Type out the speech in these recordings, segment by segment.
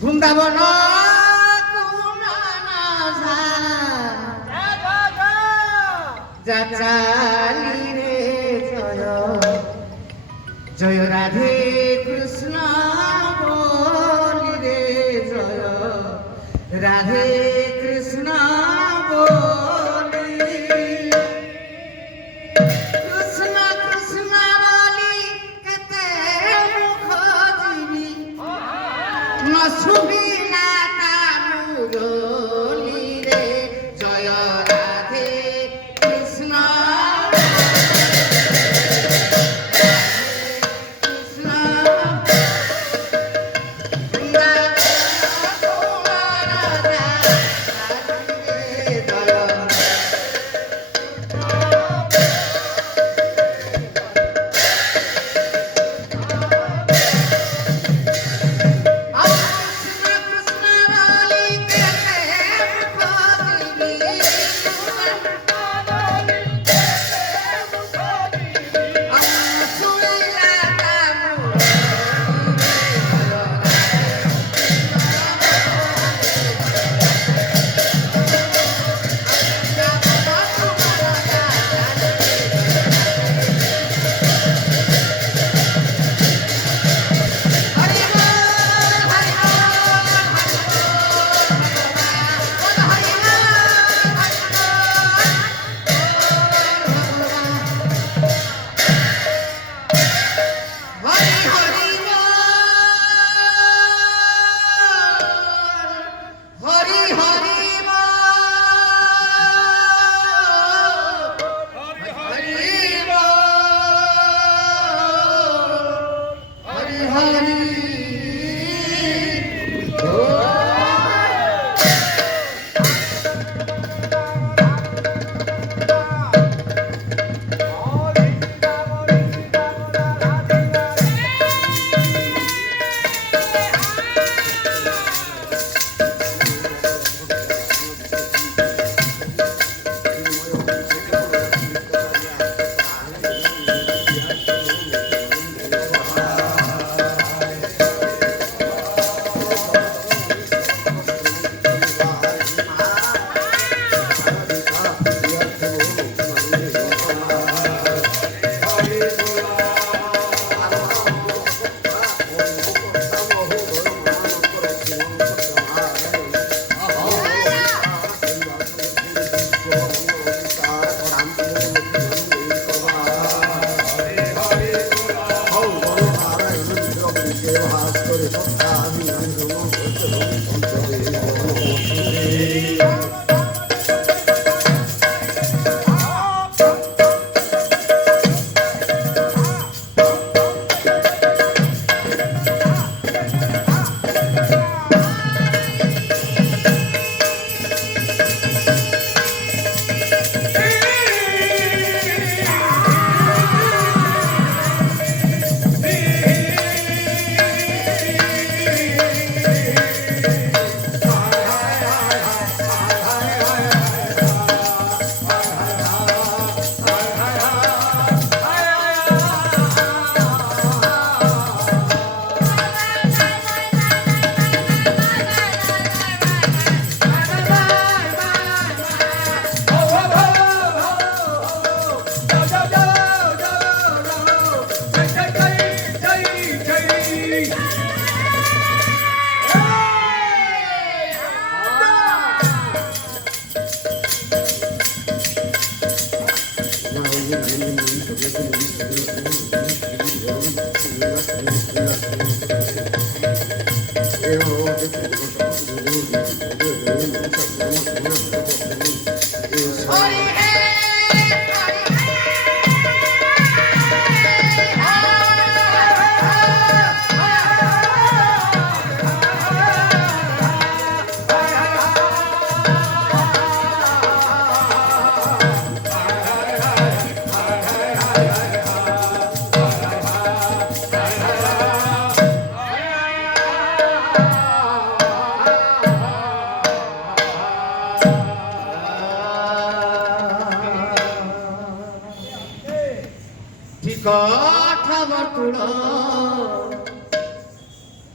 বৃন্দাবন চালি রে জয় জয় রাধে কৃষ্ণ বলি রে জয় রাধে কৃষ্ণ বলি কৃষ্ণ কৃষ্ণ বলি কেতে মুখ জীবি ন শুভিলা তালু গলি রে জয় রাধে কৃষ্ণ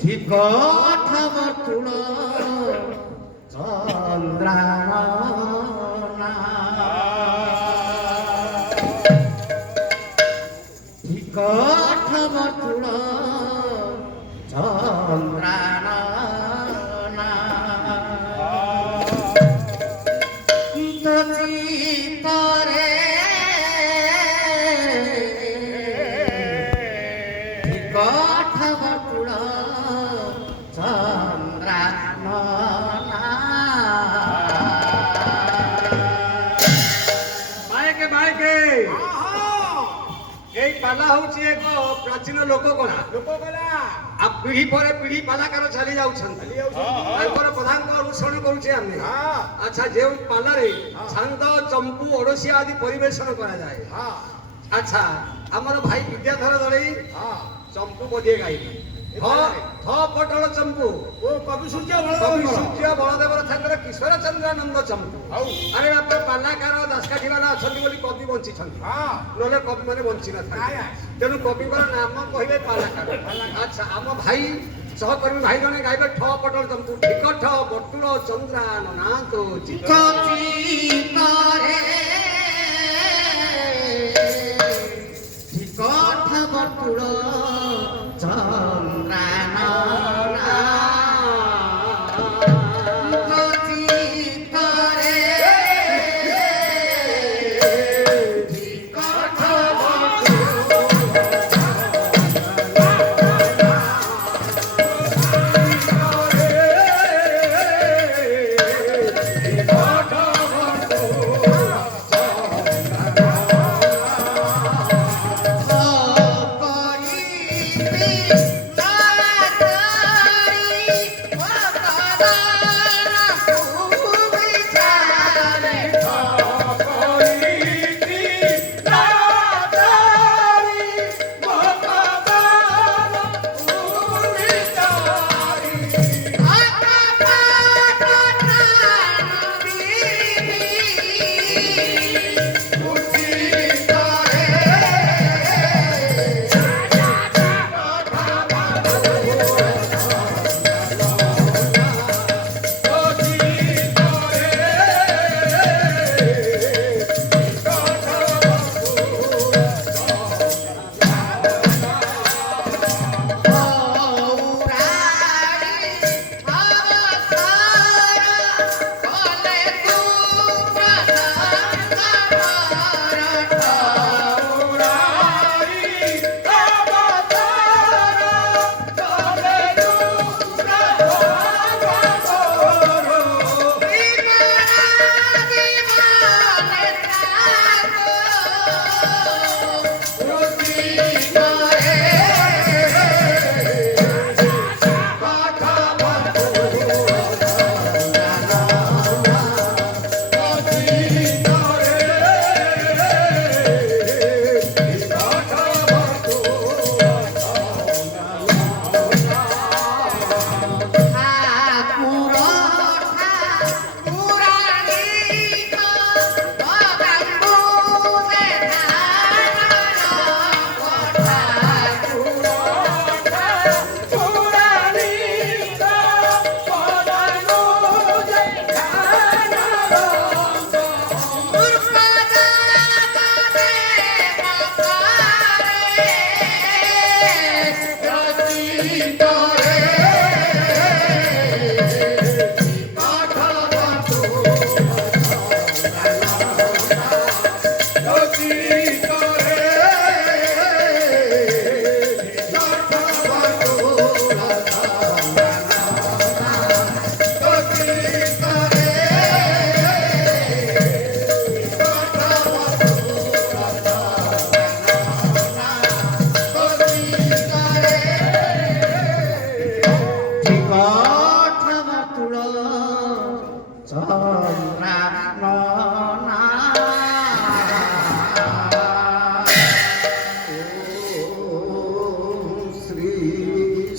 ঠিক ঠবতুল চন্দ্রাননা ঠিক ঠবতুল চন্দ্রাননা চিতরে ঠিক ঠবতুল এই পালা হচ্ছে এক প্রাচীন লোককলা পিঢ়ি পরে পিঢ়ি পালাକାର ଚାଲି ଯାଉଛନ୍ତି ତାଙ୍କର ପ୍ରଧାନଙ୍କ ଅନୁସରଣ କରୁଛେ ଆମେ ଆଚ୍ଛା ଯେଉଁ ପାଲାରେ ଛାନ୍ଦ ଚମ୍ପୁ ଓଡିଶିଆ ଆଦି ପରିବେଷଣ କରାଯାଏ ଆଚ୍ଛା ଆମର ଭାଇ ବିଦ୍ୟାଧର ଦଳେଇ ଚମ୍ପୁ ପଦିଏ ଗାଇବେ ଥ ପଟଳ ଚମ୍ପୁ କବି ସୂର୍ଯ୍ୟ ବଳଦେବର ଠାକୁର କିଶୋର ଚନ୍ଦ୍ରାନନ୍ଦ ଚମ୍ପୁ ଆରେ ବାପା ପାଲାକାର ଦାସକାଠି ବାଲା ଅଛନ୍ତି ବୋଲି କବି ବଞ୍ଚିଛନ୍ତି ନହେଲେ କବି ମାନେ ବଞ୍ଚି ନଥାନ୍ତି ତେଣୁ କବିଙ୍କର ନାମ କହିଲେ ପାଲାକାର ଆଚ୍ଛା ଆମ ଭାଇ ସହକର୍ମୀ ଭାଇ ଜଣେ ଗାଇବେ ଠ ପଟଳ ଚମ୍ପୁ ଠିକ ଠ ବଟୁଳ ଚନ୍ଦ୍ରାନନା ତୋ ଚିତ ଠିକ ଠ ବଟୁଳ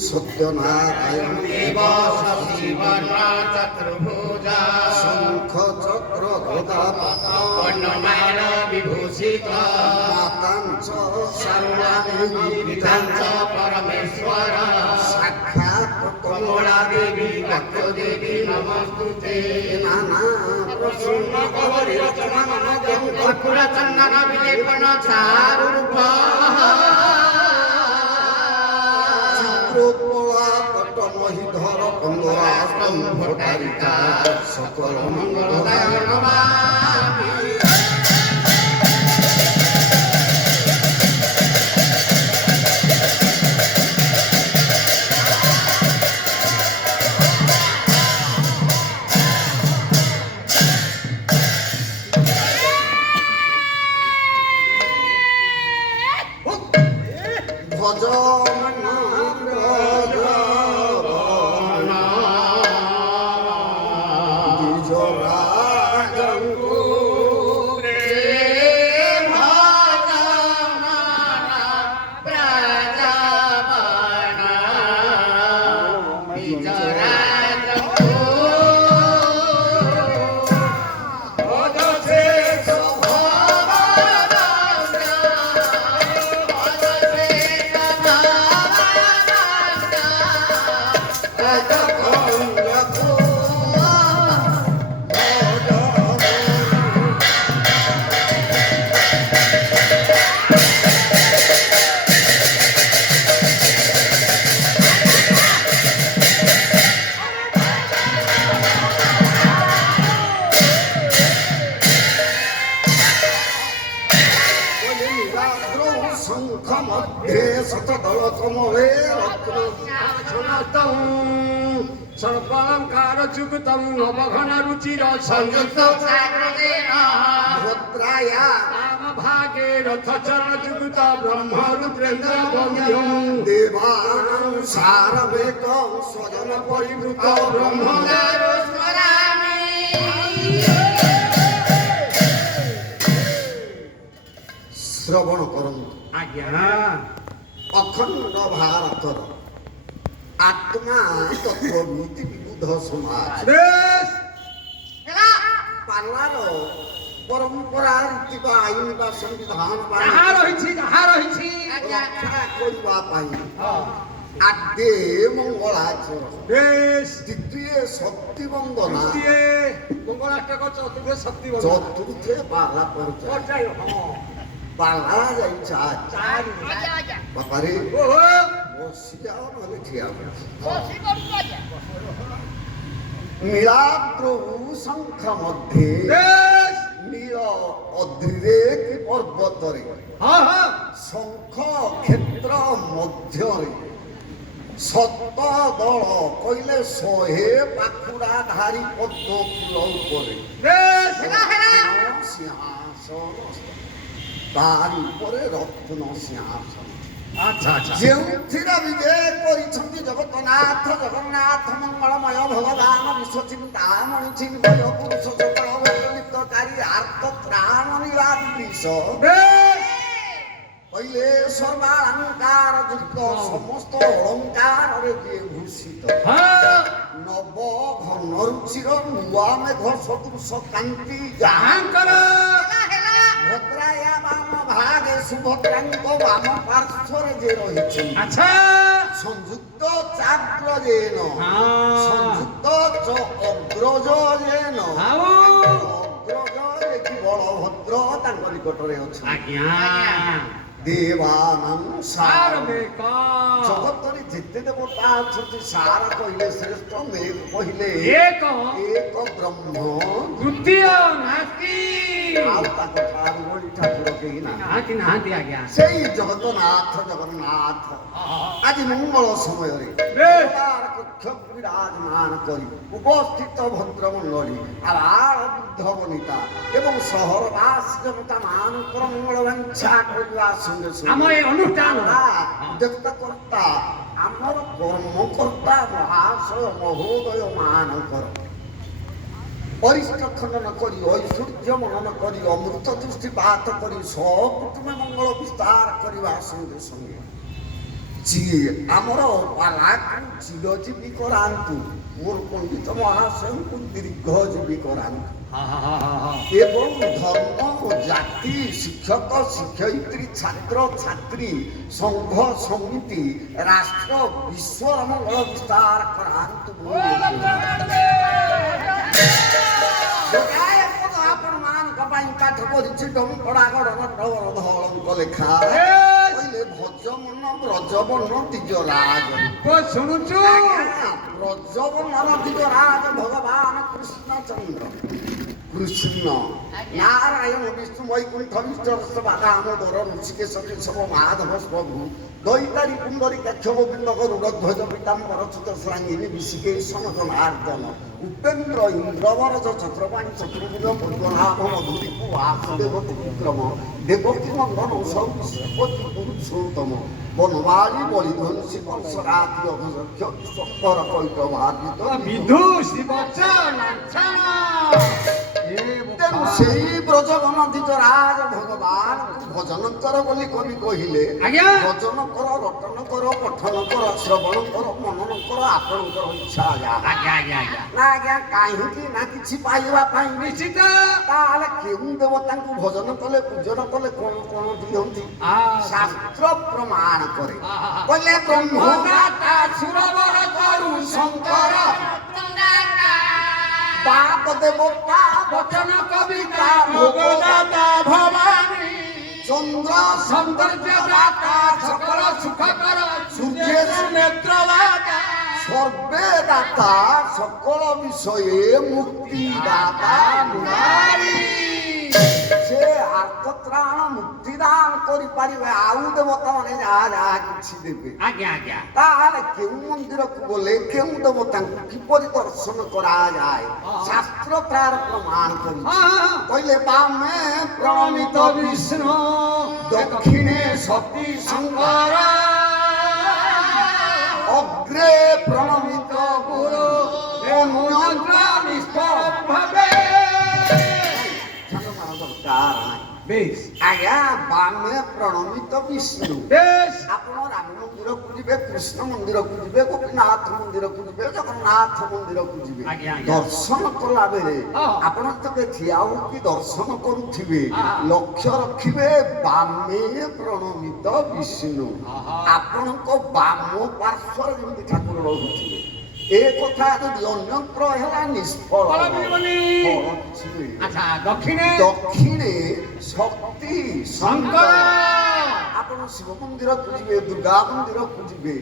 সত্যনারায়ণ চতুর্ভুজা শঙ্খ চক্র গদা বর্ণমাল বিভূষিত পাতাঞ্চ সর্বাণি পরমেশ্বর সাক্ষাৎ কমলা দেবী ভক্ত দেবী নমস্তুতে নানা প্রসন্ন কবরী রচনা মন কর্পূর চন্দন বিলেপন চারু রূপ চিত্রকলা পট মহিধর কন্দরা স্তম্ভকারিকা সকল মঙ্গলদায় নমামি ভজ শঙ্খ মধ্যে শতদল কমলে রত্ন সর্বালঙ্কার যুক্তম নবঘন রুচির সংযুক্ত সাগরেণ ভদ্রায়া রাম ভাগে রথচর যুক্ত ব্রহ্ম রুদ্রেন্দ্র বন্দ্যং দেবানাং সারবেকং স্বজন পরিবৃত ব্রহ্মদারু স্মরামি শ্রবণ করন্তু আজ্ঞা অখণ্ড ଭାରତର ଆତ୍ମା ତତ୍ତ୍ୱନୀତି ବିବୁଧ ସମାଜ বেশ ପାଲାର ପରମ୍ପରା ରୀତି ବା ଆଇନ ବା ସମ୍ବିଧାନ ବା যাহা রহিছি ରକ୍ଷା କରିବା ପାଇଁ ଆଦ୍ୟ ମଙ୍ଗଳାଚରଣ বেশ ଦ୍ୱିତୀୟ ଶକ୍ତି ବନ୍ଦନା দিয়ে মঙ্গলাষ্টক চতুর্থ শক্তি ଚତୁର୍ଥେ ପାଲା ପର୍ଯ୍ୟାୟ পর্যায় হ্যাঁ ପାଲା ଯାଇଛି ଆଜି চার ବାପାରେ ওহো ବସିଯାଅ ନହେଲେ ଠିଆ ହୁଅ ନୀଳାଦ୍ରୌ ଶଙ୍ଖ ମଧ୍ୟରେ বেশ ନୀଳ ଅଦ୍ରିରେ କି ପର୍ବତରେ হ্যাঁ হ্যাঁ ଶଙ୍ଖ କ୍ଷେତ୍ର ମଧ୍ୟରେ ସତ ଦଳ କହିଲେ 100 ପାଖୁଡ଼ା ଧାରି ପଦ୍ମ ଫୁଲ ଉପରେ বেশ ସିଂହାସନ ତାରି ଉପରେ ରତ୍ନ ସିଂହାସନ আচ্ছা আচ্ছা ଯେଉଁଥିରେ ବିଜୟ କରିଛନ୍ତି ଜଗତନାଥ ଜଗନ୍ନାଥ ମଙ୍ଗଳମୟ ଭଗବାନ ବିଶ୍ୱଚିନ୍ତାମଣି ଚିନ୍ମୟ ପୁରୁଷ ସକଳ ନିତ୍ୟକାରୀ ଆର୍ତ ତ୍ରାଣ ନିରାଦ୍ରିଶ বেশ କହିଲେ ସର୍ବାଳଙ୍କାର ଯୁକ୍ତ ସମସ୍ତ ଅଳଙ୍କାରରେ ଯିଏ ଭୂଷିତ হ্যাঁ ନବ ଘନ ରୁଚିର ନୂଆ ମେଘ ସଦୃଶ କାନ୍ତି যাহাঙ্কর ଭଦ୍ରାୟା ବାମ ଭାଗେ ସୁଭଦ୍ରାଙ୍କ ବାମ ପାର୍ଶ୍ୱରେ ଯେ ରହିଛନ୍ତି আচ্ছা ସଂଯୁକ୍ତ ଚାଗ୍ର ଯେନ হ্যাঁ ସଂଯୁକ୍ତ ଅଗ୍ରଜ ଯେନ আউ ଅଗ୍ରଜ ଦେଖି ବଳଭଦ୍ର ତାଙ୍କ ନିକଟରେ ଅଛନ୍ତି আজ্ঞা ଦେବାନାଂ সার ସାର মে কা ଜଗତରେ ଯେତେ ଦେବତା ଅଛନ୍ତି ସାର କହିଲେ ଶ୍ରେଷ୍ଠ ମେଘ କହିଲେ এক ଏକ ବ୍ରହ୍ମ দ্বিতীয় নাস্তি ଆଉ ତାଙ୍କ ଠାରୁ ବଳି ଠାକୁର କେହି ନାହିଁ নাহাতি নাহাতি আজ্ঞা ସେଇ ଜଗନ୍ନାଥ ଜଗନ୍ନାଥ ଆଜି ମଙ୍ଗଳ ସମୟରେ বেশ ଅବତାର କକ୍ଷ ବିରାଜମାନ କରି ଉପସ୍ଥିତ ଭଦ୍ରମଣ୍ଡଳୀ ଆବାଳ ବୃଦ୍ଧ ବନିତା ଏବଂ ସହରବାସୀ ଜନତା ମାନଙ୍କର ମଙ୍ଗଳ ବାଞ୍ଛା କରିବା ସଙ୍ଗେ ଆମ ସଙ୍ଗେ এই অনুষ্ঠান ଉଦ୍ୟକ୍ତ କର୍ତ୍ତା ଆମର କର୍ମକର୍ତ୍ତା ମହାଶୟ ମହୋଦୟ ମାନଙ୍କର ଅରିଷ୍ଟ ଖଣ୍ଡନ କରି ଐଶ୍ୱର୍ଯ୍ୟ ମନନ କରି ଅମୃତ ଦୃଷ୍ଟିପାତ କରି ସକୁଟୁମ୍ବ ମଙ୍ଗଳ ବିସ୍ତାର କରିବା ସଙ୍ଗେ ସଙ୍ଗେ ଯିଏ ଆମର ପାଲାକୁ ଚିରଜୀବୀ କରାନ୍ତୁ ମୋର ପଣ୍ଡିତ ମହାଶୟଙ୍କୁ ଦୀର୍ଘଜୀବୀ କରାନ୍ତୁ ଏବଂ ଧର୍ମ ଜାତି ଶିକ୍ଷକ ଶିକ୍ଷୟିତ୍ରୀ ଛାତ୍ର ଛାତ୍ରୀ ସଂଘ ସମିତି ରାଷ୍ଟ୍ର ବିଶ୍ୱର ମଙ୍ଗଳ ବିସ୍ତାର ଆପଣମାନଙ୍କ ପାଇଁ ପାଠ କରିଛି ଡଙ୍କଡ଼ା ଗଡ଼ର ଡର ଧଳଙ୍କ ଲେଖା କହିଲେ ଭଜମନ ବ୍ରଜବନ ଦ୍ୱିଜରାଜ ଶୁଣୁଛୁ ବ୍ରଜବନର ଦ୍ୱିଜରାଜ ଭଗବାନ କୃଷ୍ଣଚନ୍ଦ୍ର କୃଷ୍ଣ ନାରାୟଣ ବିଷ୍ଣୁ ବୈକୁଣ୍ଠ ବିଷ୍ଣୁ ବାଦାମୋଦର ଋଷିକେଶ କେଶବ ମାଧବ ପ୍ରଭୁ ଦୈତାରୀ କୁନ୍ଦରୀ କାକ୍ଷ ଗୋବିନ୍ଦ ଗରୁଡଧ୍ୱଜ ପୀତାମ୍ବର ଚିତ ଶ୍ରାଙ୍ଗିନୀ ବିଶିକେଶନ ଜନାର୍ଦ୍ଦନ ଉପେନ୍ଦ୍ର ଇନ୍ଦ୍ରବରଜ ଚକ୍ରବାଣୀ ଚକ୍ରବୀର ପଦ୍ମନାଭ ମଧୁରୀକୁ ବାସୁଦେବ ତ୍ରିବିକ୍ରମ ଦେବକୀ ନନ୍ଦନ ସୌପତି ପୁରୁଷୋତ୍ତମ ବନମାଳୀ ବଳିଧ୍ୱଂସୀ କଂସରାତି ଅଭିଯକ୍ଷ ସ୍ୱପର କୈଟ ଭାବିତ ବିଦୁଷୀ ବଚନ ତେଣୁ ସେଇ ବ୍ରଜବନ ଦ୍ୱିଜରାଜ ଭଗବାନ ଭଜନ କର ବୋଲି କବି କହିଲେ ଆଜ୍ଞା। ଭଜନ କର ରଟନ କର ପଠନ କର ଶ୍ରବଣ କର ମନନ କର ଆପଣଙ୍କର ଇଚ୍ଛା ଯାହା ଆଜ୍ଞା ଆଜ୍ଞା ଆଜ୍ଞା ନା ଆଜ୍ଞା କାହିଁକି ନା କିଛି ପାଇବା ପାଇଁ ନିଶ୍ଚିତ ତାହେଲେ କେଉଁ ଦେବତାଙ୍କୁ ଭଜନ କଲେ ପୂଜନ କଲେ କଣ କଣ ଦିଅନ୍ତି ଶାସ୍ତ୍ର ପ୍ରମାଣ କରେ କହିଲେ ବ୍ରହ୍ମଦାତା ସୁରବର ତରୁ ଶଙ୍କର ବାପ ଦେବତା ବଚନ କବିତା ଭୋଗଦାତା ଭବାନୀ ଚନ୍ଦ୍ର ସୌନ୍ଦର୍ଯ୍ୟ ଦାତା ସକଳ ସୁଖକର ସୂର୍ଯ୍ୟ ନେତ୍ରଦାତା সর্বে দাতা সকল বিষয়ে মুক্তি দাতা মুরারি সে আর্তত্রাণ মুক্তি দান করে পারিবে আউ দেবতা মানে যাহা যাহা কিছু দেবে আজ্ঞা আজ্ঞা তাহলে কেউ মন্দিরকু গলে কেউ দেবতাঙ্কু কিপরি দর্শন করা যায় শাস্ত্র তার প্রমাণ করি কইলে বামে প্রণমিত বিষ্ণু দক্ষিণে সতী শঙ্কর অগ্রে প্রণমিত গুরু অন্যন্ত্র নিষ্পভাবে দরকার নাই বেশ আজ্ঞা বামে প্রণমিত বিষ্ণু বেশ ଆପଣ ରାମ ମନ୍ଦିରକୁ ଯିବେ କୃଷ୍ଣ ମନ୍ଦିରକୁ ଯିବେ ଗୋପୀନାଥ ମନ୍ଦିରକୁ ଯିବେ ଜଗନ୍ନାଥ ମନ୍ଦିରକୁ ଯିବେ ଆଜ୍ଞା, ଆଜ୍ଞା। ଦର୍ଶନ କଲା ବେଳେ ହଁ। ଆପଣ ଯେତେବେଳେ ଠିଆ ହୋଇକି ଦର୍ଶନ କରୁଥିବେ ହଁ। ଲକ୍ଷ୍ୟ ରଖିବେ ବାମେ ପ୍ରଣମିତ ବିଷ୍ଣୁ ଆପଣଙ୍କ ବାମ ପାର୍ଶ୍ୱରେ ଯେମିତି ଠାକୁର ରହୁଥିବେ ଏ କଥା ଯଦି ଅନ୍ୟତ୍ର ହେଲା ନିଷ୍ଫଳ ଫଳ ମିଳିବନି। ଫଳ କିଛି ମିଳିବନି। আচ্ছা দক্ষিণে ଦକ୍ଷିଣେ ଶକ୍ତି শঙ্কর ଆପଣ ଶିବ ମନ୍ଦିରକୁ ଯିବେ ଦୁର୍ଗା ମନ୍ଦିରକୁ ଯିବେ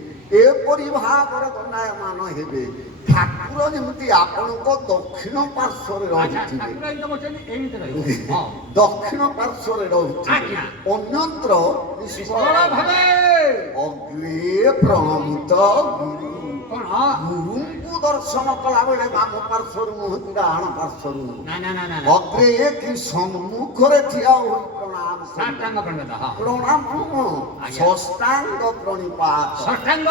ଏପରି ଭାବରେ ଦଣ୍ଡାୟମାନ ହେବେ ଠାକୁର ଯେମିତି ଆପଣଙ୍କ ଦକ୍ଷିଣ ପାର୍ଶ୍ୱରେ আচ্ছা ରହୁଥିବେ ঠাকুর এই তো বলছেন এইতে রইব হ্যাঁ ଦକ୍ଷିଣ ପାର୍ଶ୍ୱରେ ରହୁଥିବେ ଆଜ୍ଞା। ଅନ୍ୟତ୍ର নিষ্ফল ভাবে ଅଗ୍ରେ ପ୍ରଣମିତ ଗୁରୁ কোন ଗୁରୁଙ୍କୁ ଦର୍ଶନ କଲା ବେଳେ ବାମ ପାର୍ଶ୍ୱରୁ ନୁହଁ ଡାହାଣ ପାର୍ଶ୍ୱରୁ ନୁହଁ না না না না ଅଗ୍ରେ କି ସମ୍ମୁଖରେ ଠିଆ ହୋଇ ପ୍ରଣାମ କରିବେ। ষষ্ঠাঙ্গ প্রণিপাত হ্যাঁ ପ୍ରଣାମ ନୁହଁ ଷଷ୍ଟାଙ୍ଗ ପ୍ରଣିପାତ ষষ্ঠাঙ্গ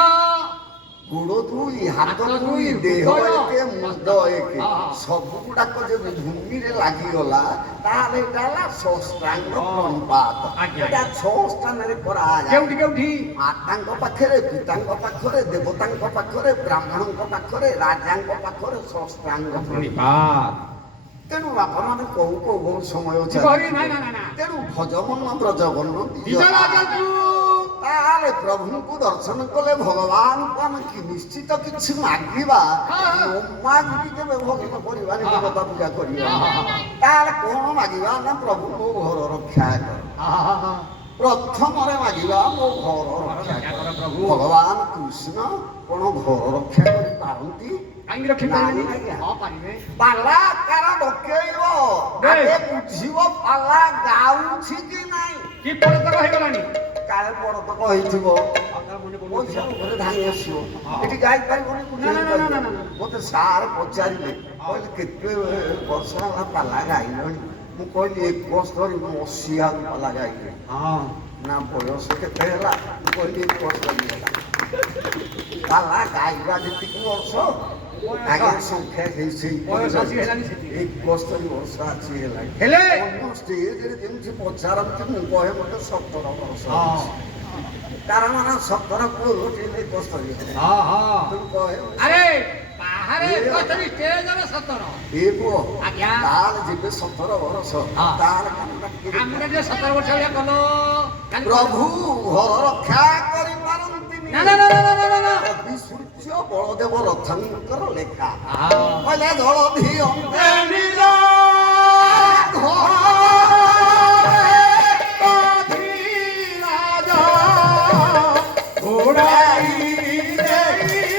ଗୋଡ଼ ଦୁଇ ହାତ ଦୁଇ ଦେହ ଏକେ ମୁଣ୍ଡ ଏକେ ସବୁ ଗୁଡାକ ଯଦି ଭୂମିରେ ଲାଗିଗଲା ତାହେଲେ ଏଇଟା ହେଲା ଷଷ୍ଟାଙ୍ଗ ପ୍ରଣିପାତ ଆଜ୍ଞା। ଏଇଟା ଛଅ ସ୍ଥାନରେ କରାଯାଏ কেউটি କେଉଠି ମାତାଙ୍କ ପାଖରେ ପିତାଙ୍କ ପାଖରେ ଦେବତାଙ୍କ ପାଖରେ ବ୍ରାହ୍ମଣଙ୍କ ପାଖରେ ରାଜାଙ୍କ ପାଖରେ ଷଷ୍ଟାଙ୍ଗ প্রণিপাত ତେଣୁ ବାପାମାନେ କୋଉ କୋଉ ସମୟ হরি না না ନା ନା ତେଣୁ ଭଜବନ ବ୍ରଜବନ ବିଜରାଜକୁ ତାହେଲେ ପ୍ରଭୁଙ୍କୁ ଦର୍ଶନ କଲେ ଭଗବାନଙ୍କୁ ଆମେ କି ନିଶ୍ଚିତ କିଛି ମାଗିବା ମାଗିକି କେବେ ଭଜନ କରିବାନି ଦେବତା ପୂଜା କରିବା ତାହେଲେ କଣ ମାଗିବା ନା ପ୍ରଭୁ ମୋ ଘର ରକ୍ଷା କର ପ୍ରଥମରେ ମାଗିବା ମୋ ଘର ରକ୍ଷା କର ପ୍ରଭୁ ଭଗବାନ କୃଷ୍ଣ କଣ ଘର ରକ୍ଷା କରିପାରନ୍ତି କାହିଁକି ରଖିପାରିବେନି ହଁ ପାରିବେ ପାଲା କାର ଡକେଇବ ଆଗେ ବୁଝିବ ପାଲା ଗାଉଛି କି ନାହିଁ କି ପଡତକ ହେଇଗଲାଣି କାଳେ ପଡତକ ହେଇଥିବ ପଇସା ଉପରେ ଧାଇଁ ଆସିବ ଏଠି ଯାଇପାରିବନି ନା, ନା, ନା, ନା, ନା। ମୋତେ ସାର୍ ପଚାରିଲେ କହିଲେ କେତେ ବର୍ଷ ହେଲା ପାଲା ଗାଇଲଣି ମୁଁ କହିଲି 71 ମସିହାରୁ ପାଲା ଗାଇଲି ହଁ ନା ବୟସ କେତେ ହେଲା ମୁଁ କହିଲି 71 ହେଲା ପାଲା ଗାଇବା ଯେତିକି ବର୍ଷ ଆଜ୍ଞା ସଂଖ୍ୟା ସେଇ ବୟସ ଆସି ହେଲାଣି ସେତିକି 71 ବର୍ଷ ଆସି ହେଲାଣି ହେଲେ ଅନ୍ୟ ଷ୍ଟେଜରେ ଯେମିତି ପଚାରନ୍ତି ମୁଁ କହେ ମୋତେ 17 ବର୍ଷ ହଁ ଅଛି। କାରଣ ନା 17 କୁ ଉଠେଇଲେ 71 ହଁ ହଁ ତେଣୁ କହେ ଆରେ ବାହାରେ 71 ଷ୍ଟେଜରେ 17 ଏ ପୁଅ ଆଜ୍ଞା। ତାହେଲେ ଯିବେ 17 ବର୍ଷ ହଁ। ତାହେଲେ କାମଟା କିଏ ଆମେ ଟିକେ 17 ବର୍ଷ ଭଳିଆ କଲ ପ୍ରଭୁ ଘର ରକ୍ଷା କରିପାରନ୍ତିନି ନା ନା ନା ନା ନା ନା ନା କବି ସୂର୍ଯ୍ୟ ବଳଦେବ ରଥଙ୍କର ଲେଖା ଆହା କହିଲେ ଜଳଧି ଅନ୍ତେ ନିଜ ରାଜା ଘୋଡ଼ାଇ ଦେଇ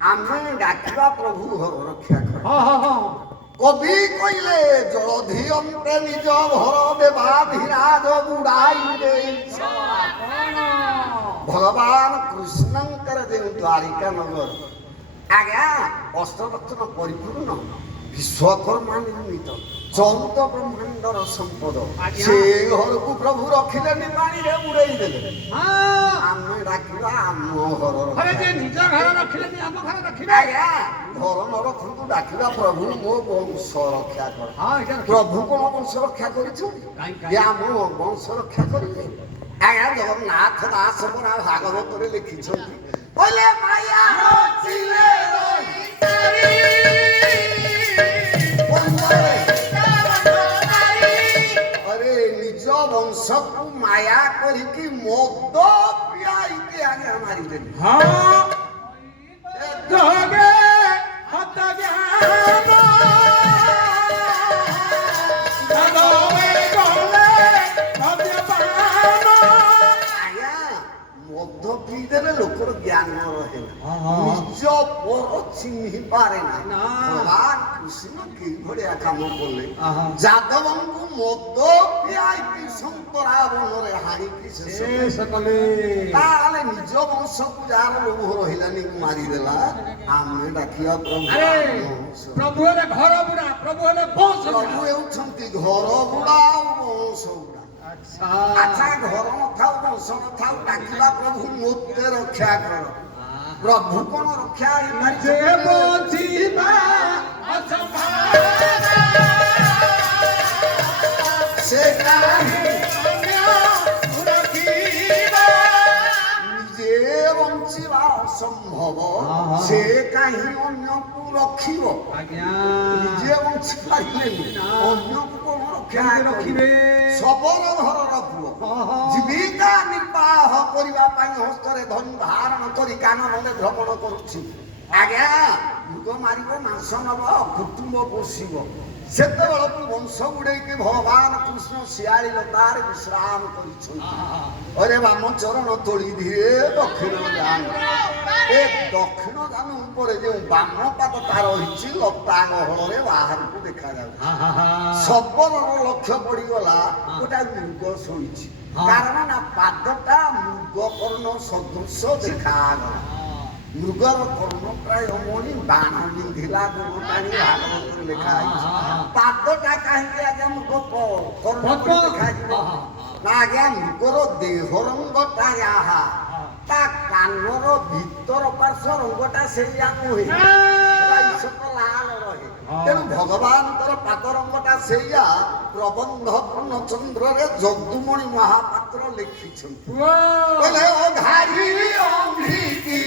ଆମେ ଡାକିବା ପ୍ରଭୁ ଘର ରକ୍ଷା କର ହଁ ହଁ ହଁ କବି କହିଲେ ଜଳଧି ଅନ୍ତେ ନିଜ ଘର ଦେବାଧିରାଜ ବୁଡ଼ାଇ ଦେଇଛ ଭଗବାନ କୃଷ୍ଣଙ୍କର ଯେଉଁ ଦ୍ୱାରିକା ନଗର ଆଜ୍ଞା ଅଷ୍ଟରତ୍ନ ପରିପୂର୍ଣ୍ଣ ବିଶ୍ୱକର୍ମା ନିର୍ମିତ 14 ବ୍ରହ୍ମାଣ୍ଡର ସମ୍ପଦ ଆଜ୍ଞା। ସେ ଘରକୁ ପ୍ରଭୁ ରଖିଲେନି ପାଣିରେ ବୁଡେଇ ଦେଲେ ହଁ ଆମେ ଡାକିବା ଆମ ଘର ଘରେ ଯେ ରକ୍ଷା ନିଜ ଘର ରଖିଲେନି ଆମ ଘର ରଖିବେ ଆଜ୍ଞା ଘର ନ ରଖନ୍ତୁ ଡାକିବା ପ୍ରଭୁ ମୋ ବଂଶ ରକ୍ଷା କର ହଁ ଏଇଟା ରଖିବେ। ପ୍ରଭୁ କଣ ବଂଶ ରକ୍ଷା କରିଛନ୍ତି କାହିଁ? ଯେ ଆମ ବଂଶ ରକ୍ଷା କରିବେ ଆଜ୍ଞା ଜଗନ୍ନାଥ ଦାସ ପରା ଭାଗବତରେ ଲେଖିଛନ୍ତି କହିଲେ ମାୟା ରଚିଲେ ରହିତାରି, ବନ୍ଧରେ अरे निज वंश को माया करिकी मद पियाईके आगे हमारी देनी ହଁ ଜଗେ ହତ ଜ୍ଞାନ ଯାଦବେ ଗଲେ ମଦ୍ୟପାନ आया मद पी देले लोकर ज्ञान रहे निज पर चिन्हि पारे ना ना। भगवान कृष्ण की भड़िया काम बोले आहा। जादव को मद पियाईकी संतरा बनरे हाणीकी शेष ଶେଷ କଲେ ताले निज वंशକୁ ଯାହାର ଲୋଭ ରହିଲାନି ମାରିଦେଲା ଆମେ ଡାକିବା ପ୍ରଭୁ ଆରେ ଆମ ବଂଶ। ପ୍ରଭୁ ହେଲେ ଘର ବୁଢା ପ୍ରଭୁ ହେଲେ ବଂଶ ପ୍ରଭୁ ବୁଢା ହେଉଛନ୍ତି ଘର ବୁଢା ଆଉ ବଂଶ ବୁଢା ଆଚ୍ଛା ଘର ନଥାଉ ବଂଶ ନଥାଉ ଡାକିବା ପ୍ରଭୁ ମୋତେ ରକ୍ଷା କର ପ୍ରଭୁ କଣ ରକ୍ଷା ଯେ ହେଇପାରିଛନ୍ତି ବଞ୍ଚିବା ଅସମ୍ଭାଳ ସେ କାହିଁ ନିଜେ ବଞ୍ଚିବା ଅସମ୍ଭବ ଆହା। ସେ କାହିଁ ଅନ୍ୟକୁ ରଖିବ ଆଜ୍ଞା ନିଜେ ବଞ୍ଚି ପାରିଲେନି ନା। ଅନ୍ୟକୁ କଣ ରକ୍ଷା କେମିତି ରଖିବେ? ସବର ଘରର ପୁଅ ଓହୋ। ଜୀବିକା ନିର୍ବାହ କରିବା ପାଇଁ ହସ୍ତରେ ଧନ ଧାରଣ କରି କାନନରେ ଭ୍ରମଣ କରୁଛି ଆଜ୍ଞା ଭୋଗ ମାରିବ ମାଂସ ନବ କୁଟୁମ୍ବ ପୋଷିବ ସେତେବେଳକୁ ବଂଶ ବୁଡେଇକି ଭଗବାନ କୃଷ୍ଣ ଶିଆଳି ଲତାରେ ବିଶ୍ରାମ କରିଛନ୍ତି ଅରେ ବାମ ଚରଣ ତୋଳି ଧୀରେ ଦକ୍ଷିଣ ଯାନ ଏ ଦକ୍ଷିଣ ଯାନ ଉପରେ ଯେଉଁ ବାମ ପାଦଟା ରହିଛି ଲତା ଗହଳରେ ବାହାରକୁ ଦେଖାଯାଉଛି ଶବରର ଲକ୍ଷ୍ୟ ପଡିଗଲା ଗୋଟା ମୃଗ ଶୋଇଛି କାରଣ ନା ପାଦଟା ମୃଗ କର୍ଣ୍ଣ ସଦୃଶ ଦେଖାଗଲା ମୃଗର କର୍ଣ୍ଣ ପ୍ରାୟ ମଣି ବାଣ ବିନ୍ଧିଲା ଗୋଟାଣି ଭାଗବତରେ ଲେଖା ହେଇଛି ପାଦଟା କାହିଁକି ଆଜ୍ଞା ମୃଗ କର୍ଣ୍ଣ ପରି ଦେଖାଯିବ ନା ଆଜ୍ଞା ମୃଗର ଦେହ ରଙ୍ଗଟା ଯାହା ତା କାନର ଭିତର ପାର୍ଶ୍ୱ ରଙ୍ଗଟା ସେଇଆ ନୁହେଁ ସେଟା ଈଶ୍ୱର ଲାଲ ରହେ ତେଣୁ ଭଗବାନଙ୍କର ପାଦ ରଙ୍ଗଟା ସେଇଆ ପ୍ରବନ୍ଧ ପୂର୍ଣ୍ଣଚନ୍ଦ୍ରରେ ଯଦୁମଣି ମହାପାତ୍ର ଲେଖିଛନ୍ତି କହିଲେ ଓ ଘାରି ଅମ୍ଭିକି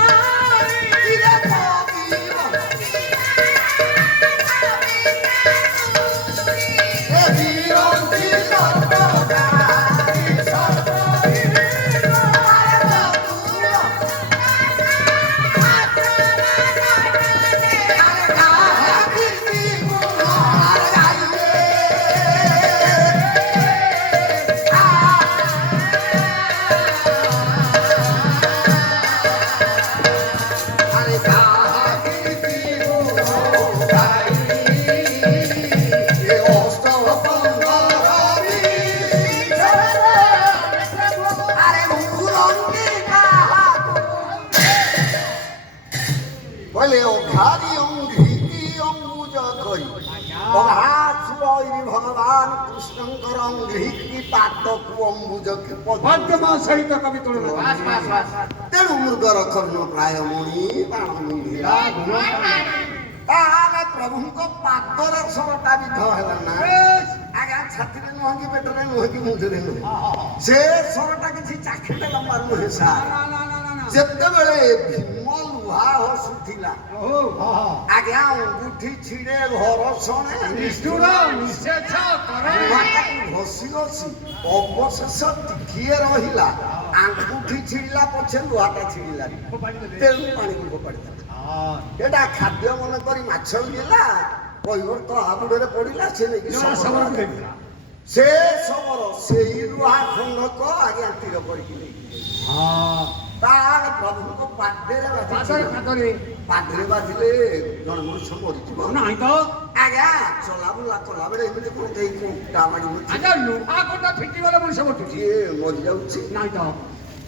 ଅମୃତକାରୀରେ କବିର ଏ ବିରନ୍ତି ସର୍ବଗାରୀ ସର୍ବବୀର ଆରେ କାହା କୀର୍ତ୍ତି ଗୁଣ ଗାଇ ବିହାରୀ ଅଙ୍ଘ୍ରିକି ଅମ୍ବୁଜ କରି ଭଗବାନ କୃଷ୍ଣଙ୍କର ଅଙ୍ଘ୍ରିକି ପାଦକୁ ଅମ୍ବୁଜକି ପଦ୍ମ ସହିତ କବି ତୁଳନା ତେଣୁ ମୃଗର କର୍ଣ୍ଣ ପ୍ରାୟ ମଣି ବାଣ ମୁଣ୍ଡିଲା ତାହେଲେ ପ୍ରଭୁଙ୍କ ପାଦର ସ୍ୱରଟା ବିଧ ହେଲା ନା ଆଜ୍ଞା ଛାତିରେ ନୁହଁ କି ପେଟରେ ନୁହଁ କି ମୁଣ୍ଡରେ ନୁହେଁ ସେ ସ୍ୱରଟା କିଛି ଚାଖିଟେ ଲମ୍ବା ନୁହେଁ ସାର୍ ଯେତେବେଳେ ଭୀମ ଲୁହା ହସୁଥିଲା ଆଜ୍ଞା ଅଙ୍ଗୁଠି ଛିଡେ ଘର ଶଣେ ଘଷି ଘଷି ଅବଶେଷ ଟିକିଏ ରହିଲା ଆଙ୍ଗୁଠି ଛିଡ଼ିଲା ପଛେ ଲୁହାଟା ଛିଡ଼ିଲାନି ତେଣୁ ପାଣିକୁ ଫୋପାଡ଼ିଦେଲା ଏଟା ଖାଦ୍ୟ ମନେ କରି ମାଛ ଉଡ଼ିଲା କୈବର୍ତ୍ତ ହାବୁଡ଼ରେ ପଡ଼ିଲା ସେ ନେଇକି ସେ ସମର ସେଇ ଲୁହା ଖଣ୍ଡକ ଆଜ୍ଞା ତୀର କରିକି ନେଇକି ତାହେଲେ ପ୍ରଭୁଙ୍କ ପାଦରେ ବାଜିଲେ ଜଣେ ମଣିଷ ମରିଯିବ ନାହିଁ ତ ଆଜ୍ଞା ଚଲାବୁଲା କଲାବେଳେ ଏମିତି କଣ ଦେଇ କଣ୍ଟା ମାଡ଼ି ଲୁହା କଣ୍ଟା ଫିଟିଗଲେ ମଣିଷ ମରୁଛି କିଏ ମରିଯାଉଛି ନାହିଁ ତ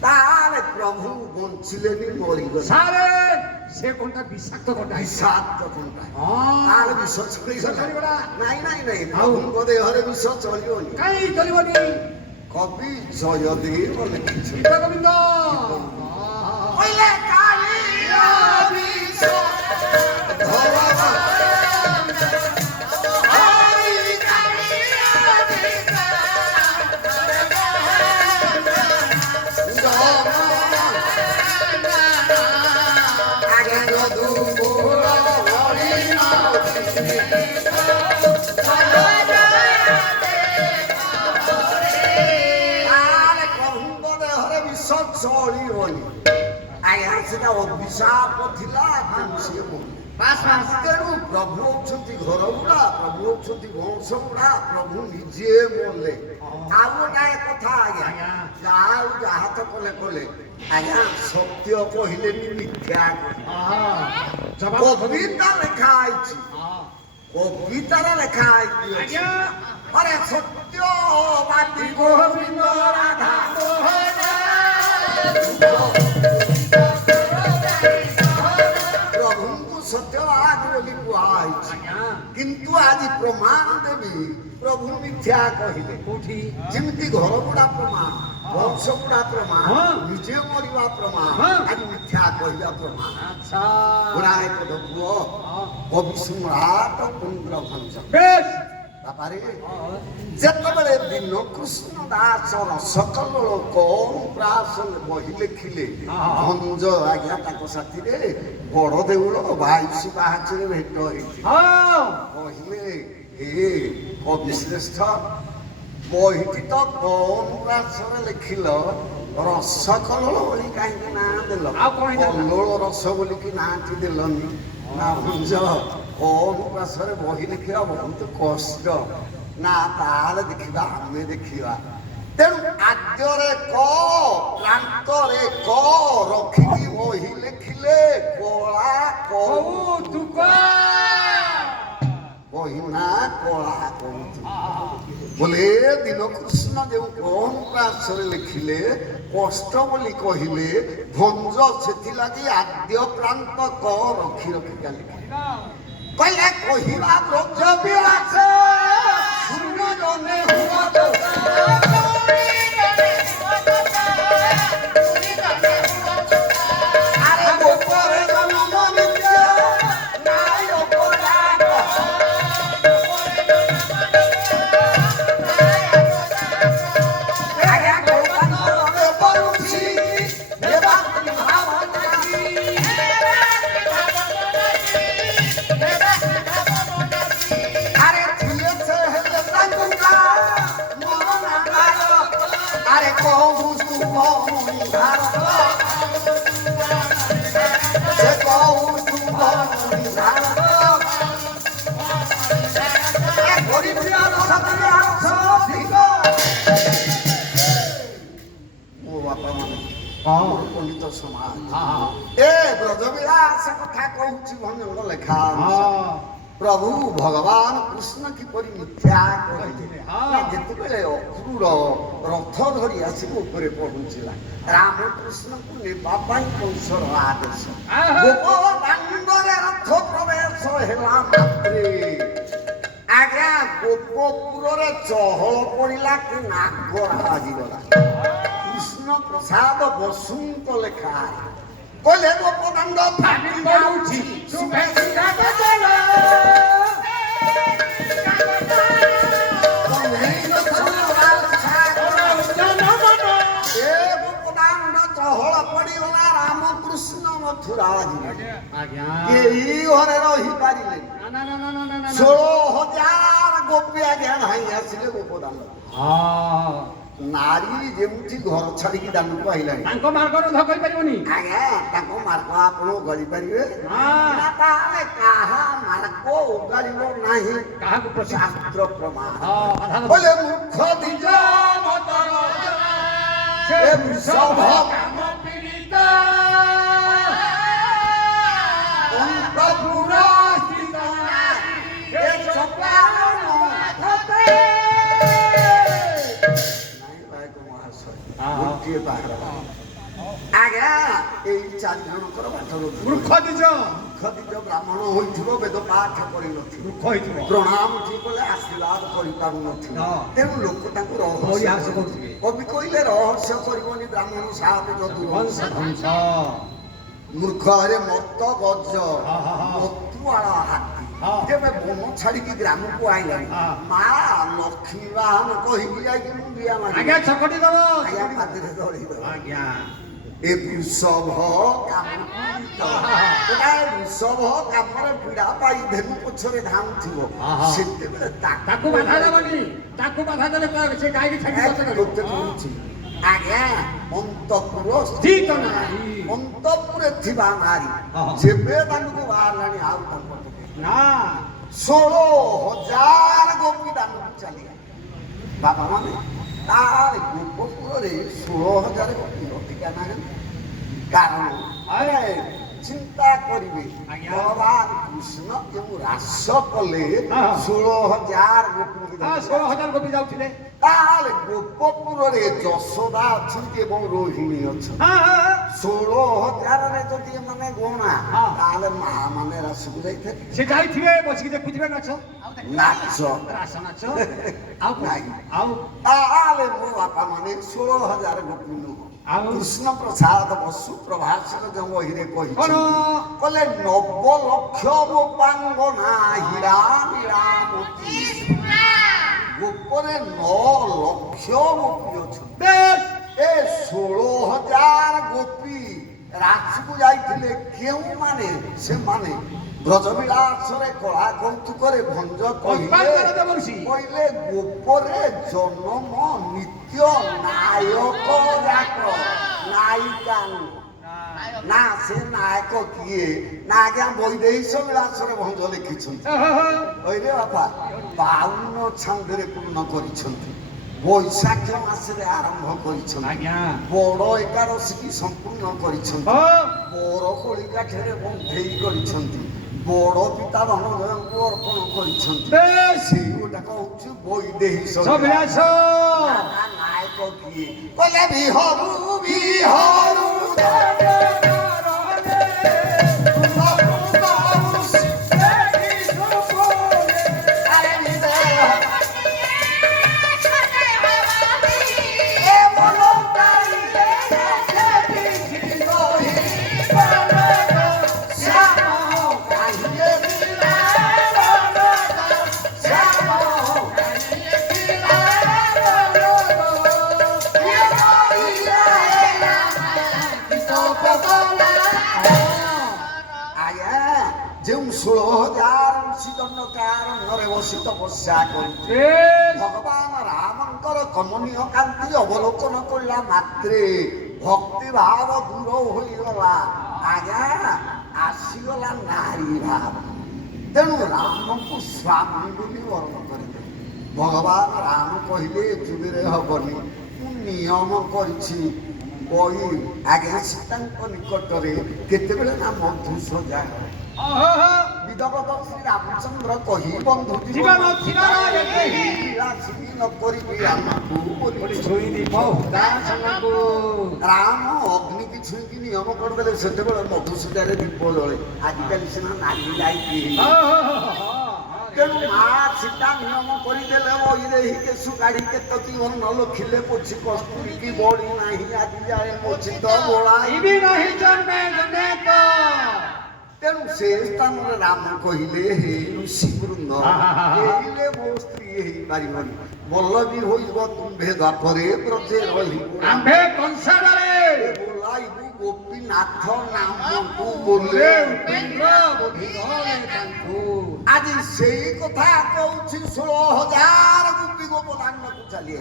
ତାହେଲେ ପ୍ରଭୁ ବଞ୍ଚିଲେନି ମରିଗଲେ ସାରେ ସେ କଣ୍ଟା ବିଷାକ୍ତ କଣ୍ଟା ବିଷାକ୍ତ କଣ୍ଟା ତାହେଲେ ବିଷ ଚଳିଗଲା ନାଇଁ ନାଇଁ ନାଇଁ ପ୍ରଭୁଙ୍କ ଦେହରେ ବିଷ ଚଳିବନି କାହିଁ ଚଳିବନି କବି ଜୟଦେବ ଲେଖିଛନ୍ତି ଗୋବିନ୍ଦ ସେଟା ଅଭିଶାପ ଥିଲା ତେଣୁ ପ୍ରଭୁ ହଉଛନ୍ତି ଘର ଗୁଡା ପ୍ରଭୁ ହଉଛନ୍ତି ବଂଶ ଗୁଡା ପ୍ରଭୁ ନିଜେ ମଲେ ଆଉ ଗୋଟାଏ କଥା ଆଜ୍ଞା ଯାହା ତ କଲେ ଆଜ୍ଞା ସତ୍ୟ କହିଲେନି ମିଥ୍ୟା କବିତା ଲେଖା ହେଇଛି କବିତାରେ ଲେଖା ହେଇଛି ଆରେ ସତ୍ୟ ବାଦୀ ଗୋବିନ୍ଦ ରାଧା ପ୍ରଭୁଙ୍କୁ ସତ୍ୟବାଦ ବୋଲି କୁହାଯାଇଛି କିନ୍ତୁ ଆଜି ପ୍ରମାଣ ଦେବି ପ୍ରଭୁ ମିଥ୍ୟା କହିଲେ କୋଉଠି ଯେମିତି ଘର ଗୁଡା ପ୍ରମାଣ ବଂଶ ଗୁଡା ପ୍ରମାଣ ନିଜେ ମରିବା ପ୍ରମାଣ ଆଜି ମିଥ୍ୟା କହିବା ପ୍ରମାଣ ଗୁଡାଏ ପଦ ପୁଅ କବି ସମ୍ରାଟ କୁନ୍ଦ୍ରଭଞ୍ଜ ବାପାରେ ଯେତେବେଳେ ଦୀନ କୃଷ୍ଣ ଦାସ ରସକଲ୍ଲୋଳ କମ୍ ପ୍ରାସ ବହି ଲେଖିଲେ ଭଞ୍ଜ ଆଜ୍ଞା ତାଙ୍କ ସାଥିରେ ବଡ ଦେଉଳ 22 ପାହାଚରେ ଭେଟ ହେଇଛି କହିଲେ ହେ କବି ଶ୍ରେଷ୍ଠ ବହିଟି ତ କମ୍ ପ୍ରାସରେ ଲେଖିଲ ରସକଲ୍ଲୋଳ ବୋଲି କାହିଁକି ନାଁ ଦେଲ କଲ୍ଲୋଳ ରସ ବୋଲିକି ନାଁଟି ଦେଲନି ନା ଭଞ୍ଜ କମ୍ ପ୍ରାସରେ ବହି ଲେଖିବା ବହୁତ କଷ୍ଟ ନା ତାହେଲେ ଦେଖିବା ଆମେ ଦେଖିବା ତେଣୁ ଆଦ୍ୟରେ କ ପ୍ରାନ୍ତରେ କ ରଖିକି ବହି ଲେଖିଲେ କଳା କୌତୁକ ବହି ନା କଳା କୌତୁକ ବୋଲେ ଦୀନ କୃଷ୍ଣ ଯେଉଁ କମ୍ ପ୍ରାସରେ ଲେଖିଲେ କଷ୍ଟ ବୋଲି କହିଲେ ଭଞ୍ଜ ସେଥିଲାଗି ଆଦ୍ୟ ପ୍ରାନ୍ତ କ ରଖି ରଖିକା ଲେଖିଲେ କହିଲେ କହିବା ବ୍ରଜ ବିଳାସ ଶୁଣ ଜନେ ହୁଅ ଆରେ ଗୋପରେ ଜନ୍ମ ନିଜ ନାଇ ଅପରାଧ ଆଜ୍ଞା ଗୋପାନରେ ପଡୁଛି ଦେବା ଭାବନା আরে ঝুলেছে হেলে তাঙ্গুকা মরনা গায় আরে কৌস্তু ভমনি ভারত সে কৌস্তু ভমনি ভারত এ গরিব বিরাট সাথে আছ ঠিক ও বাপা মানে পণ্ডিত সমাজ এ ব্রজবিলাস কথা কହୁଛି ଭଞ୍ଜଙ୍କ ଲେଖା ପ୍ରଭୁ ଭଗବାନ କୃଷ୍ଣ କିପରି ମିଥ୍ୟା କହିଥିଲେ ହଁ। ଯେତେବେଳେ ଅକ୍ରୁର ରଥ ଧରି ଆସିକି ଉପରେ ପହଞ୍ଚିଲା ରାମକୃଷ୍ଣଙ୍କୁ ନେବା ପାଇଁ କୌଶଳ ଆଦେଶ ଗୋପ ଦାଣ୍ଡରେ ରଥ ପ୍ରବେଶ ହେଲା ମାତ୍ରେ ଆଜ୍ଞା ଗୋପପୁରରେ ଚହଳ ପଡ଼ିଲା କି ନାଗରା ବାଜିଗଲା କୃଷ୍ଣ ପ୍ରସାଦ ବସୁଙ୍କ ଲେଖା କହିଲେ ଗୋପଦାଣ୍ଡ ଫାଟି ଯାଉଛି ଶୁଭେ ଶୁଭେ ଚାଲ ଚହଳ ପଡ଼ିଗଲା ରାମକୃଷ୍ଣ ମଥୁରା ଆଜ୍ଞା କେହି ଘରେ ରହିପାରିଲେ ନା ନା ନା ନା ନା ନା 16,000 ଗୋପୀ ଆଜ୍ଞା ଭାଇ ଆସିଲେ ଗୋପଦାଣ୍ଡ ହଁ ନାରୀ ଯେମିତି ଘର ଛାଡ଼ିକି ଦାଣ୍ଡକୁ ଆଇଲାଣି ତାଙ୍କ ମାର୍ଗ ରୋଧ କରିପାରିବନି ଆଜ୍ଞା ତାଙ୍କ ମାର୍ଗ ଆପଣ ଓଗାଳି ପାରିବେ ହଁ। ନା ତାହେଲେ କାହା ମାର୍ଗ ଓଗାଳିବ ନାହିଁ କାହାକୁ ପ୍ରସିଦ୍ଧ ଶାସ୍ତ୍ର ପ୍ରମାଣ ହଁ ଅଧା ବୋଲେ ମୂର୍ଖ ଦ୍ୱିଜ ସେ ବୃଷଭ କାମ ପୀଡ଼ିତ ଅନ୍ତପୁର ସ୍ଥିତ ଏ ଚପାଳ ନାଇଁ ଭାଇକୁ ମହାଶୟ ଗୋଟିଏ ପାହାଡ଼ ଆଜ୍ଞା ଏଇ 4 ଜଣଙ୍କର ବାଟ ମୂର୍ଖ ଦ୍ୱିଜ ଖଦିଜ ବ୍ରାହ୍ମଣ ହୋଇଥିବ ବେଦ ପାଠ କରିନଥିବ ମୂର୍ଖ ହେଇଥିବ ପ୍ରଣାମ ଠିକ କଲେ ଆଶୀର୍ବାଦ କରିପାରୁନଥିବ ହଁ। ତେଣୁ ଲୋକ ତାଙ୍କୁ ପରିହାସ ରହସ୍ୟ କରୁଥିବେ। କବି କହିଲେ ରହସ୍ୟ କରିବନି ବ୍ରାହ୍ମଣ ସାପ ବଂଶ ଧ୍ୱଂସ ମୂର୍ଖରେ ମତ ଗଜ ହଁ, ହଁ, ହଁ। ମତୁଆଳ ହାତୀ ହଁ। କେବେ ବନ ଛାଡ଼ିକି ଗ୍ରାମକୁ ଆଇଲାଣି ହଁ। ମା ଲକ୍ଷ୍ମୀ ବାହନ କହିକି ଯାଇକି ମୁଣ୍ଡିଆ ଆଜ୍ଞା ମାରି ଛକଟି ଦବ ଆଜ୍ଞା ପାଦରେ ଦଳିଦବ ଆଜ୍ଞା ଏ ବୃଷଭ କାମ ବୃଷଭ କାମରେ ପୀଡ଼ା ପାଇ ଧେନୁ ପଛରେ ଧାଉଁଥିବ ହଁ, ହଁ। ସେତେବେଳେ ତାକୁ ବାଧା ଦେବନି ତାକୁ ବାଧା ଦେଲେ ସେ ଗାଈକି ଛାଡ଼ି ତୋତେ କହୁଛି ଆଜ୍ଞା ଅନ୍ତପୁର ସ୍ଥିତ ନାରୀ। ଅନ୍ତପୁରେ ଥିବା ନାରୀ ହଁ। ଯେବେ ଦାଣ୍ଡକୁ ବାହାରିଲାଣି ଆଉ ତାଙ୍କ ନା 16,000 ଗୋପୀ ଦାଣ୍ଡକୁ ଚାଲିଗଲେ ବାବା ମାନେ ତାର ଗୋପପୁରରେ 16,000 ଗୋପୀ ଅଧିକା ନାହିଁ କାରଣ ଆରେ ଚିନ୍ତା କରିବେ ଆଜ୍ଞା। ଭଗବାନ କୃଷ୍ଣ ଯେଉଁ ହ୍ରାସ କଲେ ହଁ। 16,000 ଗୋପୀ 16,000 ଗୋପୀ ଯାଉଥିଲେ ତାହେଲେ ଗୋପପୁରରେ ଯଶୋଦା ଅଛନ୍ତି ଏବଂ ରୋହିଣୀ ଅଛନ୍ତି 16,000ରେ ଯଦି ଏମାନେ ଗଣା ହଁ। ତାହେଲେ ମା ମାନେ ରାସକୁ ଯାଇଥିଲେ ସେ ଯାଇଥିବେ ବସିକି ଦେଖୁଥିବେ ନାଚ ନାଚ ରାସ ନାଚ ଆଉ କଣ? ନାଇଁ। ଆଉ ତାହେଲେ ମୋ ବାପା ମାନେ 16,000 ଗୋପୀ ନୁହଁ ଆଉ? କୃଷ୍ଣ ପ୍ରସାଦ ବସୁ ପ୍ରଭାଷଣ ଯୋଉ ବହିରେ କଣ? କହିଛନ୍ତି କହିଲେ 9,00,000 ଗୋପାଙ୍ଗନା ହୀରା ନୀଳାମତି ଗୋପରେ 9,00,000 ଗୋପୀ ଅଛନ୍ତି ବେଶ ଏ 16,000 ଗୋପୀ ରାଜକୁ ଯାଇଥିଲେ କେଉଁମାନେ ସେମାନେ ବ୍ରଜବିଳାସରେ କଳା କୌତୁକରେ ଭଞ୍ଜ ଅପାଙ୍କର ଦେବର୍ଷି। କହିଲେ ଗୋପରେ ଜନମ ନିତ୍ୟ ନାୟକ ଯାକ ନାୟିକା ନୁହଁ। ନା ସେ ନାୟକ କିଏ ନା ଆଜ୍ଞା ବୈଦେହୀଶ ବିଳାସରେ ଭଞ୍ଜ ଲେଖିଛନ୍ତି କହିଲେ ବାପା 52 ଛାନ୍ଦରେ ପୂର୍ଣ୍ଣ କରିଛନ୍ତି ବୈଶାଖ ମାସରେ ଆରମ୍ଭ କରିଛନ୍ତି ଆଜ୍ଞା ବଡ଼ ଏକାଦଶୀ ସମ୍ପୂର୍ଣ୍ଣ କରିଛନ୍ତି ହଁ ବଡ଼ କଳିକାଠରେ ବନ୍ଧେଇ କରିଛନ୍ତି ବଡ଼ ପିତା ଧନଜୟଙ୍କୁ ଅର୍ପଣ କରିଛନ୍ତି ବେଶ ସେଇ ଗୋଟାକ ହଉଛି ବୈଦେହୀଶ ସଭିଳାଷ ନାୟକ କିଏ କହିଲେ ବିହରୁ ବିହରୁ ଯେଉଁ 16,000 ଋଷିଦଣ୍ଡକାରଣ୍ୟରେ ବସି ତପସ୍ୟା କରୁଥିଲେ ବେଶ ଭଗବାନ ରାମଙ୍କର କମନୀୟ କାନ୍ତି ଅବଲୋକନ କଲା ମାତ୍ରେ ଭକ୍ତି ଭାବ ଦୂର ହୋଇଗଲା ଆଜ୍ଞା ଆସିଗଲା ନାରୀ ଭାବ ତେଣୁ ରାମକୁ ସ୍ୱାମୀ ବୋଲି ବରଣ କରିଦେଲେ ଭଗବାନ ରାମ କହିଲେ ଏ ଯୁଗରେ ହବନି ମୁଁ ନିୟମ କରିଛି ବହି ଆଜ୍ଞା ସୀତାଙ୍କ ନିକଟରେ କେତେବେଳେ ନା ମଧୁ ସଜା ବିଦଗତ ଶ୍ରୀ ରାମଚନ୍ଦ୍ର କହି ବନ୍ଧୁ ଜୀବନ ଥିବାର ଏହି ରାଶି ନ କରିବି ଆମକୁ ବୋଲି ଛୁଇଁ ଦୀପ ଦାସନକୁ ରାମ ଅଗ୍ନିକି ଛୁଇଁକି ନିୟମ କରିଦେଲେ ସେତେବେଳେ ମଧୁସୂଦାରେ ଦୀପ ଜଳେ ଆଜିକାଲି ସିନା ନାଗି ଯାଇଛି ତେଣୁ ମା ସୀତା ନିୟମ କରିଦେଲେ ବୈଦେହୀ କେଶୁ କାଢି କେତକି ଅନ୍ନ ଲଖିଲେ ପୋଛି କସ୍ତୁରୀ କି ବଢି ନାହିଁ ଆଜି ଯାଏ ମୋଚିତ ବୋଳାଇ ଇବି ନାହିଁ ଜନ୍ମେ ଜନ୍ମେ ତ ତେଣୁ ସେ ସ୍ଥାନରେ ରାମ କହିଲେ ହେ ଋଷି ବୃନ୍ଦ ଏଇଲେ ମୋ ସ୍ତ୍ରୀ ହେଇପାରିବନି ବଲ୍ଲଭୀ ହୋଇବ ତୁମ୍ଭେ ଦ୍ୱାପରେ ବ୍ରଜେ ରହିବ ଆମ୍ଭେ କଂସାରେ ବୋଲାଇବୁ ଗୋପୀନାଥ ନାମକୁ ବୋଲେ ଉପେନ୍ଦ୍ର ବୋଧିଗଲେ ତାଙ୍କୁ ଆଜି ସେଇ କଥା କହୁଛି 16,000 ଗୋପୀ ଗୋପଦାନକୁ ଚାଲି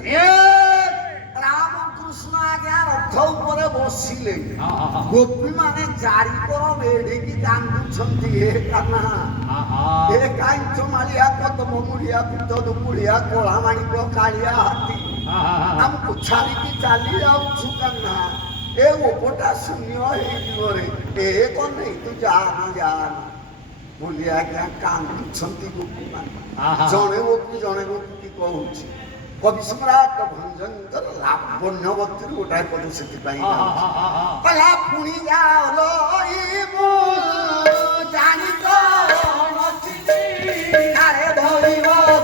ରାମକୃଷ୍ଣ ଆଜ୍ଞା ରଥ ଉପରେ ବସିଲେ ଗୋପୀ ମାନେ ଚାରିକର ବେଢିକି କାନ୍ଦୁଛନ୍ତି ହେ କାହ୍ନା ହେ କାଞ୍ଚ ମାଳିଆ କଦମ ମୁଳିଆ ପିତ ଦୁକୁଳିଆ କଳା ମାଣିକ କାଳିଆ ହାତୀ ଆମକୁ ଛାଡ଼ିକି ଚାଲି ଯାଉଛୁ କାହ୍ନା ଏ ଉପଟା ଶୂନ୍ୟ ହେଇଯିବରେ ଏ କନେଇ ତୁ ଯାନା ବୋଲି ଆଜ୍ଞା କାନ୍ଦୁଛନ୍ତି ଗୋପୀ ମାନେ ଜଣେ ଗୋପୀ କହୁଛି କବି ସମ୍ରାଟ ଭଞ୍ଜଙ୍କର ଲାବଣ୍ୟବତୀରୁ ଗୋଟାଏ ପଦ ସେଥିପାଇଁ କହିଲା ପୁଣି ଯାଅ ଜାଣି ତ ଆରେ ଧରିବ ଆରେ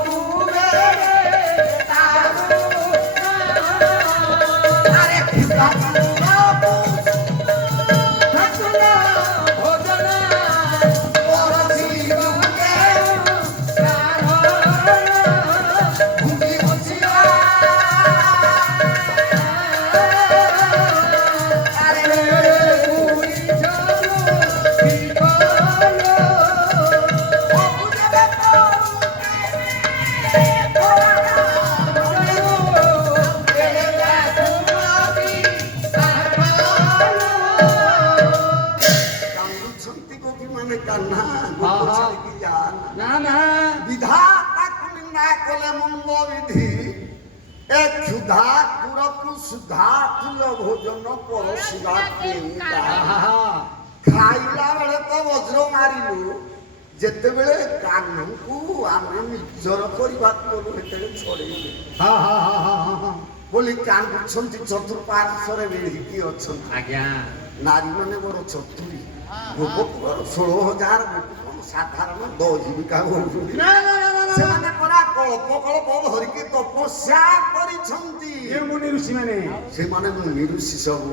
ଭୋଜନ ପରଶିବା ଖାଇଲା ବେଳେ ତ ବଜ୍ର ମାରିଲୁ ଯେତେବେଳେ କାହ୍ନୁକୁ ଆମେ ନିଜର କରିବାକୁ ଗଲୁ ସେତେବେଳେ ଛଡେଇଲୁ ବୋଲି କାନ୍ଦୁଛନ୍ତି ଚତୁଃପାର୍ଶ୍ୱରେ ବେଢିକି ଅଛନ୍ତି ଆଜ୍ଞା ନାରୀ ମାନେ ବଡ ଚତୁରୀ ଗୋପପୁରର 16,000 ଗୋପ ସାଧାରଣ ଦଜୀବିକା କରୁଛନ୍ତି ସେମାନେ ପରା କଳ୍ପ କଳ୍ପ ଧରିକି ତପସ୍ୟା କରିଛନ୍ତି ସେମାନେ ମୁନି ଋଷି ସବୁ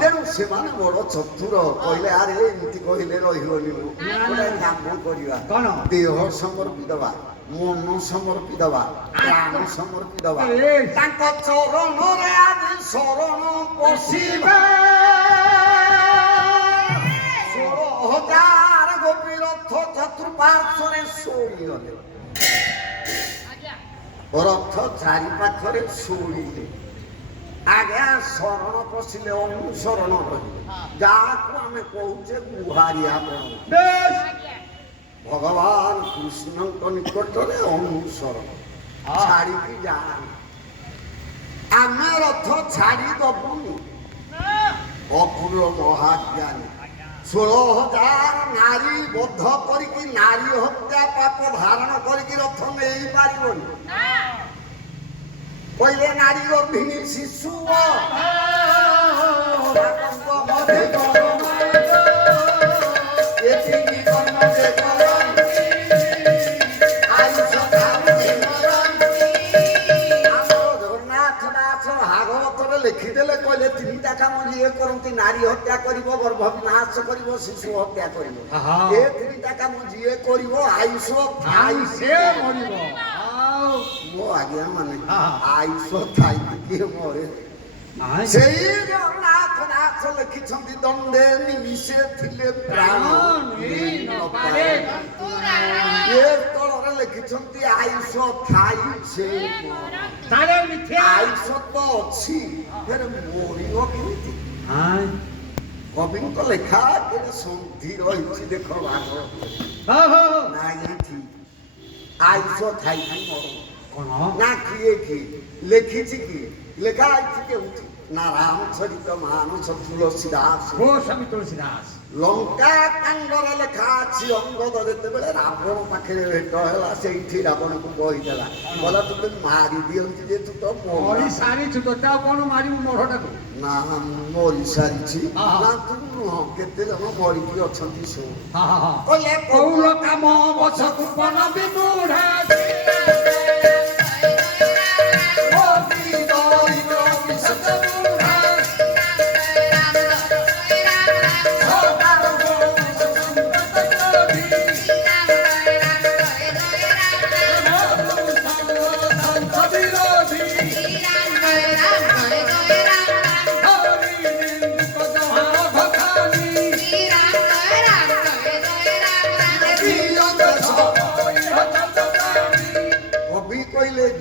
ତେଣୁ ସେମାନେ ବଡ ଚତୁର କହିଲେ ଆରେ ଏମିତି କହିଲେ ରହିବନି ଗୋଟେ କାମ କରିବା କଣ ଦେହ ସମର୍ପି ଦବା ମନ ସମର୍ପି ଦବା ପ୍ରାଣ ସମର୍ପି ଦବା ତାଙ୍କ ଚରଣରେ ଆଜି ଶରଣ ପଶିବା 16,000 ଗୋପୀ ରଥ ଚତୁଃପାର୍ଶ୍ୱରେ ଶୋଇଗଲେ ରଥ ଚାରି ପାଖରେ ଶୋଇଲେ ଆଜ୍ଞା ଶରଣ ପଶିଲେ ଅନୁସରଣ ରହିଲେ ଯାହାକୁ ଆମେ କହୁଛେ ଗୁହାରିଆ ଭଗବାନ କୃଷ୍ଣଙ୍କ ନିକଟରେ ଅନୁସରଣ ଛାଡ଼ିକି ଯାଆନି ଆମେ ରଥ ଛାଡ଼ି ଦବୁନି ଅପୁର ମହାଜ୍ଞାନୀ 16,000 ନାରୀ ବଦ୍ଧ କରିକି ନାରୀ ହତ୍ୟା ପାପ ଧାରଣ କରିକି ରଥ ନେଇପାରିବନି କହିଲେ ନାରୀ ଗର୍ଭିଣୀ ଶିଶୁ ଲେଖିଦେଲେ କହିଲେ 3ଟା କାମ ଯିଏ କରନ୍ତି ନାରୀ ହତ୍ୟା କରିବ ଗର୍ଭ ବିନାଶ କରିବ ଶିଶୁ ହତ୍ୟା କରିବ ଏ 3ଟା କାମ ଯିଏ କରିବ ଆୟୁଷ ମରିବ ମୋ ଆଜ୍ଞା ମାନେ ଆୟୁଷ ଥାଇକି କିଏ ମରେ ସେଇ ଜଗନ୍ନାଥ ନାଥ ଲେଖିଛନ୍ତି ଦଣ୍ଡେ ନିମିଷେ ଥିଲେ ପ୍ରାଣ ଏ ତଳରେ ଲେଖିଛନ୍ତି ଆୟୁଷ ଥାଇ ସେ ଆୟୁଷ ତ ଅଛି ଫେରେ ମରିବ କେମିତି କବିଙ୍କ ଲେଖା କେତେ ସନ୍ଧି ରହିଛି ଦେଖ ନାଇଁ ଠିକ ଆୟୁଷ ଥାଇକି ମର ନା କିଏ ଲେଖିଛି କିଏ ଲେଖା ହେଇଛି କେଉଁଠି ନା ରାମଚରିତ ମାନସ ତୁଳସୀ ଦାସ ଗୋସ୍ୱାମୀ ତୁଳସୀ ଦାସ ଲଙ୍କା କାଣ୍ଡରେ ଲେଖା ଅଛି ଅଙ୍ଗଦ ଯେତେବେଳେ ରାବଣ ପାଖରେ ଭେଟ ହେଲା ସେଇଠି ରାବଣକୁ କହିଦେଲା କହିଲା ତତେ ମାରି ଦିଅନ୍ତି ଯେ ତୁ ତ ମରି ସାରିଛୁ ତୋତେ ଆଉ କଣ ମାରିବୁ ମୋଢଟାକୁ? ନା ମୁଁ ମରି ସାରିଛି ନା ତୁ ନୁହଁ କେତେ ଜଣ ମରିକି ଅଛନ୍ତି ଶୁଣ କହିଲେ କୌଲ କାମ ବଛକୁ ପନ ବିବୁଢା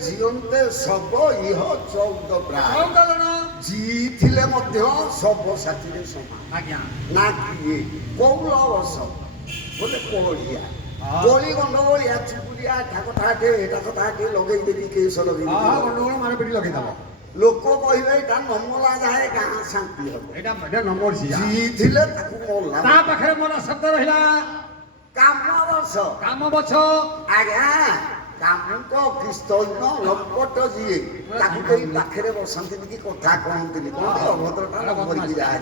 ଜିଅନ୍ତେ ଶବ ଇହ 14 ପ୍ରାୟ ଜି ଥିଲେ ମଧ୍ୟ ଶବ ସାଥିରେ ସମାନ ଆଜ୍ଞା ନା କିଏ କୌଲ ବସ ବୋଲେ କୋଳିଆ କୋଳି ଗଣ୍ଡଗୋଳିଆ ଚୁପୁରିଆ ଏଟା କଥାଟେ ଏଟା କଥାଟେ ଲଗେଇ ଦେବି କେଶ ଲଗେଇ ଗଣ୍ଡଗୋଳ ମାର ପିଟି ଲଗେଇଦବ ଲୋକ କହିବେ ଏଇଟା ନମଲା ଯାଏ ଗାଁ ଶାନ୍ତି ହବ ଏଇଟା ନମରଛି ଜି ଥିଲେ ତାକୁ ମଲା ତା ପାଖରେ ମରା ଶବ୍ଦ ରହିଲା କାମ ବଛ ଆଜ୍ଞା କାମୁକ କ୍ରିସ୍ତନ ଲମ୍ପଟ ଯିଏ ତାକୁ କେହି ପାଖରେ ବସନ୍ତିନି କି କଥା କହନ୍ତିନି କହନ୍ତି ଅଭଦ୍ରଟା ମରିକି ଯାଏ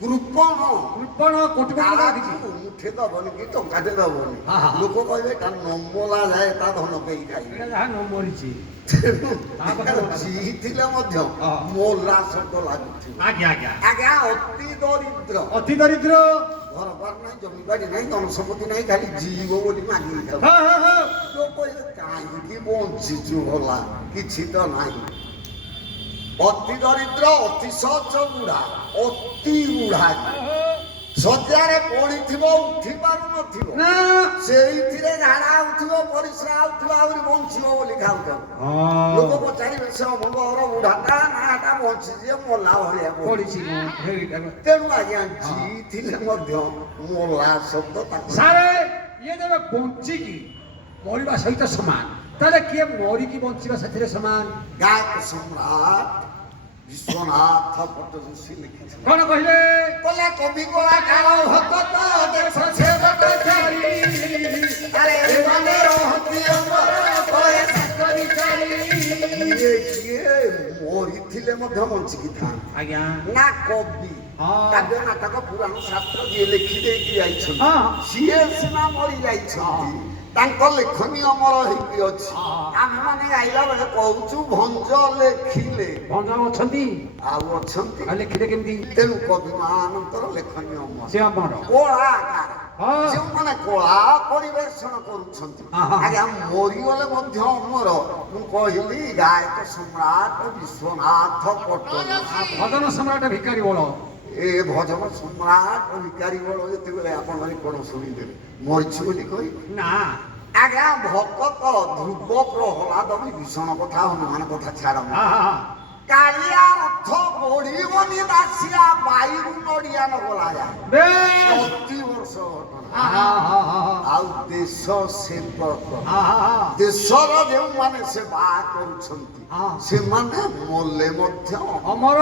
କୃପଣ କୋଟି ମୁଠେ ଦବନି କି ଟଙ୍କାଟେ ଦବନି ଲୋକ କହିବେ ତା ନମଲା ଯାଏ ତା ଧନ କେହି ଖାଇବେ ମରିଛି ଥିଲେ ମଧ୍ୟ ମୋଲା ଶବ୍ଦ ଲାଗୁଛି ଆଜ୍ଞା ଅତି ଦରିଦ୍ର ଘର ବାର ନାହିଁ ଜମିବାଡି ନାହିଁ ଧନ ସମ୍ପତ୍ତି ନାହିଁ ଖାଲି ଜୀବ ବୋଲି ମାଗିକି ଖାଉ କାହିଁକି ବଞ୍ଚିଛୁ ଭଲା କିଛି ତ ନାହିଁ ଅତି ଦରିଦ୍ର ଅତି ସହଜ ବୁଢା ଅତି ବୁଢା ଶଯ୍ୟାରେ ପଡିଥିବ ଉଠି ପାରୁନଥିବ ସେଇଥିରେ ଝାଡା ହଉଥିବ ପରିସ୍ରା ହଉଥିବ ଆହୁରି ବଞ୍ଚିବ ବୋଲି ଖାଉଥିବ ଲୋକ ପଚାରିବେ ସେ ଅମଙ୍ଗର ବୁଢାଟା ନା ଏଟା ବଞ୍ଚିଛି ମଲା ଭଳିଆ ପଡିଛି ତେଣୁ ଆଜ୍ଞା ଜି ଥିଲେ ମଧ୍ୟ ମଲା ଶବ୍ଦ ତାକୁ ସାରେ ଇଏ ଯେବେ ବଞ୍ଚିକି ମରିବା ସହିତ ସମାନ ତାହେଲେ କିଏ ମରିକି ବଞ୍ଚିବା ସେଥିରେ ସମାନ ଗାୟକ ସମ୍ରାଟ ବିଶ୍ୱନାଥ ପଟ୍ଟଯୋଶୀ ଲେଖିଛନ୍ତି କଣ କହିଲେ କହିଲେ କବି କଳାକାର ଭଗତ ଦେଶ ସେବକ ଚାରି ଆରେ ଏମାନେ ରହନ୍ତି ଅମର କଳେ ଚାକରି ଚାରି କିଏ ମରିଥିଲେ ମଧ୍ୟ ବଞ୍ଚିକି ଥାନ୍ତି ଆଜ୍ଞା ନା କବି କାବ୍ୟ ନାଟକ ପୁରାଣ ଶାସ୍ତ୍ର ଯିଏ ଲେଖି ଦେଇକି ଯାଇଛନ୍ତି ସିଏ ସିନା ମରି ଯାଇଛନ୍ତି ତାଙ୍କ ଲେଖନୀ ଅମର ହେଇକି ଅଛି ଆମେମାନେ ଗାଇଲା ବେଳେ କହୁଛୁ ଭଞ୍ଜ ଲେଖିଲେ ଭଞ୍ଜ ଅଛନ୍ତି ଆଉ ଅଛନ୍ତି ଲେଖିଲେ କେମିତି ତେଣୁ କବି ମାନଙ୍କର ଲେଖନୀ ଅମର ସେ ଅମର କଳାକାର ଯେଉଁମାନେ କଳା ପରିବେଷଣ କରୁଛନ୍ତି ଆଜ୍ଞା ମରିଗଲେ ମଧ୍ୟ ଅମର ମୁଁ କହିଲି ଗାୟକ ସମ୍ରାଟ ବିଶ୍ୱନାଥ ପଟ୍ଟନାୟକ ଭଜନ ସମ୍ରାଟ ଭିକାରୀ ବଳ ଏ ଭଜନ ସମ୍ରାଟ ଭିକାରୀ ବଳ ଯେତେବେଳେ ଆପଣ ମାନେ କଣ ଶୁଣିଦେବେ ମରିଛି ବୋଲି କହିବେ ନା ଆଜ୍ଞା ଭକତ ଧ୍ରୁବ ପ୍ରହ୍ଲାଦ ବିଭୀଷଣ କଥା ହନୁମାନ କଥା ଛାଡ କାଳିଆ ରଥ ବଢିବନି ଦାସିଆ ବାୟୁରୁ ନଡିଆ ନଗଲା ଯାଏ ପ୍ରତିବର୍ଷ ଘଟଣା ଆଉ ଦେଶ ସେବକ ଦେଶର ଯେଉଁମାନେ ସେବା କରୁଛନ୍ତି ସେମାନେ ମଲେ ମଧ୍ୟ ଅମର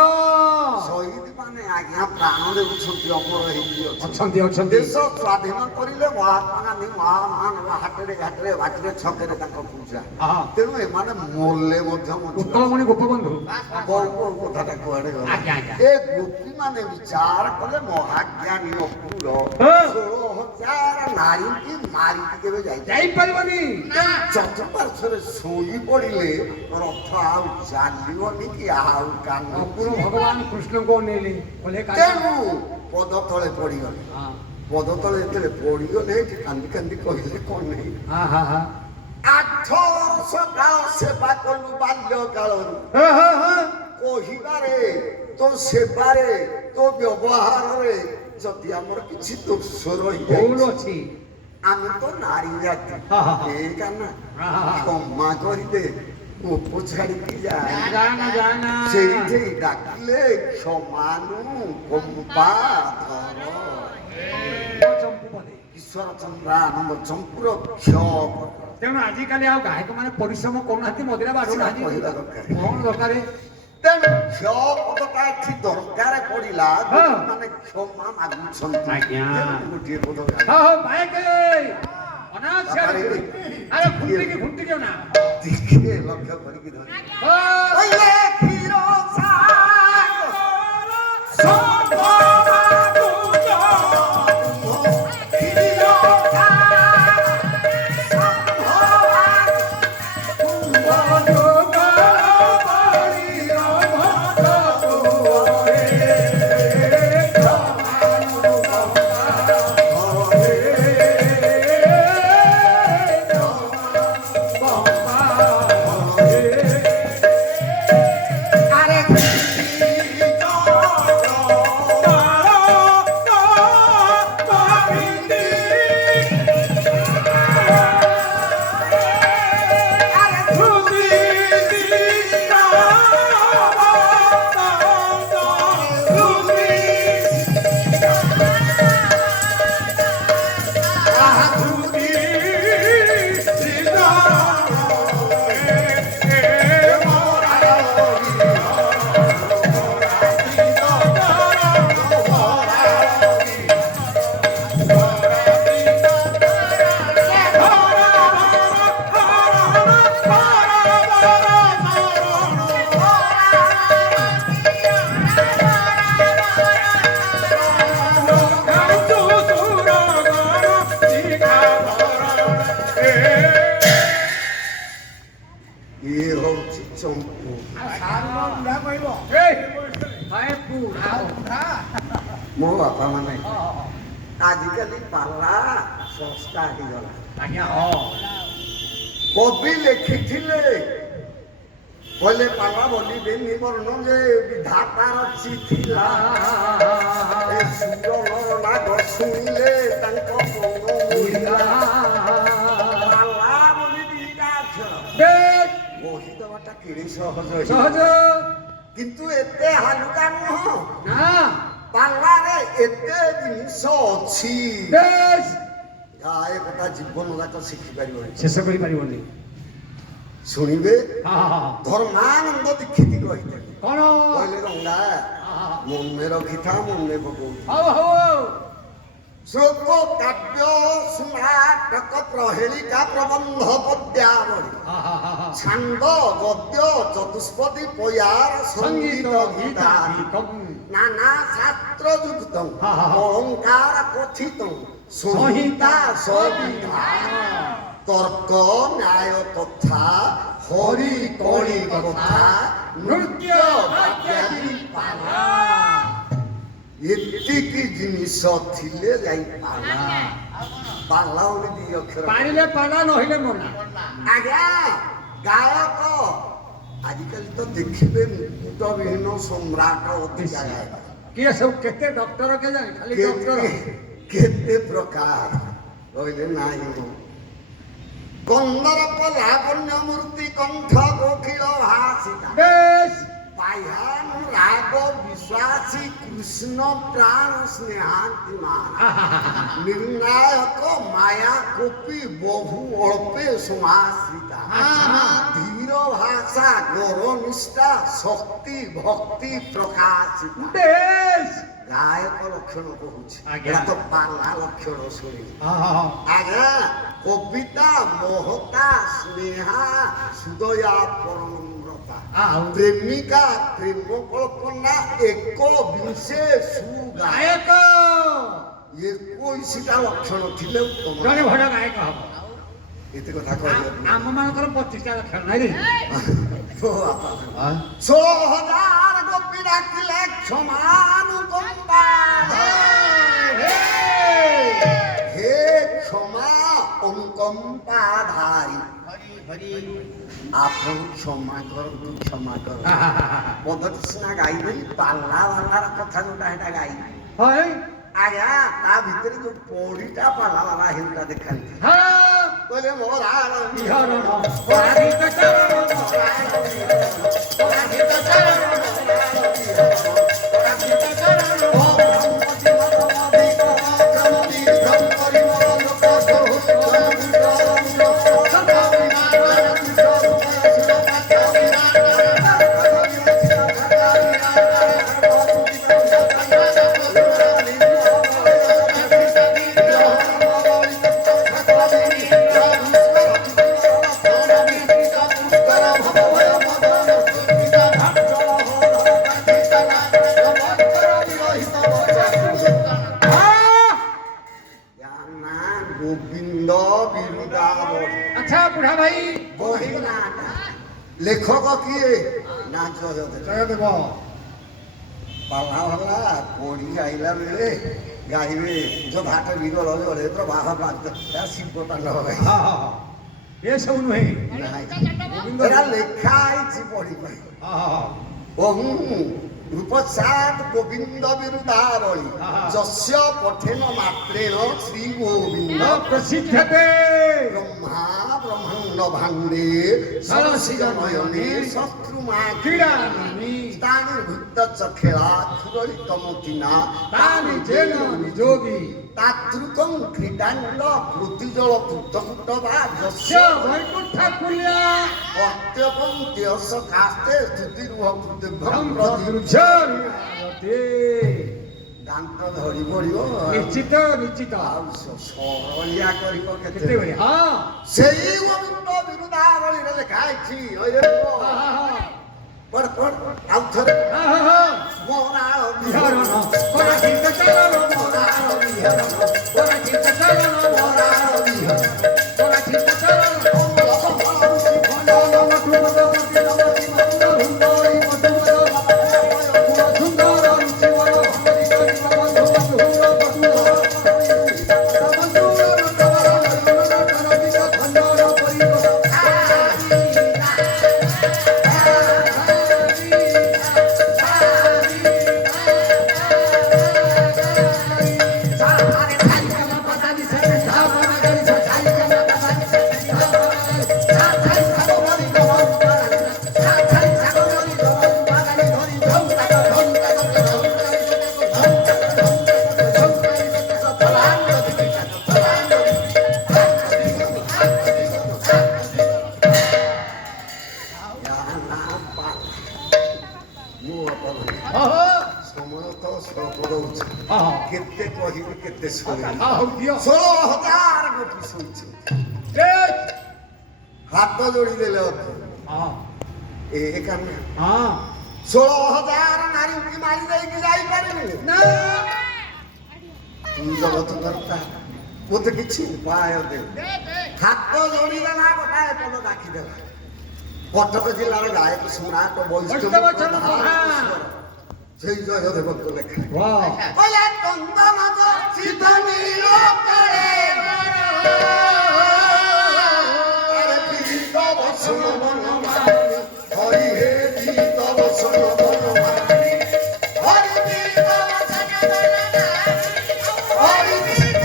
ଶହୀଦ ମାନେ ଆଜ୍ଞା ପ୍ରାଣ ଦେଉଛନ୍ତି ଅମର ହେଇକି ଅଛନ୍ତି ଦେଶ ସ୍ୱାଧୀନ କରିଲେ ମହାତ୍ମା ଗାନ୍ଧୀ ମହାତ୍ମା ହାଟରେ ଘାଟରେ ବାଟରେ ଛକରେ ତାଙ୍କ ପୂଜା ତେଣୁ ଏମାନେ ମଲେ ମଧ୍ୟ ଉତ୍କଳମଣି ଗୋପବନ୍ଧୁ କଥାଟା କୁଆଡେ ଗଲା ଏ ଗୋପୀ ମାନେ ବିଚାର କଲେ ମହାଜ୍ଞାନୀ ଅପୁର 16,000 ନାରୀକି ମାରିକି କେବେ ଯାଇପାରିବନି ଚତୁଃପାର୍ଶ୍ୱରେ ଶୋଇ ପଡିଲେ ରଥ ଆଉ ଚାଲିବନି କି ଆଉ କାନ ଭଗବାନ କୃଷ୍ଣଙ୍କୁ ଅନେଇଲେ ତେଣୁ ପଦ ତଳେ ପଡିଗଲେ ପଦ ତଳେ ଯେତେବେଳେ ପଡିଗଲେ ଏଠି କାନ୍ଦି କାନ୍ଦି କହିଲେ କଣ ନାହିଁ 8 ବର୍ଷ କାଳ ସେବା କଲୁ ବାଲ୍ୟ କାଳରୁ କହିବାରେ ତୋ ସେବାରେ ତୋ ବ୍ୟବହାରରେ ଯଦି ଆମର କିଛି ଦୋଷ ରହିଯାଇଛି ଆମେ ତ ନାରୀ ଜାତି କ୍ଷମା କରିଦେ ଗୋପ ଛାଡିକି ସେଇଠି ଡାକିଲେ କ୍ଷମାନୁ କମ୍ପା ଈଶ୍ୱର ଚନ୍ଦ୍ରାନନ୍ଦ ଚମ୍ପୁର ତେଣୁ ଆଜିକାଲି ଆଉ ଗାୟକ ମାନେ ପରିଶ୍ରମ କରୁନାହାନ୍ତି ମଦିରା ବାଢୁନାହାନ୍ତି କଣ ଦରକାର ତେଣୁ କ୍ଷୟ ପଦଟା ଏଠି ଦରକାର ପଡ଼ିଲା ହଁ। ମାନେ କ୍ଷମା ମାଗୁଛନ୍ତି ଆଜ୍ଞା। ଏମିତି ଗୋଟିଏ ପଦ ଗାଇ। ହଉ ବାଇକେ ଅନାଚ୍ଛାରେ ଆରେ ଘୁଣ୍ଟିକି ନା ଟିକେ ଲକ୍ଷ୍ୟ କରିକି ଧରି କହିଲେ କ୍ଷୀର ସାଗ ସମ୍ଭବାକୁ କ୍ଷୀର ଇଏ ହଉଛି ଚମ୍ପୁ ମୋ ବାପା ମାନେ ଆଜିକାଲି ପାଲା ଶସ୍ତା ହେଇଗଲା ଆଜ୍ଞା ହଁ କବି ଲେଖିଥିଲେ କହିଲେ ପାଲା ବୋଲିବେନି ବର୍ଣ୍ଣ ଯେ ବିଧାତାର ଚିଥିଲା ଏ ସୁରର ନାଗ ଶୁଣିଲେ ତାଙ୍କ ମନ ମୋହିଲା ପାଲା ବୋଲି ଦିଟା ଅକ୍ଷର କହିଦେବାଟା କେଡ଼େ ସହଜ ସହଜ କିନ୍ତୁ ଏତେ ହାଲୁକା ନୁହଁ ନା ପାଲାରେ ଏତେ ଜିନିଷ ଅଛି ବେଶ ଏ କଥା ଜୀବନ ଯାକ ଶିଖିପାରିବନି ଶେଷ କରିପାରିବନି ଶୁଣିବେ ହଁ ଧର୍ମାନନ୍ଦ ଦୀକ୍ଷିତ କହିଥିଲେ କଣ କହିଲେ ରଙ୍ଗା ମନେ ରଖିଥା ମନେ ପକଉ ହଉ ହଉ ଶ୍ଲୋକ କାବ୍ୟ ସୁନାଟକ ପ୍ରହେଳିକା ପ୍ରବନ୍ଧ ପଦ୍ୟାବଳୀ ଛାନ୍ଦ ଗଦ୍ୟ ଚତୁଷ୍ପଦୀ ପୟାର ସଙ୍ଗୀତ ଗୀତାଦି ନାନା ଶାସ୍ତ୍ର ଯୁକ୍ତ অলঙ্কার কথিত সংহিতা সবিধান তর্ক ন্যায় তথা হরি কলি কথা নৃত্য বাদ্যাদি পালা ଏତିକି ଜିନିଷ ଥିଲେ ଯାଇ ପାଲା ପାଲା ବୋଲି ଦି ଅକ୍ଷର ପାରିଲେ ପାଲା ନହେଲେ ମନା ଆଜ୍ଞା ଗାୟକ ଆଜିକାଲି ତ ଦେଖିବେ ମୁକୁଟ ବିହୀନ ସମ୍ରାଟ ଅଧିକା ଗାୟକ କିଏ ସବୁ କେତେ ଡକ୍ଟର କେ ଜାଣି ଖାଲି ଡକ୍ଟର କେତେ ପ୍ରକାର କହିଲେ ନାହିଁ ଗନ୍ଧର୍ପ ଲାବଣ୍ୟ ମୂର୍ତ୍ତି କଣ୍ଠ କୋକିଳ ହାସିତା ବେଶ ପାହ୍ୟାନ ରାଗ ବିଶ୍ୱାସୀ କୃଷ୍ଣ ପ୍ରାଣ ସ୍ନେହାନ୍ତିମାନ ନିର୍ଣ୍ଣାୟକ ମାୟା କୋପି ବହୁ ଅଳ୍ପେ ସମାଶ୍ରିତା ଧୀର ଭାଷା ଗୌରନିଷ୍ଠା ଶକ୍ତି ଭକ୍ତି ପ୍ରକାଶିତା ବେଶ ଗାୟକ ଲକ୍ଷଣ କହୁଛି ଆଜ୍ଞା। ଏଟା ତ ପାଲା ଲକ୍ଷଣ ଶୁଣି ହଁ ଆଜ୍ଞା କବିତା ମହତା ସ୍ନେହା ସୁଦୟା ପରମ୍ରତା ଆଉ ପ୍ରେମିକା ପ୍ରେମ କଳ୍ପନା ଏକ ବିଶେଷ ଗାୟକ 21ଟା ଲକ୍ଷଣ ଥିଲେ ଉତ୍ତମ ଜଣେ ଭଲ ଗାୟକ ହବ ଏତେ କଥା କହିଲେ ଆମ ମାନଙ୍କର 25ଟା ଲକ୍ଷଣ ନାହିଁ 16,000 ଗୋପୀ ଡାକିଲେ କ୍ଷମାନୁକମ୍ପା ହେ କ୍ଷମା ଅନୁକମ୍ପାଧାରୀ ଆପଣ କ୍ଷମା କରନ୍ତୁ କ୍ଷମା କରନ୍ତୁ ପଦଟି ସିନା ଗାଇବେନି ପାଲା ବାଲାର କଥା ଯୋଉଟା ସେଟା ଗାଇବେ হয় ଆଜ୍ଞା ତା ଭିତରେ ଯୋଉ ପଢିଟା ପାଲା ବାଲା ହେଉଟା ଦେଖାନ୍ତି হ্যাঁ କହିଲେ ମୋର বিহরণ পরাজিত চরণ পরাজিত চরণ পরাজিত চরণ লেখক কিଏ ନା ଜୟଦେବ ଜୟଦେବ ପାଲା ଭଲ ପଢି ଗାଇଲା ବେଳେ ଗାଇବେ ଯୋଧାଟ ବିରଳ ଜଳେ ପ୍ରବାହ ବାଗ୍ୟା ଶିବ ତାଣ୍ଡବ ଗାଇ ଏସବୁ ନୁହେଁ ଏରା ଲେଖା ହେଇଛି ପଢି ପାଇଁ ଓହୁ ରୂପସାଦ ଗୋବିନ୍ଦ ବିରୁଦାବଳି ଯସ୍ୟ ପଠେନ ମାତ୍ରେଣ ଶ୍ରୀ ଗୋବିନ୍ଦ ପ୍ରସିଦ୍ଧତେ ବ୍ରହ୍ମା ବ୍ରହ୍ମାଣ୍ଡ ଭାଣ୍ଡେ ସରସିଜ ନୟନେ ଶତ୍ରୁ ମା କ୍ରୀଡ଼ାନୀ ତାନି ଭୂତ ଚଖେଳା ଖୁରଳିତ ମତିନା ତାନି ଜେନ ନିଯୋଗୀ ତାତୃକଂ କ୍ରୀଡ଼ାଣ୍ଡ ପୃଥିଜଳ କୃତକୁଟ ବା ସ ଯସ୍ୟ ବୈକୁଣ୍ଠ କୁଲ୍ୟା ଅତ୍ୟପନ୍ତ୍ୟସ କାସ୍ତେ ସ୍ଥିତିରୁହ କୃତିଭ୍ରମ ପ୍ରତି ଦୃଶ୍ୟତେ ଦାନ୍ତ ଧରି ପଡ଼ିବ ନିଶ୍ଚିତ ନିଶ୍ଚିତ ଆଉ ସରଳିଆ କରିବ କେତେ କେତେ ବଢ଼ିଆ ହଁ ସେଇ ଗୋବିନ୍ଦ ବିରୁଦାବଳୀରେ ଲେଖା ହେଇଛି ପଢ ପଢ ଆଉ ଥରେ ମୋରାଳ ବିହରଣ ପରାଚିତ ଚରଣ ମୋରାଳ ବିହରଣ ପରାଚିତ ଚରଣ ମୋରାଳ ବିହରଣ ପରାଚିତ ଚରଣ ସମୟ ତ ସ୍ୱଳ୍ପ ଦଉଛି କେତେ କହିବି କେତେ ଶୁଣିବି ହଉ ଦିଅ 16,000 ଗୋଟି ଶୁଣିଛି ହାତ ଯୋଡ଼ିଦେଲେ ଏ କାମ ହଁ 16,000 ନାରୀଙ୍କୁ ମାରି ଦେଇକି ଯାଇପାରିବି ନା ତୁ ଜଗତ କର୍ତ୍ତା ମୋତେ କିଛି ଉପାୟ ଦେ ହାତ ଯୋଡ଼ିଦେଲା ଗୋଟାଏ ପଦ ଡାକିଦେଲା କଟକ ଜିଲ୍ଲାର ଗାୟକ ସମ୍ରାଟ ସେଇ ଜୟଦେବଙ୍କ ଲେଖା କହିଲା ଚନ୍ଦନ ଦର୍ଶିତ ନୀଳ କରେ ଆରେ ପୀତ ବସନ ବନମାଳି ହରି ହେ ପୀତ ବସନ ବନମାଳି ହରି ପୀତ ବସନ ବନମାଳି ହରି ପୀତ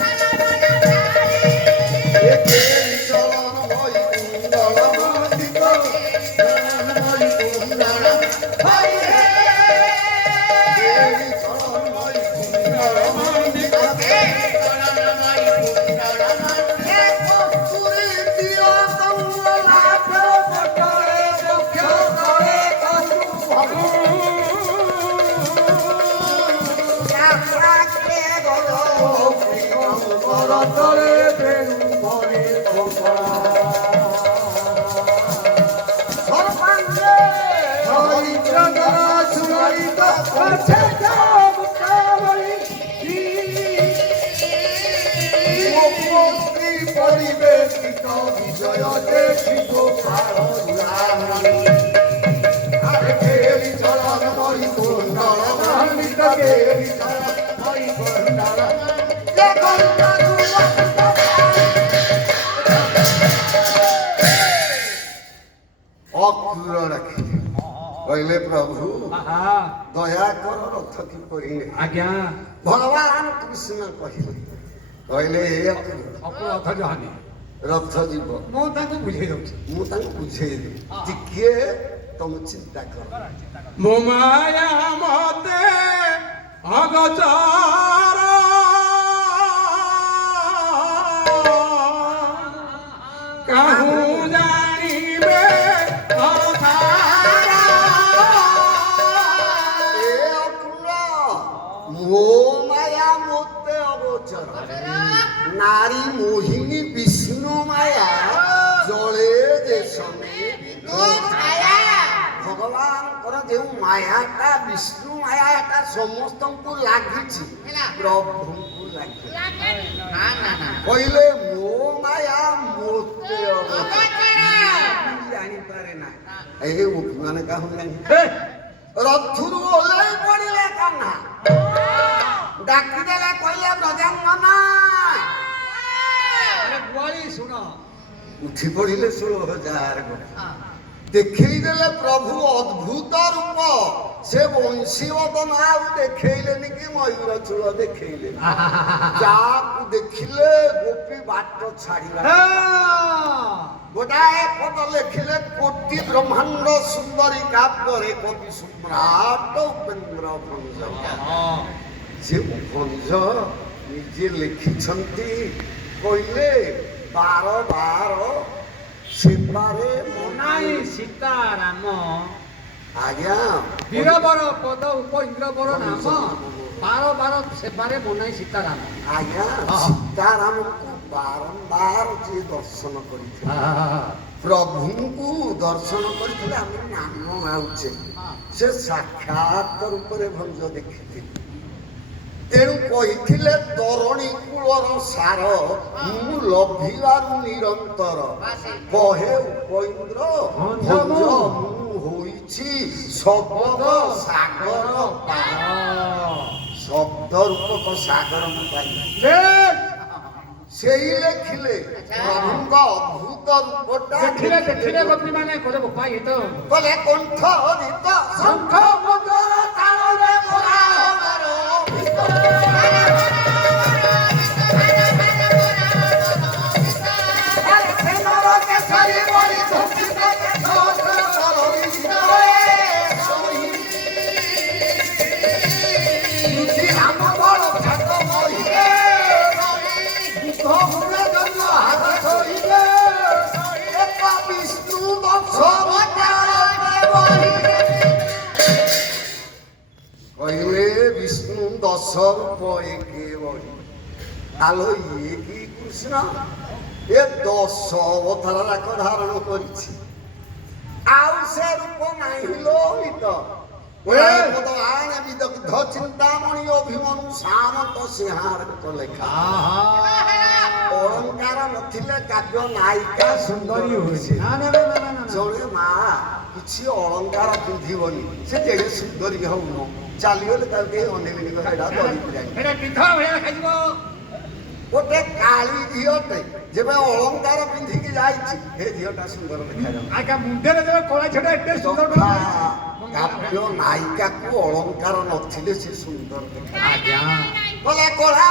ବସନ ବନମାଳି ଏକେ ଚରଣ ଭଇ କୁଣ୍ଡଳ ମଣ୍ଡିତ ଚରଣ ଭଇ କୁଣ୍ଡଳ ହରି ହେ পরিবেশিত বিজয় দেখিব আরে ফেরি চরণ মরি কুণ্ডল মন্ডিত ফেরি চরণ মরি কুণ্ডল অক্ষুর রাখি କହିଲେ ପ୍ରଭୁ ଦୟା କର ରଥ କିପରି ଆଜ୍ଞା ଭଗବାନ କୃଷ୍ଣ କହିଲେ କହିଲେ ରଥ ଜହାନି ରଥ ଯିବ ମୁଁ ତାଙ୍କୁ ବୁଝେଇ ଦଉଛି ମୁଁ ତାଙ୍କୁ ବୁଝେଇବି ଟିକେ ତମେ ଚିନ୍ତା କର ମୋ ମାୟା ମତେ ଅଗଚାର କାହୁ ଜାଣିବେ ମୋ ମାୟା ମୋତେ ଅଗୋଚର ନାରୀ ମୋହିନୀ ବିଷ୍ଣୁ ମାୟା ଜଳେ ଦେଶମେ ଭଗବାନଙ୍କର ଯେଉଁ ମାୟାଟା ବିଷ୍ଣୁ ମାୟାଟା ସମସ୍ତଙ୍କୁ ଲାଗିଛି ପ୍ରଭୁଙ୍କୁ ଲାଗିଛି କହିଲେ ମୋ ମାୟା ମୋତେ ଅଗୋଚର ଜାଣିପାରେ ନା ଏଇ ମାନେ କାହୁନାହିଁ ହେ ରଥୁରୁ ଓହ୍ଲାଇ ପଡ଼ିଲେ କାହ୍ନା ଡାକିଦେଲେ କହିଲେ ବ୍ରଜାଙ୍ଗନା ଆରେ ଗୁଆଳି ଶୁଣ ଉଠି ପଡ଼ିଲେ 16,000 ଗୋଟା ଦେଖେଇଦେଲେ ପ୍ରଭୁ ଅଦ୍ଭୁତ ରୂପ ସେ ବଂଶୀବଦନ ଆଉ ଦେଖେଇଲେନି କି ମୟୂର ଚୂଳ ଦେଖେଇଲେ ଯାହାକୁ ଦେଖିଲେ ଗୋପୀ ବାଟ ଛାଡ଼ିଲା ଗୋଟାଏ ପଦ ଲେଖିଲେ କୋଟି ବ୍ରହ୍ମାଣ୍ଡ ସୁନ୍ଦରୀ କାବ୍ୟରେ କବି ସମ୍ରାଟ ଉପେନ୍ଦ୍ର ଭଞ୍ଜ ସେ ଭଞ୍ଜ ନିଜେ ଲେଖିଛନ୍ତି କହିଲେ 12 ସେବାରେ ମନାଇ ସୀତାରାମ ଆଜ୍ଞା ବୀରବର ପଦ ଉପଇନ୍ଦ୍ରବର ନାମ 12 ସେବାରେ ମନାଇ ସୀତାରାମ ଆଜ୍ଞା ସୀତାରାମଙ୍କୁ ବାରମ୍ବାର ଯିଏ ଦର୍ଶନ କରିଥିଲେ ପ୍ରଭୁଙ୍କୁ ଦର୍ଶନ କରିଥିଲେ ଆମେ ନାମ ନେଉଛେ ସେ ସାକ୍ଷାତ ରୂପରେ ଭଞ୍ଜ ଦେଖିଥିଲେ ତେଣୁ କହିଥିଲେ ତରଣୀ କୂଳର ସାର ମୁଁ ଲଭିବାରୁ ନିରନ୍ତର କହେ ଉପଇନ୍ଦ୍ର ଭଞ୍ଜ ମୁଁ ହୋଇଛି ଶବ୍ଦ ସାଗର ପାର ଶବ୍ଦ ରୂପକ ସାଗର ମୁଁ ପାଇଲି ସେଇ ଲେଖିଲେ ପ୍ରଭୁଙ୍କ ଅଦ୍ଭୁତ ରୂପଟା ଦେଖିଲେ ଗୋପୀ ମାନେ କହିଲେ ବୋପା ଇଏ ତ କଲେ କଣ୍ଠ ଅଦିତ ଶଙ୍ଖ ମକର ତାଳରେ କୋଳାହଳର ଆରେ ସେନର କେଶରୀ ବଳି ଧୂଷିତ ରାମ ବଳ ଛାତ ମହିରେ ବୁଦ୍ଧ ଜନ୍ମ ହାତ ସହିବେ ଏକ ବିଷ୍ଣୁ ବଂଶ କହିଲେ ବିଷ୍ଣୁ 10 ରୂପ ଏକେ ବଳି ଆଲୋ ଇଏ କି କୃଷ୍ଣ ଏ 10 ଅବତାର ରାକ ଧାରଣ କରିଛି ଆଉ ସେ ରୂପ ନାହିଁ ଲୋହିତ ବିଦଗ୍ଧ ଚିନ୍ତାମଣି ଅଭିମନୁ ସାମନ୍ତ ସିଂହାର ଲେଖା ଅଳଙ୍କାର ନଥିଲେ କାବ୍ୟ ନାୟିକା ସୁନ୍ଦରୀ ହୋଇଛି ଜଣେ ମା କିଛି ଅଳଙ୍କାର ପିନ୍ଧିବନି ସେ ଯେଡ଼େ ସୁନ୍ଦରୀ ହଉନ ଚାଲିଗଲେ ତାକୁ କେହି ଅନେଇବେନି ଏଇଟା ଧରିକି ଯାଇ ଗୋଟେ କାଳି ଝିଅଟେ ଯେବେ ଅଳଙ୍କାର ପିନ୍ଧିକି ଯାଇଛି ଏ ଝିଅଟା ସୁନ୍ଦର ଦେଖାଯାଉଛି ମୁଣ୍ଡରେ ଦେବେ କଳା ଛଟା ଏତେ ସୁନ୍ଦର କାବ୍ୟ ନାୟିକାକୁ ଅଳଙ୍କାର ନଥିଲେ ସେ ସୁନ୍ଦର ଦେଖା ଆଜ୍ଞା କଲା କଳା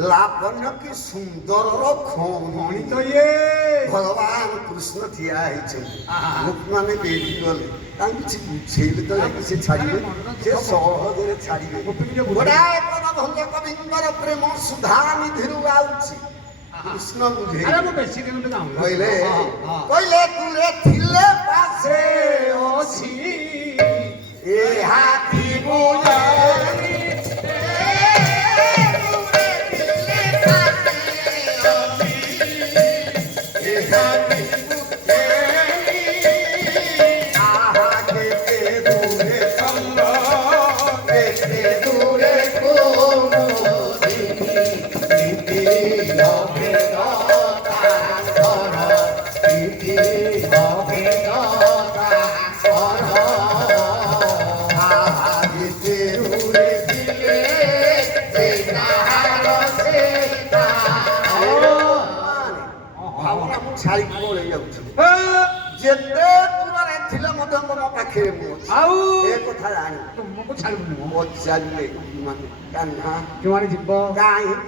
लावण्य की सुंदर खणी तो ये भगवान कृष्ण ठिया माने बेटी गले बुझेले तो से छाड़े से सहजरे छाड़े गोटाए पद भंग कविंदर प्रेम सुधा निधिरु आउछि कृष्ण बुझे कहले कहले तुरे थिले पासे ओछि ए हाथी बोलानी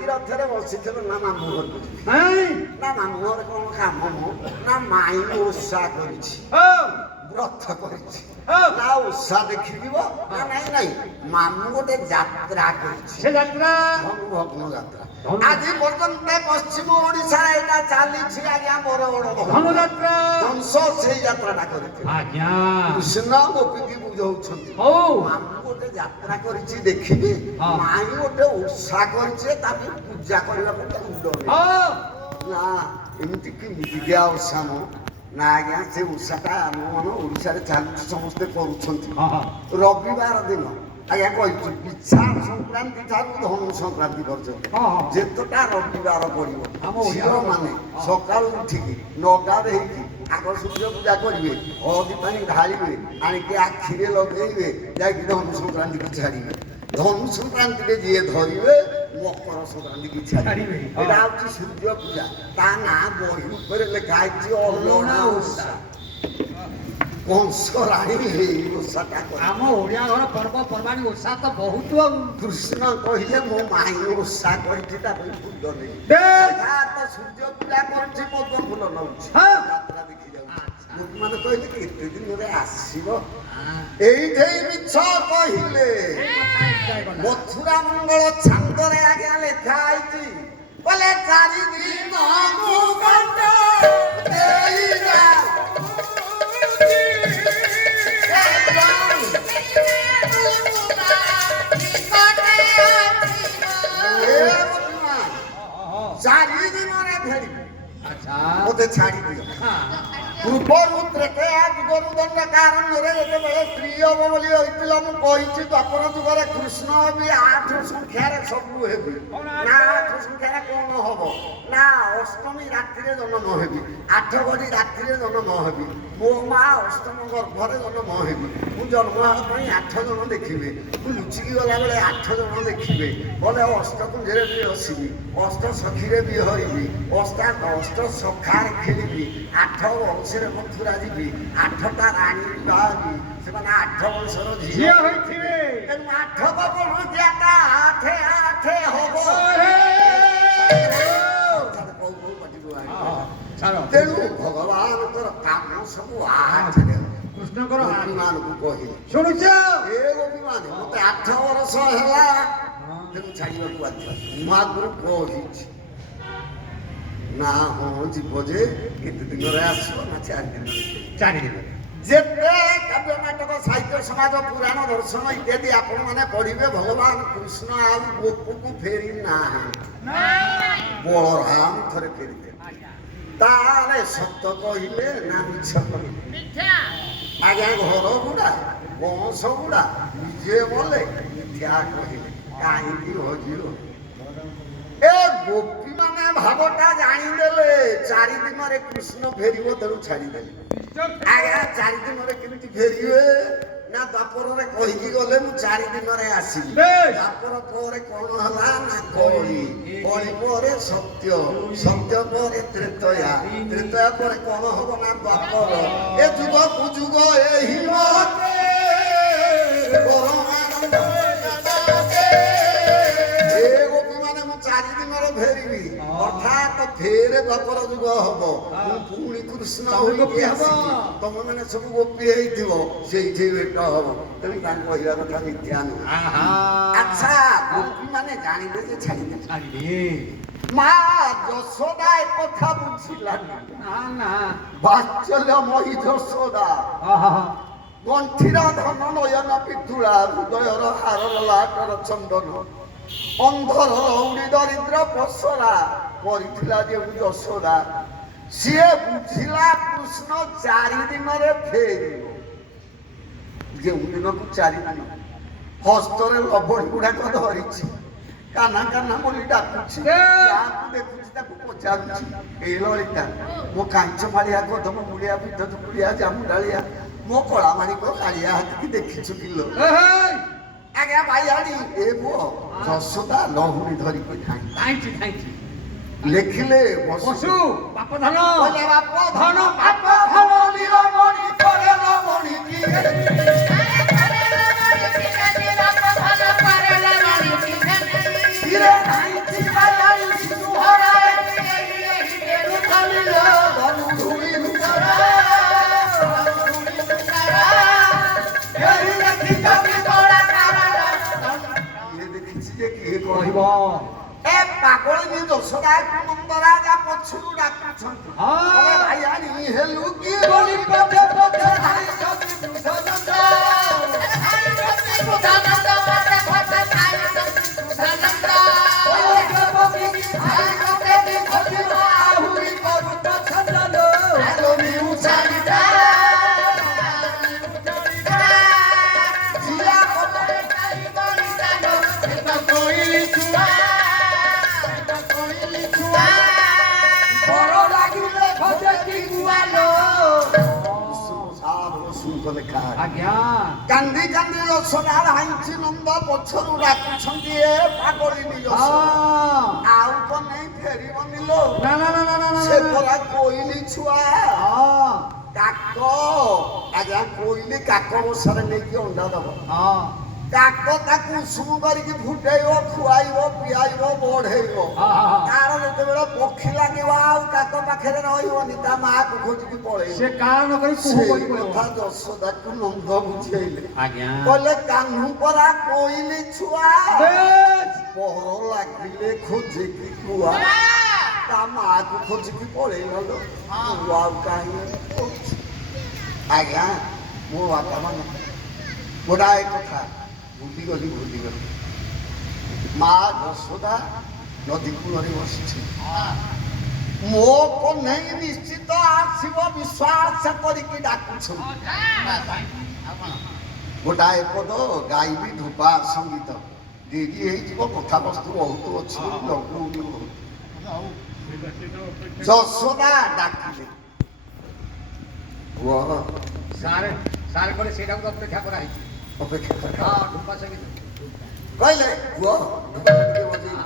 रथरे बसी ना मामू घर ना मामू घर कौन काम ना माई ओषा कर ବ୍ରତ କରିଛି ହଁ। ନା ଉଷା ଦେଖିଯିବ ନା ନାଇଁ ନାଇଁ ମାମୁଁ ଗୋଟେ ଯାତ୍ରା କରିଛି ସେ ଯାତ୍ରା ଧନୁଭଗ୍ନ ଯାତ୍ରା ଧନୁ- ଆଜି ପର୍ଯ୍ୟନ୍ତ ପଶ୍ଚିମ ଓଡିଶାରେ ଏଇଟା ଚାଲିଛି ଆଜ୍ଞା ବରଗଡ଼ ଧନୁଯାତ୍ରା କଂସ ସେଇ ଯାତ୍ରାଟା କରିଥିଲେ ଆଜ୍ଞା କୃଷ୍ଣ ଗୋପୀକି ବୁଝଉଛନ୍ତି ହଉ ମାମୁଁ ଗୋଟେ ଯାତ୍ରା କରିଛି ଦେଖିବି ହଁ। ମାଇଁ ଗୋଟେ ଉଷା କରିଛି ତାକୁ ପୂଜା କରିବାକୁ ମୁଣ୍ଡ ନେଇ। ହଁ ନା ଏମିତି କେମିତିକା ଓଷା ମ ନା ଆଜ୍ଞା ସେ ଓଷାଟା ଆମ ମାନେ ଓଡ଼ିଶାରେ ଚାଲୁଛି ସମସ୍ତେ କରୁଛନ୍ତି ହଁ ହଁ ରବିବାର ଦିନ ଆଜ୍ଞା କହିଛୁ ବିଛାଳ ସଂକ୍ରାନ୍ତି ଠାରୁ ଧନୁ ସଂକ୍ରାନ୍ତି ପର୍ଯ୍ୟନ୍ତ ହଁ, ହଁ। ଯେତେଟା ରବିବାର ପଡ଼ିବ ଆମ ଓଡ଼ିଆ ଝିଅମାନେ ହଁ। ସକାଳୁ ଉଠିକି ନଗାରେ ହେଇକି ଆଗ ସୂର୍ଯ୍ୟ ପୂଜା କରିବେ ହଳଦୀ ପାଣି ଢାଳିବେ ଆଣିକି ଆଖିରେ ଲଗେଇବେ ଯାଇକି ଧନୁ ସଂକ୍ରାନ୍ତିକି ଛାଡ଼ିବେ ଧନୁ ସଂକ୍ରାନ୍ତିରେ ଯିଏ ଧରିବେ ମକର ସଂକ୍ରାନ୍ତିକି ଛାଡ଼ିବେ ଛାଡ଼ିବେ, ହଁ। ଏଇଟା ହଉଛି ସୂର୍ଯ୍ୟ ପୂଜା ତା ନାଁ ବହି ଉପରେ ଲେଖା ହେଇଛି ଅଲଣା ଓଷା କଂସ ରାଣୀ ଏଇ ଓଷାଟା କରେ ଆମ ଓଡ଼ିଆ ଘର ପର୍ବପର୍ବାଣି ଓଷା ତ ବହୁତ ଆଉ କୃଷ୍ଣ କହିଲେ ମୋ ମାଇଁ ଓଷା କରିଛି ତା ପାଇଁ ଫୁଲ ନେଇ ବେଶ। ତ ସୂର୍ଯ୍ୟ ପୂଜା କରୁଛି ପଦ୍ମ ଫୁଲ ନଉଛି ହଁ। ଯାତ୍ରା ଦେଖି ଯାଉଛି ଲୋକମାନେ କହିଲେ କି ଏତେ ଦିନରେ ଆସିବ ହଁ। ଏଇଠି ମିଛ କହିଲେ ମଥୁରା ମଙ୍ଗଳ ଛାନ୍ଦରେ ଆଜ୍ଞା ଲେଖା ହେଇଛି ବୋଲେ 4 ଦିନ ମୁଁ ଗଣ୍ଡ ଦେଇଯା। ଚାରି ଦିନରେ ଫେରିବି ଆଚ୍ଛା ମତେ ଛାଡ଼ି ଦିଅ ପୂର୍ବରୁ ତ୍ରେତୟା ଯୁଗରୁ ଦଣ୍ଡକାରଣ୍ୟରେ ଯେତେବେଳେ ସ୍ତ୍ରୀ ହବ ବୋଲି ହେଇଥିଲା ମୁଁ କହିଛି ଦ୍ୱାପର ଯୁଗରେ କୃଷ୍ଣ ବି 8 ସଂଖ୍ୟାରେ ସବୁ ହେବେ ନା 8 ସଂଖ୍ୟାରେ କଣ ହବ ନା ଅଷ୍ଟମୀ ରାତିରେ ଜନ୍ମ ହେବି 8 ଘଡ଼ି ରାତିରେ ଜନ୍ମ ହେବି ମୋ ମା ଅଷ୍ଟମ ଗର୍ଭରେ ଜନ୍ମ ହେବି ମୁଁ ଜନ୍ମ ହେବା ପାଇଁ 8 ଜଣ ଦେଖିବେ ମୁଁ ଲୁଚିକି ଗଲାବେଳେ 8 ଜଣ ଦେଖିବେ ବୋଲେ ଅଷ୍ଟକୁଞ୍ଜରେ ବି ବସିବି ଅଷ୍ଟ ସଖୀରେ ବି ହରିବି ଅଷ୍ଟ ସଖାରେ ଖେଳିବି 8 ବଂଶରେ ମଥୁରା ଯିବି 8ଟା ରାଣୀ ବାହାବି ସେମାନେ 8 ବଂଶର ଝିଅ ଝିଅ ହୋଇଥିବେ ତେଣୁ 8 ବଂଶଟା 8 ହବ ତେଣୁ ଭଗବାନଙ୍କର କାମ ସବୁ 8ରେ କୃଷ୍ଣଙ୍କର ଗୋପୀମାନଙ୍କୁ କହିଲେ ଶୁଣୁଛ ଏ ଗୋପୀମାନେ ମତେ 8 ବର୍ଷ ହେଲା ତେଣୁ ଛାଡ଼ିବାକୁ ବାଧ୍ୟ ମୁଁ ଆଗରୁ କହିଛି ନା ହଁ ଯିବ ଯେ କେତେ ଦିନରେ ଆସିବ ନା 4 ଦିନରେ 4 ଦିନ ଯେତେ କାବ୍ୟ ନାଟକ ସାହିତ୍ୟ ସମାଜ ପୁରାଣ ଦର୍ଶନ ଇତ୍ୟାଦି ଆପଣମାନେ ପଢିବେ ଭଗବାନ କୃଷ୍ଣ ଆଉ ଗୋପକୁ ଫେରି ନାହାନ୍ତି ବଳରାମ ଥରେ ଫେରିଥିଲେ ତାହେଲେ ସତ କହିଲେ ନା ମିଛ କହିଲେ ଆଜ୍ଞା ଘର ଗୁଡା ବଂଶ ଗୁଡା ନିଜେ ବୋଲେ ମିଥ୍ୟା କହିଲେ କାହିଁକି ହଜିବ ଏ ଗୋପୀ ମାନେ ଭାବଟା ଜାଣିଦେଲେ 4 ଦିନରେ କୃଷ୍ଣ ଫେରିବ ତେଣୁ ଛାଡ଼ିଦେଲେ ଆଜ୍ଞା 4 ଦିନରେ କେମିତି ଫେରିବେ ନା ଦ୍ୱାପରରେ କହିକି ଗଲେ ମୁଁ 4 ଦିନରେ ଆସିବି ଦ୍ୱାପର ପରେ କଣ ହେଲା ନା କଳି କଳି ପରେ ସତ୍ୟ ସତ୍ୟ ପରେ ତ୍ରେତୟା ତ୍ରେତୟା ପରେ କଣ ହବ ନା ଦ୍ୱାପର ଏ ଯୁଗକୁ ଯୁଗ ଏହି ମତେ ପରମାନନ୍ଦ ଏ ଗୋପୀ ମାନେ ମୁଁ 4 ଦିନରେ ଫେରିବି ଅର୍ଥାତ ଫେରେ ଦ୍ୱାପର ଯୁଗ ହବ ମୁଁ ପୁଣି କୃଷ୍ଣ ହୋଇକି ଆସିବି ତମ ମାନେ ସବୁ ଗୋପୀ ହେଇଥିବ ସେଇଠି ଭେଟ ହବ ତେଣୁ ତାଙ୍କ କହିବା କଥା ମିଥ୍ୟା ନୁହେଁ ଆଚ୍ଛା ଗୋପୀ ମାନେ ଜାଣିଲେ ଯେ ଛାଡ଼ିଦେଲେ ମା ଯଶୋଦା ଏ କଥା ବୁଝିଲାନି ବାତ୍ସଲ୍ୟମୟୀ ଯଶୋଦା ଗଣ୍ଠିର ଧନ ନୟନ ପିତୁଳା ହୃଦୟର ହାର ଲଲାଟର ଚନ୍ଦନ ଅନ୍ଧର ଲଉଡ଼ି ଦରିଦ୍ର ପସରା କରିଥିଲା ଯେଉଁ ଯଶୋଦା ସିଏ ବୁଝିଲା କୃଷ୍ଣ 4 ଦିନରେ ଫେରିବ ଯେଉଁ ଦିନକୁ 4 ଦିନ ହସ୍ତରେ ଲବଣୀ ଗୁଡାକ ଧରିଛି କାହ୍ନା କାହ୍ନା ବୋଲି ଡାକୁଛି ଯାହାକୁ ଦେଖୁଛି ତାକୁ ପଚାରୁଛି ଏଇ ଲଳିତା ମୋ କାଞ୍ଚ ମାଳିଆ କଦମ ମୁଳିଆ ପିଠ ଚୁକୁଳିଆ ଜାମୁଡାଳିଆ ମୋ କଳା ମାଣିକ କାଳିଆ ହାତୀକି ଦେଖିଛୁ କିଲୋ ଆଜ୍ଞା ଭାଇଆଣି ଏ ପୁଅ ଯଶୋଦା ଲହୁଣୀ ଧରିକି ଥାଇଁ ଲେଖିଲେ ବସୁ ବାପ ଧନ ବାପ ଧନ ବାପ ଧନ ନୀଳମଣି ପରେ ଲବଣୀ କହିବ ଏ ପାଗଳି ଯଶୋଦା ନନ୍ଦରାଜା ପଛରୁ ଡାକୁଛନ୍ତି ହଁ। ଭାଇଆଣି ହେଲୁ କି ବୋଲି ପଛେ ପଛେ ଧାଇଁଛନ୍ତି ବୃଦ୍ଧନନ୍ଦ। ଆହୁରି କରୁଛ ଛନ୍ଦନ। ବଡ଼ ଲାଗିଲେ ଭଜେ କି ଗୁଆଲୋ। ଲେଖା ଆଜ୍ଞା କାନ୍ଦି କାନ୍ଦି ଯଶୋଦା ଭାଇଁଛି ନନ୍ଦ ପଛରୁ ଡାକୁଛନ୍ତି ଏ ପାଗଳି ଯଶୋଦା ଆଉ ତ ନେଇ ଫେରିବନି ଲୋ ନା ନା ନା ନା ନା ସେ ପରା କୋଇଲି ଛୁଆ ହଁ କାକ ଆଜ୍ଞା କୋଇଲି କାକ ବସାରେ ନେଇକି ଅଣ୍ଡା ଦବ ହଁ କାକ ତାକୁ ଉଷୁମ କରିକି ଫୁଟେଇବ ଖୁଆଇବ ପିଆଇବ ବଢେଇବ ତାର ଯେତେବେଳେ ପକ୍ଷୀ ଲାଗିବ ଆଉ କାକ ପାଖରେ ରହିବନି ତା ମାକୁ ଖୋଜିକି ପଳେଇବ ସେ କାନ କରି କୁହୁ ସେଇ କରି କହିବ କଥା ଯଶୋଦାକୁ ନନ୍ଦ ବୁଝେଇଲେ ଆଜ୍ଞା କହିଲେ କାହ୍ନୁ ପରା କୋଇଲି ଛୁଆ ବେଶ ପହର ଲାଗିଲେ ଖୋଜିକି କୁଆ ତା ମାକୁ ଖୋଜିକି ପଳେଇଗଲ ତୁ ଆଉ କାହିଁକି କହୁଛୁ ଆଜ୍ଞା ମୋ ବାପା ମାନେ ଗୋଟାଏ କଥା ଭୁଲିଗଲି ମା ଯଶୋଦା ନଦୀ କୂଳରେ ବସିଛି ମୋ କହ୍ନେଇ ନିଶ୍ଚିତ ଆସିବ ବିଶ୍ୱାସ କରିକି ଡାକୁଛୁ ଗୋଟାଏ ପଦ ଗାଇବି ଧୂପା ସଙ୍ଗୀତ ଡେରି ହେଇଯିବ କଥାବସ୍ତୁ ବହୁତ ଅଛି ଲଗଉନି ଯଶୋଦା ଡାକିଲେ ପୁଅ ସାରେ ସାରେ করে সেটাକୁ ଅପେକ୍ଷା କରାହେଇଛି ଅପେକ୍ଷା କର ହଁ ଧୂପା ସଙ୍ଗୀତ କହିଲେ ପୁଅ ଧୂପା ଟିକେ ବଜେଇ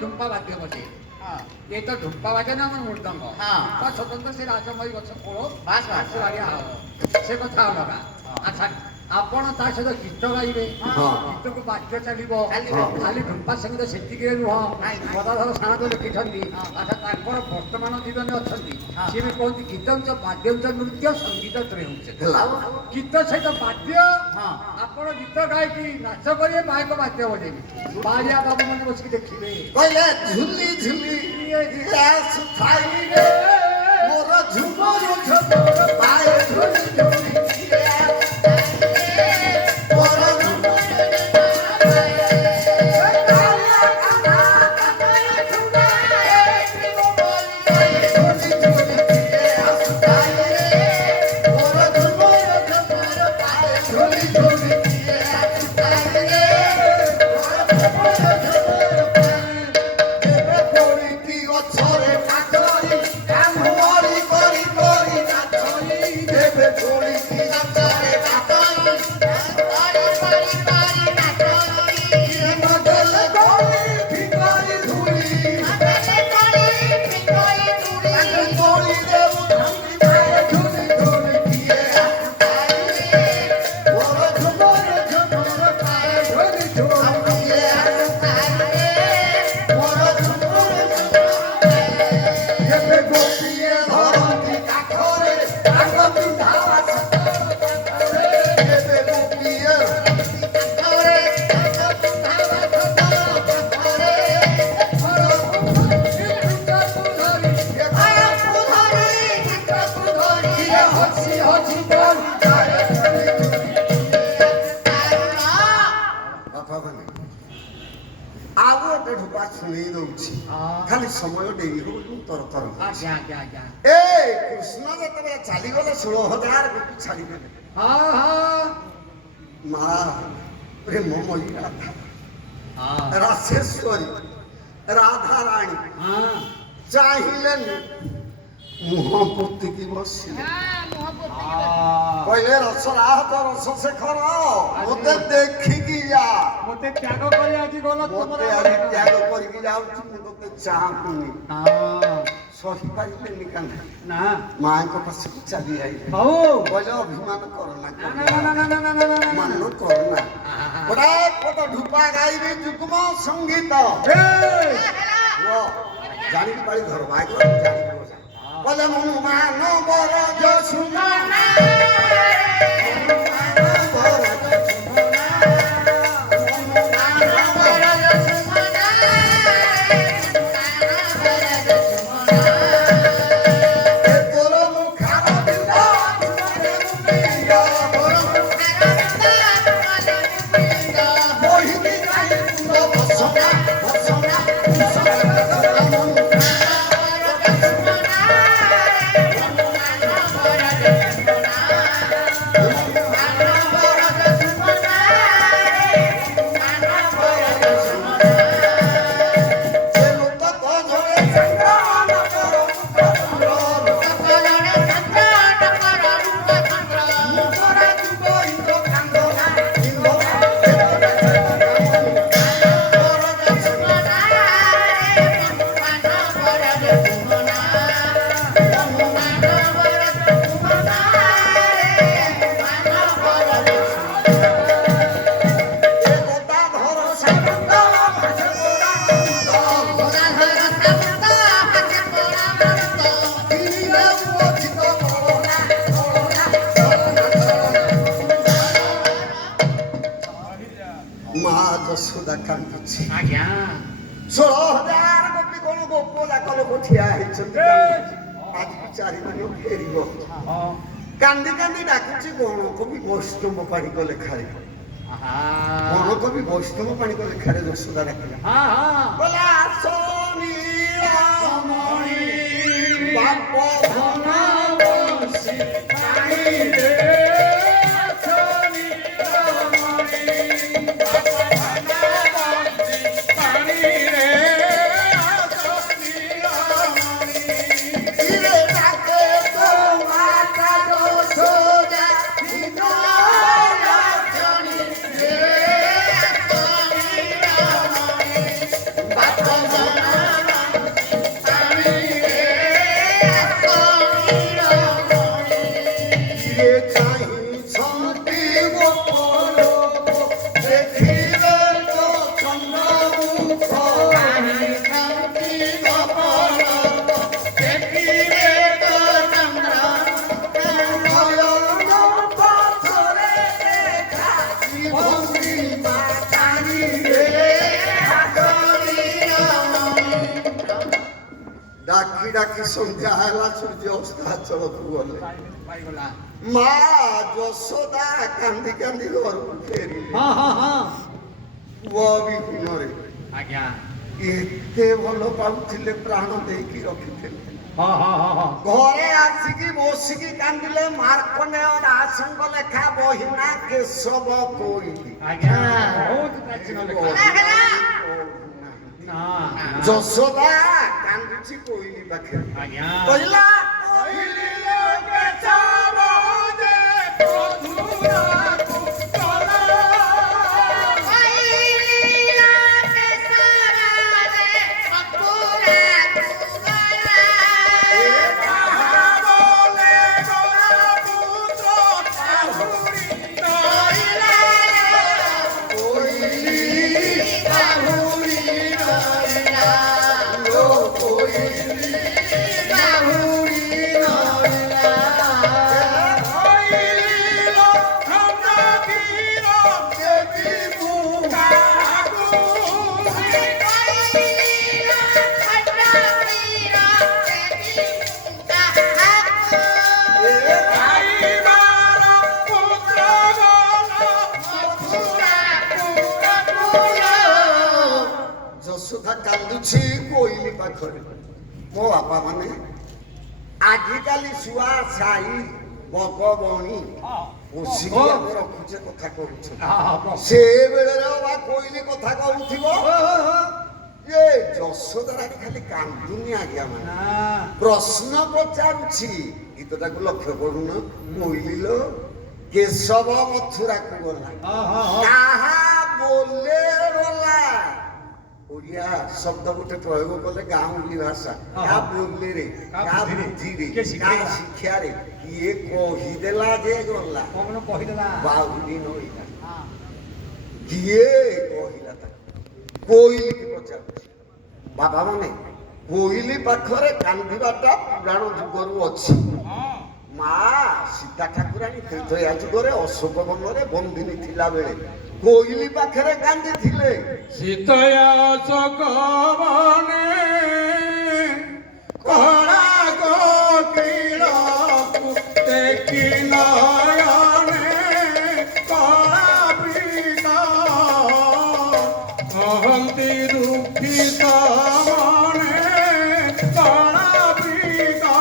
ढुम्पा बाध्य बजे ये तो ढुम्पा बाजे ना मन मृदंग स्वतंत्र से राजमयी गछ कोलो से कथा अलगा अच्छा आपण ता सहित गीत गाइबे गीत को बाध्य चलिबो खाली ढुम्पा संगीत सेतिके रुह गदाधर साणद लिखिछन्ती अच्छा तांकर वर्तमान जीवन अछन्ती से भी कहती गीतंच बाद्यंच नृत्य संगीत त्रय होचे गीत सहित बाद्य आपण गीत गायकी नाच करिए माइक बाद्य बजेबे बालिया बाबू मन बसिक देखिबे କହିଲେ ଝୁଲି ଝୁଲି ଆସୁଥାଇ ରେ ମୋର ଝୁମର ଝୁମର ପାଏ ଝୁଲି ଝୁଲି ମୋର ଖାଲି ସମୟ ଡେରି ହଉଛି ତର ତର ଆଜ୍ଞା ଆଜ୍ଞା ଆଜ୍ଞା ଏ କୃଷ୍ଣ ଯେତେବେଳେ ଚାଲିଗଲେ 16,000 ବିକୁ ଛାଡ଼ିଦେଲେ ହଁ ହଁ ମା ପ୍ରେମମୟୀ ରାଧା ରାଶେଶ୍ୱରୀ ରାଧା ରାଣୀ ଚାହିଁଲେନି ମୁହଁ ପୋତିକି ବସିଲେ କହିଲେ ରସରାହତ ରସଶେଖର ମତେ ଦେଖିକି ଯା ମତେ ତ୍ୟାଗ କରି ଆଜି ଗଲ ମତେ ଆଜି ତ୍ୟାଗ କରିକି ଯାଉଛି ମୁଁ ତତେ ଚାହୁଁନି ସହିପାରିଲେନି କାନ୍ଦ ନା ମାଙ୍କ ପାଖକୁ ଚାଲି ଆଇଲେ ହଉ କହିଲେ ଅଭିମାନ କରନା ନା ନା ନା ନା ନା ନା ନା ମାନ କରନା ଗୋଟାଏ ପଟ ଢୁପା ଗାଇବି ଯୁଗ୍ମ ସଙ୍ଗୀତ ଜାଣିକି ପାଳି ଧର ଭାଇ କହିଲେ ମୁଁ ମାନବର ଯଶୁମନା ମା ଯଶୋଦା କାନ୍ଦୁଛି ଆଜ୍ଞା 16,000 ଗୋପୀ କଣ ଗୋପ ଯାକ ଲୋକ ଠିଆ ହେଇଛନ୍ତି ଆଜି 4 ଦିନ ଫେରିବ କାନ୍ଦି କାନ୍ଦି ଡାକୁଛି ଗଣ କବି ବୈଷ୍ଣବ ପାଣିକ ଲେଖାରେ ଗଣ କବି ବୈଷ୍ଣବ ପାଣିକ ଲେଖାରେ ଯଶୋଦା ଡାକିଲା ବୋଲା ସୋନୀଳମଣି ବାପ ଧନ ବଂଶୀ ପାଣିରେ ডাকি ডাকি সন্ধ্যা ହେଲା ସୂର୍ଯ୍ୟ ଅସ୍ତାଚଳକୁ ଗଲେ ମା ଯଶୋଦା କାନ୍ଦି କାନ୍ଦି ଘରକୁ ଫେରିଲେ ପୁଅ ବିହୁନରେ ଆଜ୍ଞା ଏତେ ଭଲ ପାଉଥିଲେ ପ୍ରାଣ ଦେଇକି ରଖିଥିଲେ ଘରେ ଆସିକି ବସିକି କାନ୍ଦିଲେ ମାର୍କଣ୍ଡେୟ ଦାସଙ୍କ ଲେଖା ବହିନା କେଶବ କୋଇଲି ଆଜ୍ଞା ବହୁତ ପ୍ରାଚୀନ ଯଶୋଦା କାନ୍ଦୁଛି କୋଇଲି ପାଖରେ ଆଜ୍ଞା କହିଲା କୋଇଲି ଲୋକେ ଚାବ ଯେ ମଧୁରାକୁ ତଲା କୋଇଲି ଲୋକେ ସାରାରେ ମଧୁରାକୁ ତଲା ଏ କାହା ବୋଲେ ଗୋରା ପୁତ୍ର ଆହୁରି ନଇଲା କୋଇଲି ଆହୁରି ଯଶୋଦା କାନ୍ଦୁଛି କୋଇଲି ପାଖରେ ମୋ ବାପା ମାନେ ଆଜିକାଲି ଶୁଆ ସାଇ ବଗ ବଣି ବସିକି ଆମେ ରଖୁଛେ କଥା କହୁଛେ ସେ ବେଳରେ ବା କୋଇଲି କଥା କହୁଥିବ ଏ ଯଶୋଦାରା ଖାଲି କାନ୍ଦୁନି ଆଜ୍ଞା ମାନେ ପ୍ରଶ୍ନ ପଚାରୁଛି ଗୀତଟାକୁ ଲକ୍ଷ୍ୟ କରୁନ କୋଇଲିଲ କେଶବ ମଥୁରାକୁ ଗଲା କାହା ବୋଲେ ଗଲା ଓଡ଼ିଆ ଶବ୍ଦ ଗୋଟେ ପ୍ରୟୋଗ କଲେ ଗାଉଁଲି ଭାଷା କା ବୋଲିରେ କା ବୁଦ୍ଧିରେ କା ଶିକ୍ଷାରେ ଇଏ କହିଦେଲା ଯେ ଗଲା କଣ କହିଦେଲା ବାଉଲି ନଇଲା କିଏ କହିଲା ତାକୁ କୋଇଲିକି ପଚାରୁଛି ବାବା ମାନେ କୋଇଲି ପାଖରେ କାନ୍ଦିବାଟା ପୁରାଣ ଯୁଗରୁ ଅଛି ମା ସୀତା ଠାକୁରାଣୀ ତ୍ରେତୟା ଯୁଗରେ ଅଶୋକ ବନରେ ବନ୍ଦିନୀ ଥିଲା ବେଳେ କୋଇଲି ପାଖରେ କାନ୍ଦିଥିଲେ ସୀତୟା ସକବନେ କଳା କୋକିଳକୁ ଦେଖି ନୟନେ କଳା ପିତା କହନ୍ତି ଦୁଃଖିତ ମନେ କଳା ପିତା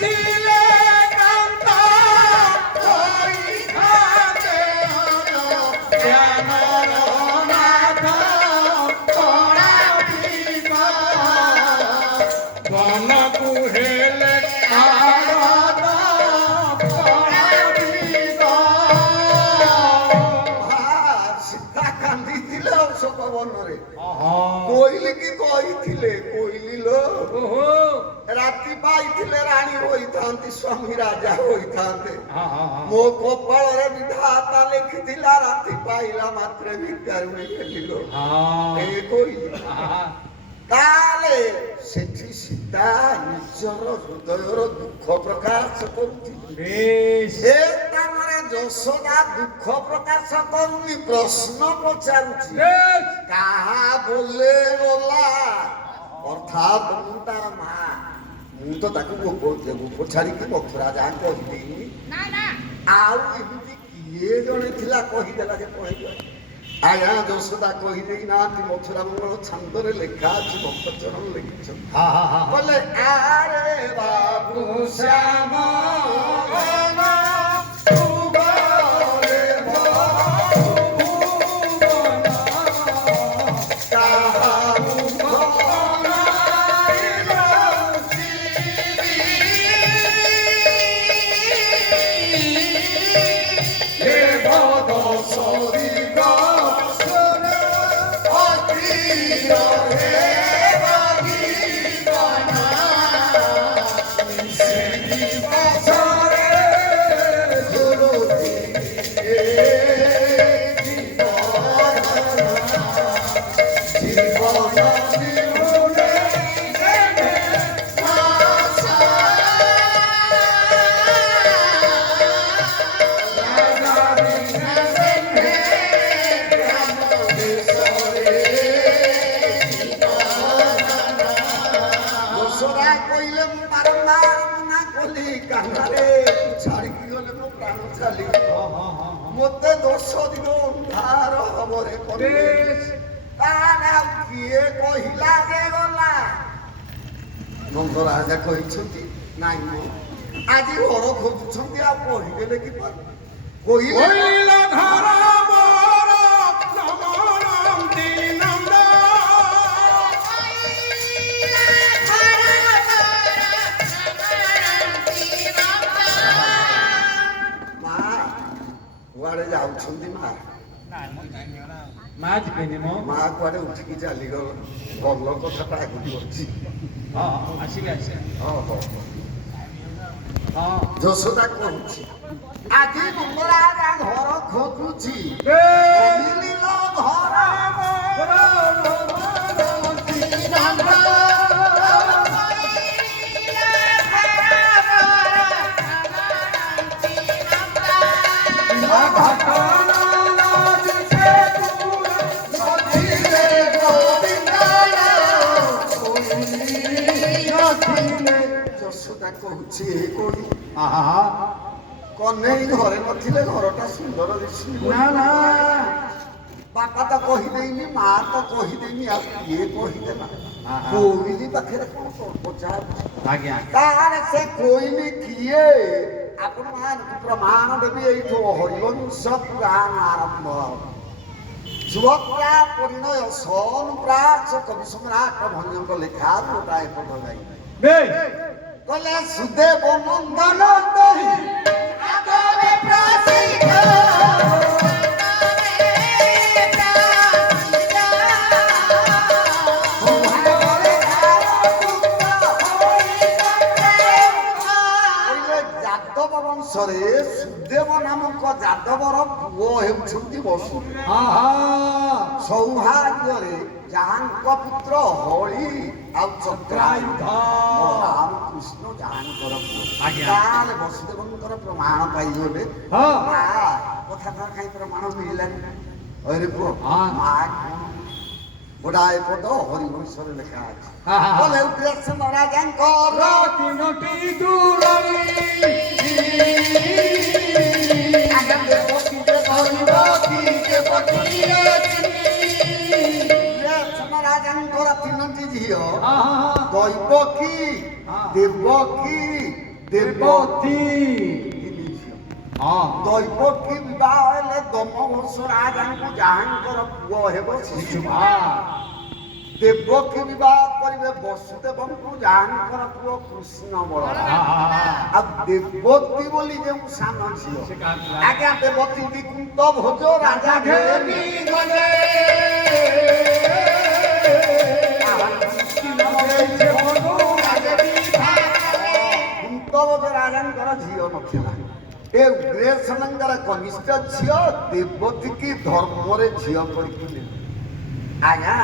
ଥିଲେ କାନ୍ତ କରିଥାନ୍ତେ ଜ୍ଞାନର ନାଥ କଳା ପିତା ବନକୁ ହେଲେ ଆରତ କଳା ପିତା ସୀତା କାନ୍ଦିଥିଲେ ଅଶୋକ ବନରେ କୋଇଲି କି କହିଥିଲେ କୋଇଲି ଲୋ ରାତି ପାଇଥିଲେ ରାଣୀ ହୋଇଥାନ୍ତି ସ୍ୱାମୀ ରାଜା ହୋଇଥାନ୍ତେ ମୋ କପାଳରେ ବିଧାତା ଲେଖିଥିଲା ରାତି ପାଇଲା ମାତ୍ରେ ଭିକାରୁଣୀ ହେଲିଲୋ ଏ କୋଇଲି ତାହେଲେ ସେଠି ସୀତା ନିଜର ହୃଦୟର ଦୁଃଖ ପ୍ରକାଶ କରୁଥିଲେ ସେ ସ୍ଥାନରେ ଯଶୋଦା ଦୁଃଖ ପ୍ରକାଶ କରୁନି ପ୍ରଶ୍ନ ପଚାରୁଛି କାହା ବୋଲେ ଗଲା ଅର୍ଥାତ୍ ମୁଁ ତାର ମା ମୁଁ ତ ତାକୁ ଗୋପ ଛାଡ଼ିକି ମଥୁରା ଯାହା କହିଦେଇନି ଆଉ ଏମିତି କିଏ ଜଣେ ଥିଲା କହିଦେଲା ଯେ କହିଦେଲା ଆଜ୍ଞା ଯଶୋଦା କହିଦେଇ ନାହାନ୍ତି ମଥୁରା ମଙ୍ଗଳ ଛାନ୍ଦରେ ଲେଖା ଅଛି ଭକ୍ତଚରଣ ଲେଖିଛନ୍ତି କହିଲେ ଆରେ ବାବୁ ଶ୍ୟାମ মতে 10 দিন ଅନ୍ଧାର ହବରେ ତାହେଲେ ଆଉ କିଏ କହିଲା ଯେ ଗଲା ନନ୍ଦ ରାଜା କହିଛନ୍ତି ନାଇଁ ମ ଆଜି ଘର ଖୋଜୁଛନ୍ତି ଆଉ କହିଦେଲେ କି କହିଲେ ଘର ମୋର ନମରନ୍ତି ନନ୍ଦ ମା କୁଆଡେ ଯାଉଛନ୍ତି ମା ମା ଯିବେନି ମୋ ମା କୁଆଡେ ଉଠିକି ଚାଲିଗଲ ଭଲ କଥାଟା ଆଗକୁ ଅଛି ଆସିଲେ ଆସିଲେ ଯଶୋଦା କହୁଛି ଆଜି ମଙ୍ଗରାଜା ଘର ଖୋଜୁଛି କହିଲିଲ ଘର ଯଶୋଦା କହୁଛି କୋଇ କହ୍ନେଇ ଘରେ ନଥିଲେ ଘରଟା ସୁନ୍ଦର ଦିଶିବ ନା ବାପା ତ କହିଦେଇନି ମା ତ କହିଦେଇନି ଆଉ କିଏ କହିଦେଲା କୋଇଲି ପାଖରେ କଣ ପଚାରୁଛି ତାହେଲେ ସେ କୋଇଲି କିଏ ଆପଣ ମାନଙ୍କୁ ପ୍ରମାଣ ଦେବି ଏଇଠୁ ହରିବଂଶ ପୁରାଣ ଆରମ୍ଭ ସୁଭଦ୍ରା ପରିଣୟ ସନପ୍ରାସ କବି ସମ୍ରାଟ ଭଞ୍ଜଙ୍କ ଲେଖା ଗୋଟାଏ ପଦ ଗାଇ କହିଲେ ସୁଦେବ ନନ୍ଦନ ଦହି ଆଗରେ ପ୍ରସିଦ୍ଧ ହରିବଂଶରେ ସୁଦେବ ନାମକ ଯାଦବର ପୁଅ ହେଉଛନ୍ତି ବସୁଦେବ। ସୌଭାଗ୍ୟରେ ଯାହାଙ୍କ ପୁତ୍ର ହଳି ଆଉ ଚକ୍ରାୟୁଧ ରାମକୃଷ୍ଣ ଯାହାଙ୍କର ପୁଅ। ତାହେଲେ ବସୁଦେବଙ୍କର ପ୍ରମାଣ ପାଇଗଲେ। କଥା କାହିଁ ପ୍ରମାଣ ମିଳିଲାନି? ହରେ ପୁଅ ମା ଗୋଟାଏ ପଦ ହରିବଂଶରେ ଲେଖା ଅଛି। ବୋଲେ ଉଗ୍ରସେନ ରାଜାଙ୍କର ତିନୋଟି ଦୂରଣୀ ରାଜାଙ୍କର ତିନୋଟି ଝିଅ ଦୈବକୀ, ଦେବକୀ, ଦେବତୀ। ଦୈବକୀ ବିବାହ ହେଲେ ଦମଘୋଷ ରାଜାଙ୍କୁ ଯାହାଙ୍କର ପୁଅ ହେବ ଶିଶୁପାଳ। ଦେବକୀ ବିବାହ କରିବେ ବସୁଦେବଙ୍କୁ ଯାହାଙ୍କର ପୁଅ କୃଷ୍ଣ ବଳରାମ। ଆଉ ଦେବତୀ ବୋଲି ଯେଉଁ ସାନ ଝିଅ ଆଜ୍ଞା ଦେବତୀ କୁନ୍ତ ଭୋଜ ରାଜା ଘେନି ଗଲେ। କୁନ୍ତ ଭୋଜ ରାଜାଙ୍କର ଝିଅ ନଥିଲା। ଏ ଉଗ୍ରେସନଙ୍କର କନିଷ୍ଠ ଝିଅ ଦେବତୀ କି ଧର୍ମରେ ଝିଅ କରିଥିଲେ। ଆଜ୍ଞା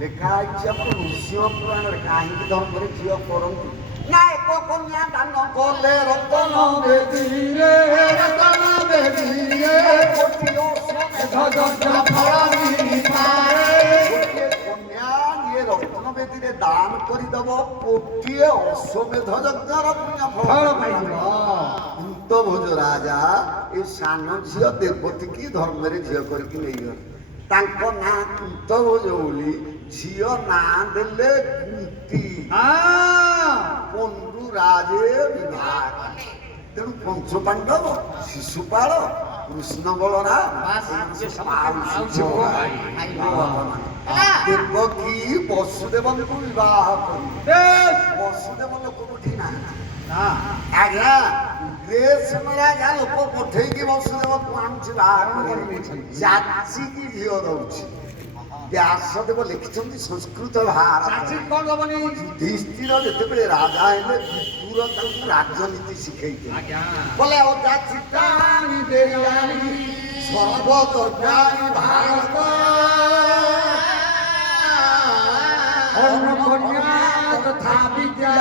ଲେଖା ହେଇଛି ଆମର ନୃସିଂହ ପୁରାଣରେ କାହିଁକି ଧର୍ମରେ ଝିଅ କରନ୍ତି ନା ଏକ କନ୍ୟା ଦାନ କଲେ ରତନ ବେଦୀରେ ରତନ ବେଦୀରେ ଗୋଟିଏ କନ୍ୟା ଇଏ ରତ୍ନ ବେଦୀରେ ଦାନ କରିଦବ ଗୋଟିଏ ଅଶ୍ୱମେଧ ଯଜ୍ଞର ପୁଣ୍ୟ ଫଳ ପାଇବ। କୁନ୍ତ ଭୋଜ ରାଜା ଏ ସାନ ଝିଅ ଦେବତୀ କି ଧର୍ମରେ ଝିଅ କରିକି ନେଇଗଲେ। ତାଙ୍କ ନାଁ କୁନ୍ତ ଭୋଜ ବୋଲି ଝିଅ ନାଁ ଦେଲେ କୁନ୍ତି। ପଣ୍ଡୁ ରାଜେ ବିଭାଗ। ତେଣୁ ପଞ୍ଚପାଣ୍ଡବ ଶିଶୁପାଳ କୃଷ୍ଣ ବଳରାମ ଦେବକୀ ବସୁଦେବଙ୍କୁ ବିବାହ କରିବେ। ବସୁଦେବ ଲୋକ ପଠେଇ ନାହାନ୍ତି। ଆଜ୍ଞା ଉଗ୍ରେସନ ରାଜା ଲୋକ ପଠେଇକି ବସୁଦେବକୁ ଆଣୁଛି ବାହାର ଯାଚିକି ଝିଅ ଦଉଛି। ବ୍ୟାସଦେବ ଲେଖିଛନ୍ତି ସଂସ୍କୃତ ଯୁଧିଷ୍ଠିର ଯେତେବେଳେ ରାଜା ହେଲେ ବିଦୁର ତାଙ୍କୁ ରାଜନୀତି ଶିଖେଇଥିଲେ। ବୋଲେ ଅଯାଚିତାନି ଦେୟାନି ସର୍ବତର୍ପାଣି ଭାରତ କନ୍ୟା ତଥା ବିଦ୍ୟା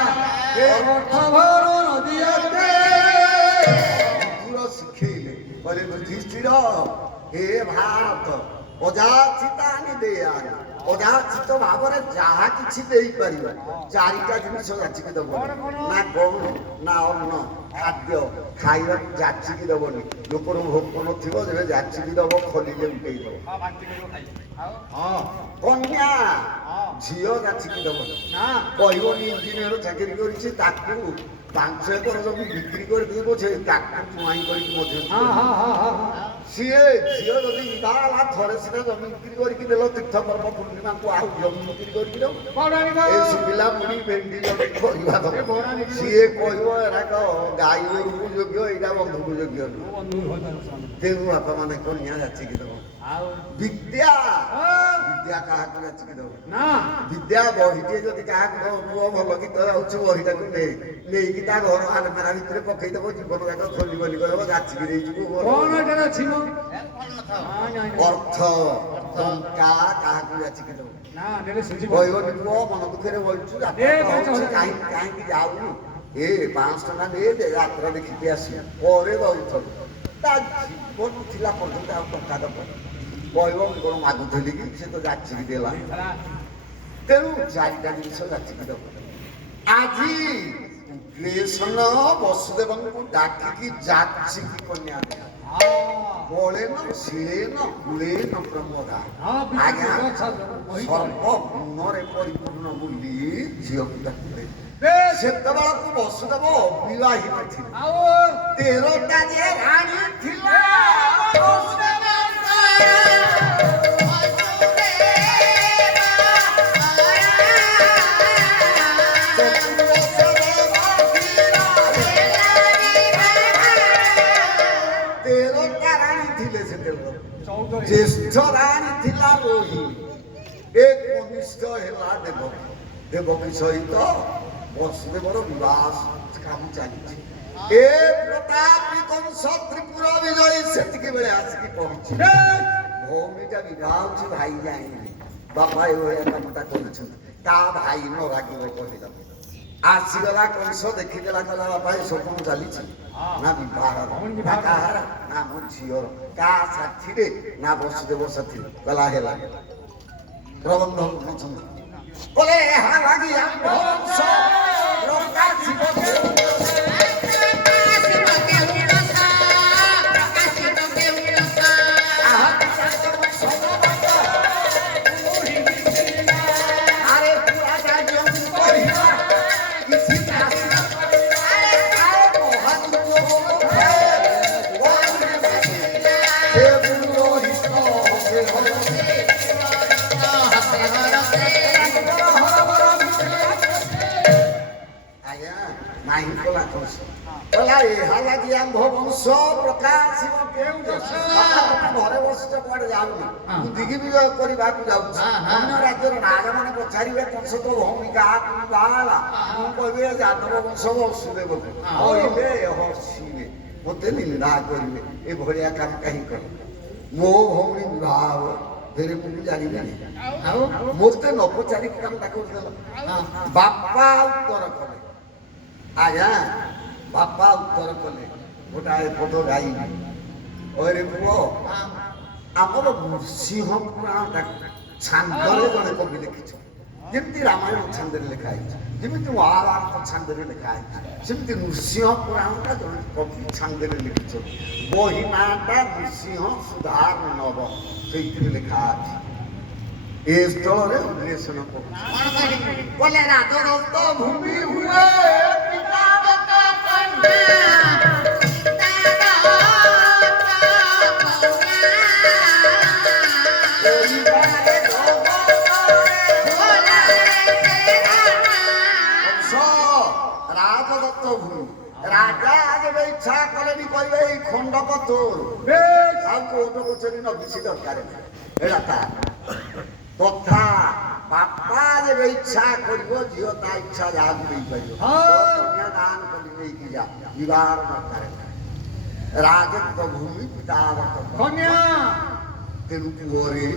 ବିଦୁର ଶିଖେଇଲେ। ବୋଲେ ଯୁଧିଷ୍ଠିର ହେ ଭାରତ ଅଯାଚିତାନି ଦେୟାନି ଅଯାଚିତ ଭାବରେ ଯାହା କିଛି ଦେଇପାରିବ। ଚାରିଟା ଜିନିଷ ଯାଚିକି ଦବ ନା ଗୌଣ ନା ଅନ୍ନ ଖାଦ୍ୟ ଖାଇବାକୁ ଯାଚିକି ଦବନି। ଲୋକର ଭୋକ ନଥିବ ଯେବେ ଯାଚିକି ଦବ ଖୋଲିଲେ ଉଠେଇ ଦବ। କନ୍ୟା ଝିଅ ଯାଚିକି ଦବନି। କହିବନି ଇଞ୍ଜିନିୟର ଚାକିରି କରିଛି ତାକୁ 5 ଏକର ଜମି ବିକ୍ରି କରିଦେବ ସେ ତାକୁ ଚୁଆଇଁ କରିକି ମଧ୍ୟ ସିଏ ଝିଅ ଯଦି ବିବାହ ହେଲା ଥରେ ସିନା ଜମି ବିକ୍ରି କରିକି ଦେଲ ତୀର୍ଥ ପର୍ବ ପୂର୍ଣ୍ଣିମାକୁ ଆଉ ଜମି ବିକ୍ରି କରିକି ଦବ। ଏ ଶୁଖିଲା ମୁଢି ଭେଣ୍ଡି ଜମି ପରିବା ଦବ। ସିଏ କହିବ ଏରାକ ଗାଈ ଗୋରୁକୁ ଯୋଗ୍ୟ ଏଇଟା ବନ୍ଧୁକୁ ଯୋଗ୍ୟ ନୁହଁ। ତେଣୁ ବାପା ମାନେ କନ୍ୟା ଯାଚିକି ଦବ। ବିଦ୍ୟା ବିଦ୍ୟା କାହାକୁ ଯାଚିକି ଦବ ନା। ବିଦ୍ୟା ବହିଟିଏ ଯଦି କାହାକୁ ଦବ ପୁଅ ଭଲ ଗୀତ ଗାଉଛି ବହିଟାକୁ ନେଇକି ତା ଘର ଆଲମାରା ଭିତରେ ପକେଇଦବ ଜୀବନ ଯାକ ଖୋଲିବନି କହିବ ଯାଚିକି ଦେଇଯିବୁ। ଅର୍ଥ ଟଙ୍କା କାହାକୁ ଯାଚିକି ଦବ କହିବନି ପୁଅ ମନ ଦୁଃଖରେ ବଇଛୁ କାହିଁକି ଯାଉନି ଏ 500 ଟଙ୍କା ନେ ଯାତ୍ରା ଦେଖିକି ଆସିବୁ ପରେ ଦଉଥିବ। ତା ଜୀବନ ଥିଲା ପର୍ଯ୍ୟନ୍ତ ଆଉ ଟଙ୍କା ଦବ କହିବ ମୁଁ କଣ ମାଗୁଥିଲି କି ସେ ତ ଯାଚିକି ଦେଲା। ତେଣୁ 4ଟା ଜିନିଷ ଯାଚିକି ଦବ। ଆଜି ଉଗ୍ରେସନ ବସୁଦେବଙ୍କୁ ଡାକିକି ଯାଚିକି କନ୍ୟା ବଳେନ ଶିଳେନ କୁଳେନ ପ୍ରମୋଦା। ଆଜ୍ଞା ସର୍ବଗୁଣରେ ପରିପୂର୍ଣ୍ଣ ବୋଲି ଝିଅକୁ ଡାକିଲେ। ସେତେବେଳକୁ ବସୁଦେବ ଅବିବାହିତ ଥିଲେ। 13ଟା ଯେ ରାଣୀ ଥିଲା ଜ୍ୟେଷ୍ଠ ରାଣୀ ଥିଲା ରୋହିଣୀ। ଏ କନିଷ୍ଠ ହେଲା ଦେବକୀ। ଦେବକୀ ସହିତ ବସୁଦେବର ବିବାହ କାମ ଚାଲିଛି। ଏ ପ୍ରତାପୀ କଂସ ତ୍ରିପୁର ବିଜୟୀ ସେତିକି ବେଳେ ଆସିକି ପହଞ୍ଚି ଭଉଣୀଟା ବିବାହ ହଉଛି ଭାଇ ଜାଣିନି ବାପା ଏଭଳିଆ କାମଟା କରିଛନ୍ତି ତା ଭାଇ ନ ରାଗିବ କହିଲା ଆସିଗଲା କଂସ ଦେଖିଦେଲା କହିଲା ବାପା ଏସବୁ କଣ ଚାଲିଛି ନା ବିବାହର ନା କାହାର ନା ମୋ ଝିଅର କାହା ସାଥିରେ ନା ବସୁଦେବ ସାଥିରେ କହିଲା ହେଲା ପ୍ରବନ୍ଧ କହୁଛନ୍ତି କହିଲେ ଏହା ଲାଗି ଆମ ବଂଶ ପ୍ରକାଶିବ ବଂଶ ପ୍ରକାଶିବ ଘରେ ବସିଛ କୁଆଡେ ଯାଉନି ମୁଁ ଦିଗି ବିଜୟ କରିବାକୁ ଯାଉଛି ଅନ୍ୟ ରାଜ୍ୟର ରାଜାମାନେ ପଚାରିବେ କଂସ ତ ଭଉଣୀ କାହାକୁ ବାହା ହେଲା ମୁଁ କହିବି ଯାଦବ ବଂଶ ବସୁଦେବକୁ କହିବେ ହସିବେ ମତେ ନିନ୍ଦା କରିବେ ଏଭଳିଆ କାମ କାହିଁ କରେ ମୋ ଭଉଣୀ ବିବାହ ହବ ଫେରେ ମୁଁ ଜାଣିବିନି ମତେ ନ ପଚାରିକି କାମଟା କରିଦେଲ ବାପା ଉତ୍ତର କଲେ ଆଜ୍ଞା ବାପା ଉତ୍ତର କଲେ ଗୋଟାଏ ପଦ ଗାଇବି ଓରେ ପୁଅ ଆମର ନୃସିଂହ ପୁରାଣଟାକୁ ଛାନ୍ଦରେ ଜଣେ କବି ଲେଖିଛ ଯେମିତି ରାମାୟଣ ଛାନ୍ଦରେ ଲେଖା ହେଇଛି ଯେମିତି ମହାଭାରତ ଛାନ୍ଦରେ ଲେଖା ହେଇଛି ସେମିତି ନୃସିଂହ ପୁରାଣଟା ଜଣେ କବି ଛାନ୍ଦରେ ଲେଖିଛ ବହି ନାଁଟା ନୃସିଂହ ସୁଧାର ନବ ସେଇଥିରେ ଲେଖା ଅଛି ଏ ସ୍ଥଳରେ ଉଲ୍ଲେଖନ କରୁଛି ବୋଲେ ରାଜଦତ୍ତ ଭୂମି ହୁଏ রাজদত্ত ভূমি রাজা যেবে ইচ্ছা কলেনি কইবে এই খণ্ডক তোর আর কোর্ট কচুরি ন বেশি দরকার এটা তা কথা বাপা যেবে ইচ্ছা করিব ঝিও তা ইচ্ছা যা দেই পাইব কন্যা দান করি নেইকি যা বিবাহ দরকার রাজদত্ত ভূমি পিতা কন্যা তেনু পুরে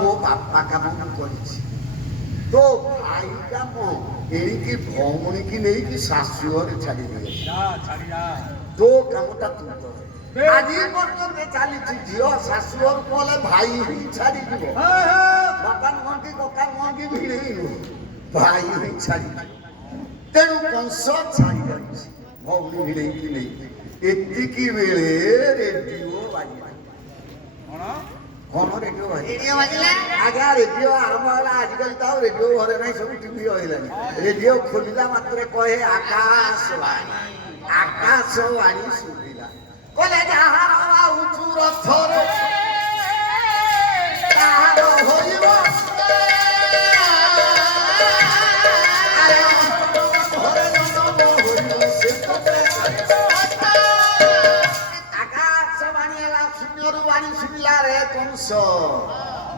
ମୋ ବାପା କାମ କରିଛି ତୋ ଭାଇ କାମ ଏଣିକି ଭଉଣୀକି ନେଇକି ଶାଶୁ ଘରେ ଛାଡି ଦେଇଛି ତୋ କାମଟା ତୁ କର ଆଜି ପର୍ଯ୍ୟନ୍ତ ଚାଲିଛି ଝିଅ ଶାଶୁ ଘରକୁ ଗଲେ ଭାଇ ହିଁ ଛାଡିଯିବ ବାପା ନୁହଁ କି କକା ନୁହଁ କି ଭିଣେଇ ନୁହଁ ଭାଇ ହିଁ ଛାଡିଯିବ ତେଣୁ କଂସ ଛାଡି ଯାଉଛି ଭଉଣୀ ଭିଣେଇକି ନେଇକି ଏତିକି ବେଳେ ରେଡିଓ ବାଜିଲା କଣ ରେଡିଓ ବାଜିଲା ଆଜ୍ଞା ରେଡିଓ ଆରମ୍ଭ ହେଲା ଆଜିକାଲି ତ ଆଉ ରେଡିଓ ଘରେ ନାହିଁ ସବୁ ଟିଭି ରହିଲାଣି ରେଡିଓ ଖୋଲିଲା ମାତ୍ରେ କହେ ଆକାଶବାଣୀ ଶୁଭିଲା କହିଲେ ଯାହାର ଆଉଛୁ ରଥରେ ତାହାର ହୋଇବ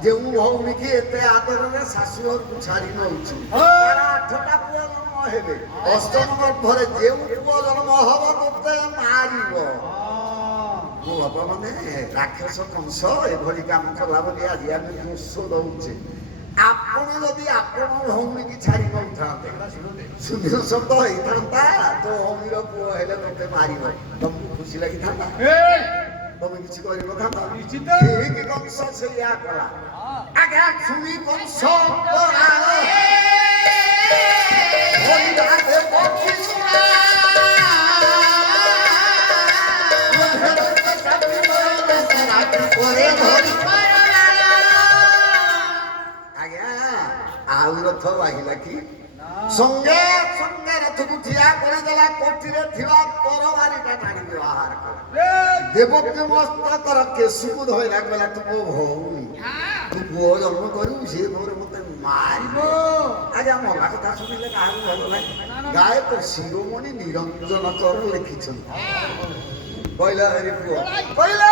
ଯେଉଁ ଭଉଣୀ କି ଏତେ ଆଦରରେ ଶାଶୁ ଘରକୁ ଛାଡି ନଉଛି ତାର 8ଟା ପୁଅ ଜନ୍ମ ହେବେ ଅଷ୍ଟମ ଗର୍ଭରେ ଯେଉଁ ପୁଅ ଜନ୍ମ ହବ ତୋତେ ମାରିବ ମୋ ବାପା ମାନେ ରାକ୍ଷସ କଂସ ଏଭଳି କାମ କଲା ବୋଲି ଆଜି ଆମେ ଦୋଷ ଦଉଛେ ଆପଣ ଯଦି ଆପଣ ଭଉଣୀ କି ଛାଡି ନଉଥାନ୍ତେ ଶୂନ୍ୟ ଶବ୍ଦ ହେଇଥାନ୍ତା ତୋ ଭଉଣୀର ପୁଅ ହେଲେ ତୋତେ ମାରିବ ତମକୁ ଖୁସି ଲାଗିଥାନ୍ତା ତମେ କିଛି କରିନଥାନ୍ତ ଠିକ କଂସ ସେଇଆ କଲା ଆଜ୍ଞା ଶୁଣି କଂସ ଆଜ୍ଞା ଆଉ ରଥ ବାହିଲା କି ସଙ୍ଗେ ସଙ୍ଗେ ରଥକୁ ଠିଆ କରିଦେଲା କୋଠିରେ ଥିବା ତରବାରୀଟା ଟାଣିକି ବାହାର କଲା ଦେବକୀ ମସ୍ତକର କେଶକୁ ଧଇଲା କହିଲା ତୁ ମୋ ଭଉଣୀ ତୁ ପୁଅ ଜନ୍ମ କରିବୁ ସିଏ ପରେ ମତେ ମାରିବ ଆଜ୍ଞା ମଲା କଥା ଶୁଣିଲେ କାହାକୁ ଭଲ ଲାଗେ ଗାୟକ ଶିରୋମଣି ନିରଞ୍ଜନ କର ଲେଖିଛନ୍ତି କହିଲା ହରି ପୁଅ କହିଲା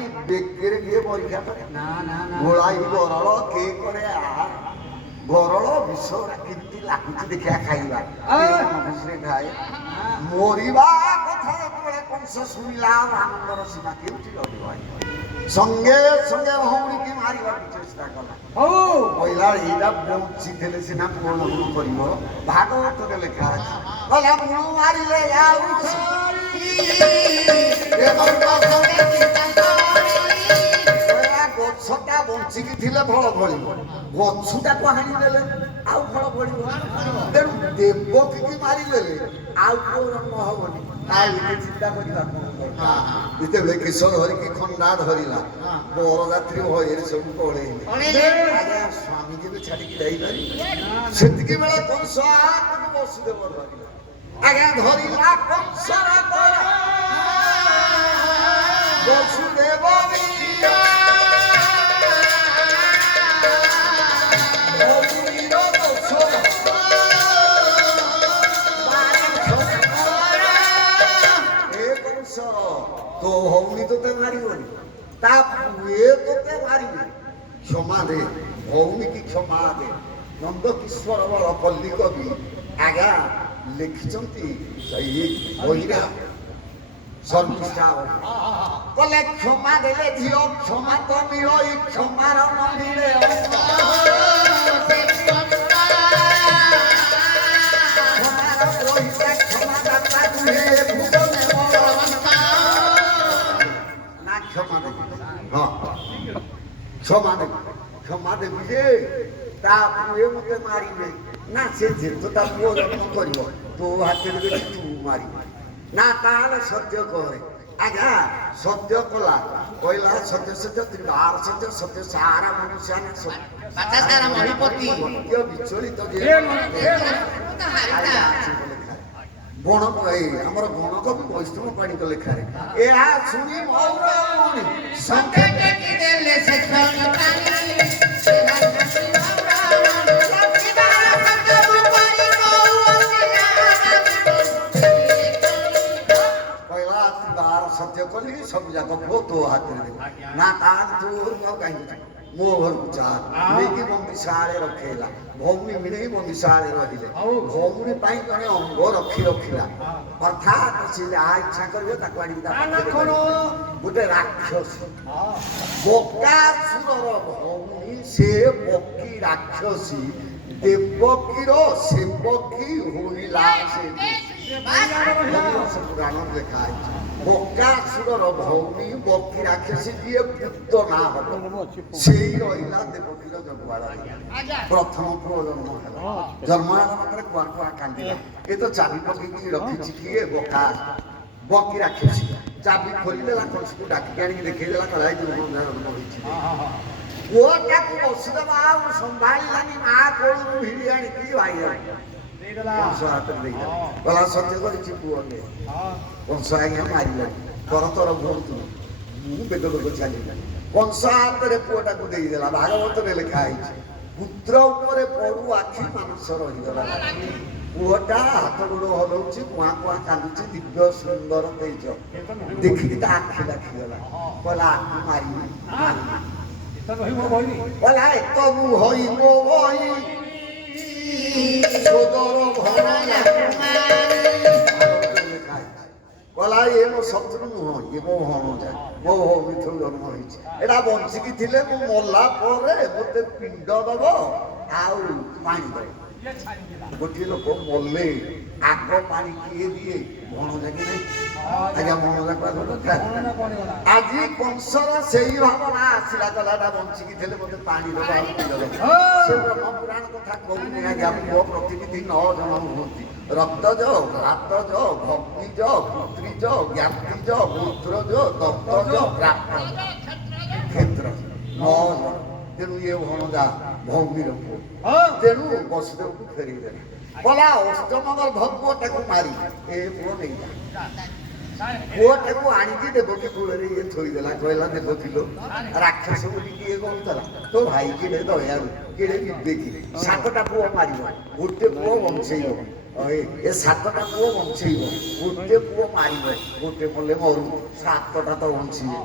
নাই বেকের গিয়ে পরীক্ষা করে না না না ঘোড়াই গরল কে করে আর গরল বিষটা কিন্তু লাগুଛି ଦେଖିଆ ଖାଇବା ଖୁସିରେ ଖାଏ ମରିବା କଥା ଯେତେବେଳେ କଂସ ଶୁଣିଲା ଆଉ ଆନନ୍ଦର ସୀମା କେଉଁଠି ରହିବ ସଙ୍ଗେ ସଙ୍ଗେ ଭଉଣୀକି ମାରିବାକୁ ଚେଷ୍ଟା କଲା ହଉ କହିଲା ଏଇଟା ବଞ୍ଚିଥିଲେ ସିନା କଣ କରିବ ଭାଗବତରେ ଲେଖା ଅଛି କହିଲା ମୁଁ ମାରିଲେ ଆଉ ଗଛଟା ବଞ୍ଚିକି ଥିଲେ ଫଳ ଫଳିବ ଗଛଟାକୁ ହାଣିଦେଲେ ଆଉ ଫଳ ଫଳିବ ତେଣୁ ଦେବକୀକି ମାରିଦେଲେ ଆଉ କୋଉ ରଙ୍ଗ ହବନି ଆଉ ଏତେ ଚିନ୍ତା କରିବା ଯେତେବେଳେ କିଶୋର ଧରିକି ଖଣ୍ଡା ଧରିଲା ବରଯାତ୍ରୀ ଭୟରେ ସବୁ ପଳେଇଲେ ଆଜ୍ଞା ସ୍ୱାମୀ କେବେ ଛାଡିକି ଯାଇପାରିବେ ସେତିକି ବେଳେ କଂସ ଆଗକୁ ବସୁଦେବ ଧରିଲା ଆଜ୍ଞା ଧରିଲା କଂସର ବସୁଦେବ তো ভৌনি তোতে মারিবনি তা পুয়ে তোতে মারিবে ক্ষমা দে ভৌনি কি ক্ষমা দে নন্দ কিশোর বড় পল্লী কবি আজ্ঞা লেখিଛନ୍ତି এই বইরা শর্মিষ্ঠা বলে ক্ষমা দেলে ঝিও ক্ষমা তো মিলো এই ক্ষমার মন্দিরে ক্ষমা দেবি যে তা পুয়ে মতে মারিবে না সে যেহেতু তা পুয় যত্ন করিব তো হাতের বেশি তু মারিব না তাহলে সত্য করে আজ্ঞা সত্য কলা কইলা সত্য সত্য ত্রিবার সত্য সত্য সারা মনুষ্য না বাতাসারা মহিপতি বিচলিত যে বণ আমার গণকবি বৈষ্ণব পাଣିକ ଲେଖାରେ ଏହା ଶୁଣି ମଉର ମଣି ସଂଖ୍ୟା ଟେକି ଦେଲେ ସେ କ୍ଷଣ ପାଣି କହିଲା ବାର ସତ୍ୟ କଲି ସବୁ ଯାକ ପୁଅ ତୋ ହାତରେ ଦେବି ନା ତାହେଲେ ତୋ ଘରକୁ ଆଉ କାହିଁକି ମୋ ଘରକୁ ଚାଲ ନେଇକି ବନ୍ଦିଶାଳାରେ ରଖେଇଲା ଭଉଣୀ ମିଳେଇ ବନ୍ଦିଶାଳାରେ ରହିଲେ ଭଉଣୀ ପାଇଁ ଜଣେ ଅଙ୍ଗ ରଖି ରଖିଲା ଅର୍ଥାତ୍ ସେ ଯାହା ଇଚ୍ଛା କରିବ ତାକୁ ଆଣିକି ତା ପାଖରେ ଗୋଟେ ରାକ୍ଷସୀ ବକାସୁରର ଭଉଣୀ ସେ ବକି ରାକ୍ଷସୀ ଦେବକୀର ସେବକୀ ହୋଇଲା ସେ ପୁରାଣ ଲେଖା ହେଇଛି ବକାସୁରର ଭଉଣୀ ବକି ରାକ୍ଷସୀ ଯିଏ ପୁତ ନା ହବ ସେଇ ରହିଲା ଦେବକୀର ଜନ୍ମାଳୟ ପ୍ରଥମ ପୁଅ ଜନ୍ମ ହେଲା ଜନ୍ମ ହେଲା ମାତ୍ରେ କୁଆ କୁଆ କାନ୍ଦିଲା ଏ ତ ଚାବି ପକେଇକି ରଖିଛି କିଏ ବକା ବକି ରାକ୍ଷସୀ ଚାବି ଖୋଲିଦେଲା କଂସକୁ ଡାକିକି ଆଣିକି ଦେଖେଇଦେଲା କହିଲା ଏଇ ଜନ୍ମ ହେଇଛି ପୁଅଟାକୁ ବସୁଦେବ ଆଉ ସମ୍ଭାଳିଲାନି ମା କୋଳରୁ ଭିଡ଼ି ଆଣିକି ଭାଇ କଂସ ହାତରେ ଦେଇଦେଲା ଗଲା ସତ୍ୟ କରିଛି ପୁଅ କଂସ ଆଜ୍ଞା ମାରିଲାନି ତର ଭଉତୁ ମୁଁ ବେଗ ବେଗ ଚାଲିଲା କଂସ ହାତରେ ପୁଅଟାକୁ ଦେଇଦେଲା ଭାଗବତରେ ଲେଖା ହେଇଛି ପୁତ୍ର ଉପରେ ପଡୁ ଆଖି ମାନସ ରହିଗଲା ପୁଅଟା ହାତ ଗୋଡ଼ ହଲଉଛି କୁଆଁ କୁଆଁ କାନ୍ଦୁଛି ଦିବ୍ୟ ସୁନ୍ଦର ତେଜ ଦେଖିକି ତା ଆଖି ଲାଖିଗଲା କହିଲା ଆଖି ମାରିବି କହିଲା ଏତବୁ ହଇ ମୋ ବହି ସୋଦର କହିଲା ଏ ମୋ ଶତ୍ରୁ ନୁହଁ ଇଏ ମୋ ଭଣଜା ମୋ ଭଉଣୀଠୁ ଜନ୍ମ ହେଇଛି ଏଇଟା ବଞ୍ଚିକି ଥିଲେ ମୁଁ ମଲା ପରେ ମୋତେ ପିଣ୍ଡ ଦବ ଆଉ ପାଣି ଦବ ଗୋଟିଏ ଲୋକ ମଲେ ଆଗ ପାଣି କିଏ ଦିଏ ଭଣଜା କି ନାହିଁ ଆଜ୍ଞା ଭଣଜାକୁ ଆଗ ଦରକାର ଆଜି କଂସର ସେଇ ଭାବନା ଆସିଲା କଲାଟା ବଞ୍ଚିକି ଥିଲେ ମୋତେ ପାଣି ଦବ ଆଉ ପିଣ୍ଡ ଦବ ସେ ବ୍ରହ୍ମ ପୁରାଣ କଥା କହୁନି ଆଜ୍ଞା ମୋ ପ୍ରତିନିଧି 9 ଜଣ ହୁଅନ୍ତି ରକ୍ତଜ ଘାତଜ ଭକ୍ତିଜ ପୁତ୍ରୀଜ ଜ୍ଞାତିଜ ପୁତ୍ରଜ ଦତ୍ତଜ ପ୍ରାପ୍ତ କ୍ଷେତ୍ର 9 ଜଣ ତେଣୁ ଇଏ ଭଣଜା ଭଉଣୀର ପୁଅ ତେଣୁ ବସୁଦେବକୁ ଫେରେଇଦେଲେ କହିଲା ଅଷ୍ଟମଙ୍ଗଳ ଭଗବତାକୁ ମାରି ଏ ପୁଅ ନେଇଯା ପୁଅଟାକୁ ଆଣିକି ଦେବକୀ କୂଳରେ ଇଏ ଥୋଇଦେଲା କହିଲା ଦେବକୀଲୋ ରାକ୍ଷସ ବୋଲି କିଏ କହୁଥିଲା ତୋ ଭାଇ କିଡ଼େ ଦୟାଳୁ କିଡ଼େ ବିବେକୀ 7ଟା ପୁଅ ମାରିବ ଗୋଟେ ପୁଅ ବଞ୍ଚେଇବ ଏ 7ଟା ପୁଅ ବଞ୍ଚେଇବ, ଗୋଟେ ପୁଅ ମାରିବ, ଗୋଟେ ମଲେ ମରୁ, 7ଟା ତ ବଞ୍ଚିବେ।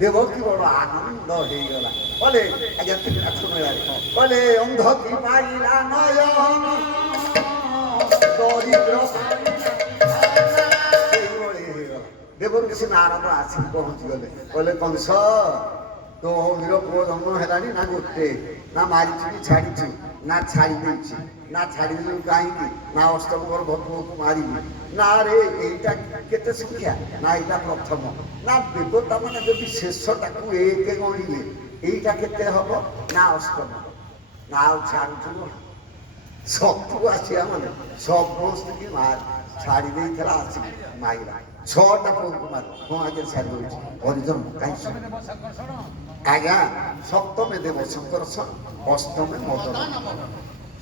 ଦେବକୀ ବଡ ଆନନ୍ଦ ହେଇଗଲା। କହିଲେ ଆଜ୍ଞା ତ୍ରିନାଥ ମେଳାରେ କହିଲେ ଅନ୍ଧ କି ପାଇଲା ନୟନ ଦରିଦ୍ର ସେଇଭଳି ହେଇଗଲା। ଦେବଋଷି ନାରଦ ଆସିକି ପହଞ୍ଚିଗଲେ। କହିଲେ କଂସ ତୋ ଭଉଣୀର ପୁଅ ଜନ୍ମ ହେଲାଣି ନା ଗୋଟେ, ନା ମାରିଛୁ କି ଛାଡ଼ିଛୁ, ନା ଛାଡ଼ି ଦେଇଛି, ନା ଛାଡ଼ିଦେଲୁ କାହିଁକି, ନା ଅଷ୍ଟମ ଗର୍ଭ ପୁଅକୁ ମାରିବି, ନା ରେ ଏଇଟା କେତେ ସଂଖ୍ୟା, ନା ଏଇଟା ପ୍ରଥମ, ନା ଦେବତା ମାନେ ଯଦି ଶେଷଟାକୁ 1 ଗଣିବେ ଏଇଟା କେତେ ହବ, ନା ଅଷ୍ଟମ, ନା ଆଉ ଛାଡ଼ୁଛୁ ସବୁ ଆସିବା ମାନେ ସମସ୍ତଙ୍କୁ ମାର ଛାଡ଼ି ଦେଇଥିଲା ଆସିକି ମାଇଲା 6ଟା ପୁଅକୁ ମାର। ହଁ ଆଜ୍ଞା ଛାଡ଼ି ଦଉଛି ହରିଜନ କାହିଁ ଆଜ୍ଞା ସପ୍ତମେ ଦେବ ଶଙ୍କର୍ଷଣ, ଅଷ୍ଟମେ ମଦନ,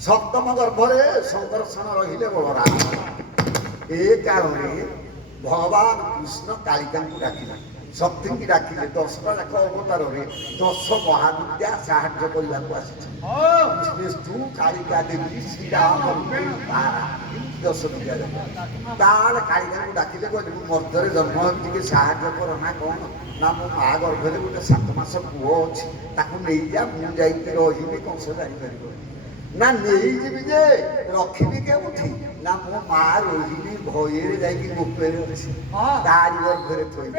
ସପ୍ତମ ଗର୍ଭରେ ଶଙ୍କର୍ଷଣ ରହିଲେ ବଳରାମ। ଏ କାରଣେ ଭଗବାନ କୃଷ୍ଣ କାଳିକାଙ୍କୁ ଡାକିଲେ, ଶକ୍ତିଙ୍କୁ ଡାକିଲେ। 10ଟା ଯାକ ଅବତାରରେ 10 ମହାବିଦ୍ୟା ସାହାଯ୍ୟ କରିବାକୁ ଆସିଛନ୍ତି। ତୁ କାଳିକା ଦେବୀ ଶ୍ରୀରାମ ତାରା 10 ବିଦ୍ୟା ତାହେଲେ କାଳିକାଙ୍କୁ ଡାକିଲେ। କହିଲେ ମୁଁ ମର୍ଦ୍ଦରେ ଜନ୍ମ ହେବି, ଟିକେ ସାହାଯ୍ୟ କର। ନା କଣ, ନା ମୋ ମା ଗର୍ଭରେ ଗୋଟେ 7 ମାସ ପୁଅ ଅଛି, ତାକୁ ନେଇଯା, ମୁଁ ଯାଇକି ରହିବି, କଂସ ଜାଣିପାରିବ। ନା ନେଇଯିବି ଯେ ରଖିବି କେଉଁଠି, ନା ମୋ ମା ରୋହିଣୀ ଭୟରେ ଯାଇକି ଗୋପରେ ଅଛି, ତାରି ଗର୍ଭରେ ଥୋଇବି।